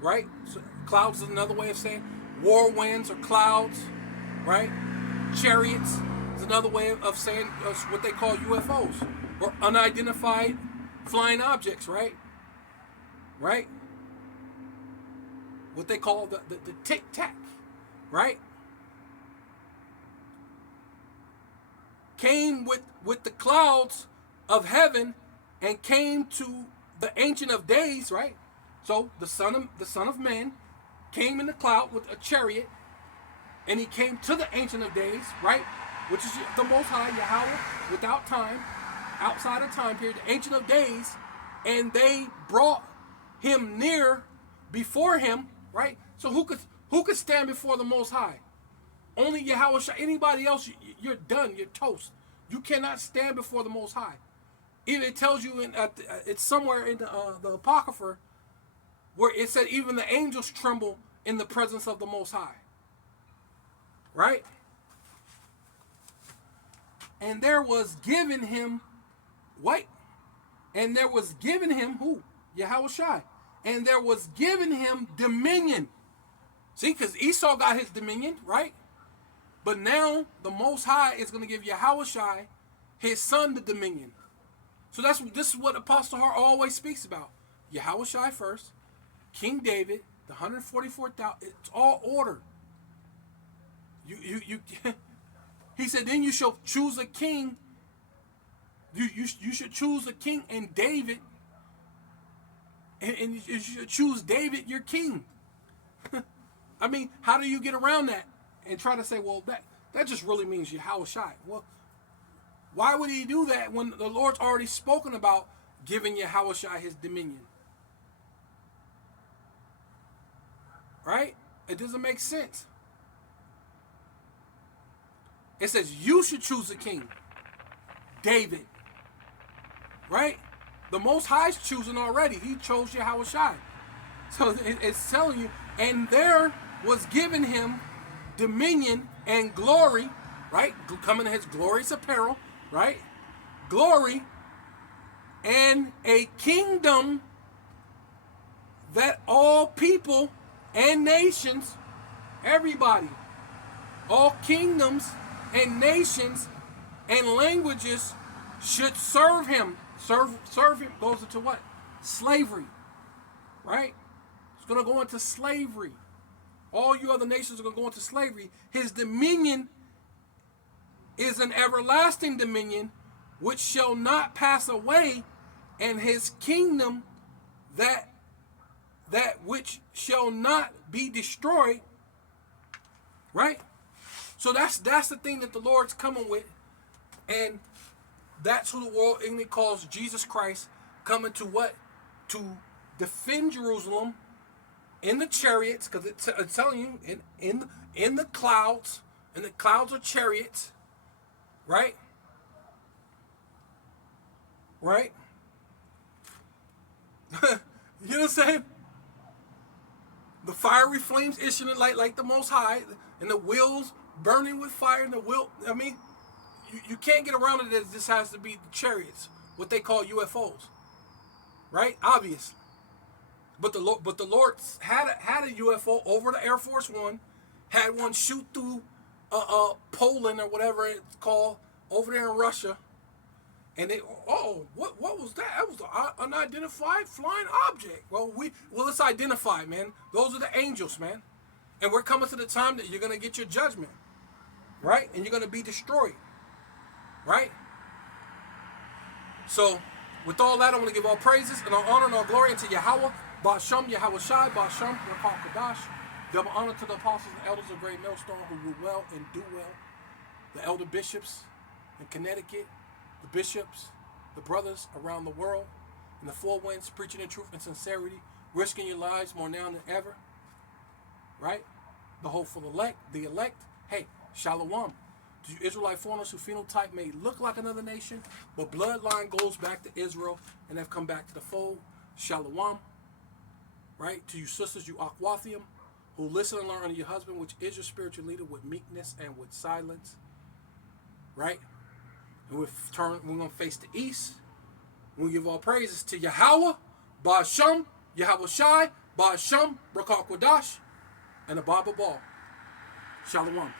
right? So clouds is another way of saying whirlwinds or clouds, right? Chariots is another way of saying what they call UFOs or unidentified flying objects, right? Right? What they call the tic-tac, right? Came with the clouds of heaven and came to the Ancient of Days, right? So the Son of Man came in the cloud with a chariot, and he came to the Ancient of Days, right? Which is the Most High, Yahweh, without time, outside of time period, the Ancient of Days, and they brought him near before him, right? So who could stand before the Most High? Only Yahweh. Anybody else, you're done. You're toast. You cannot stand before the Most High. Even it tells you it's somewhere in the Apocrypha where it said even the angels tremble in the presence of the Most High. Right? And there was given him what? And there was given him who? Yahushua. And there was given him dominion. See, because Esau got his dominion, right? But now the Most High is going to give Yahushua, his son, the dominion. So this is what Apostle Hart always speaks about. Yahushua first, King David, the 144,000. It's all order. You He said, then you shall choose a king. You should choose a king and David. And you should choose David your king. I mean, how do you get around that and try to say, well, that just really means Yahushua? Well, why would he do that when the Lord's already spoken about giving Yahushua his dominion? Right? It doesn't make sense. It says you should choose a king, David. Right? The Most High's choosing already. He chose Yahushua. So it's telling you, and there was given him dominion and glory, right? Coming in his glorious apparel, right? Glory and a kingdom that all people and nations, everybody, all kingdoms and nations and languages should serve him. Serve him goes into what? Slavery. Right? It's going to go into slavery. All you other nations are going to go into slavery. His dominion is an everlasting dominion which shall not pass away, and his kingdom that which shall not be destroyed. Right? So that's the thing that the Lord's coming with, and that's who the world English calls Jesus Christ, coming to what? To defend Jerusalem in the chariots, because it's telling you in the clouds, and the clouds are chariots, right? Right? You know what I'm saying? The fiery flames issuing like the Most High, and the wheels burning with fire, and the wheel. I mean, you can't get around it that this has to be the chariots, what they call UFOs, right? Obviously. But the Lord had a UFO over the Air Force One, had one shoot through Poland or whatever it's called over there in Russia, And they, what was that? That was an unidentified flying object. Well, it's identified, man. Those are the angels, man. And we're coming to the time that you're gonna get your judgment, right? And you're gonna be destroyed, right? So, with all that, I'm gonna give all praises and all honor and all glory unto Yahweh, Ba'ashem, Yahweh Shai, Ba'ashem, Rakal Kadash. Double honor to the apostles and elders of Great Millstone who rule well and do well. The elder bishops in Connecticut, the bishops, the brothers around the world, in the four winds, preaching in truth and sincerity, risking your lives more now than ever. Right? The hopeful elect, hey, shalom. To you Israelite foreigners who phenotype may look like another nation, but bloodline goes back to Israel and have come back to the fold. Shalom. Right? To you sisters, you Akwathium, who listen and learn under your husband, which is your spiritual leader, with meekness and with silence. Right? And we're going to face the east. We give all praises to Yahweh, Ba'ashem, Yahweh Shai, Ba'ashem, Rakal Kodash, and the Baba Ball. Shalom.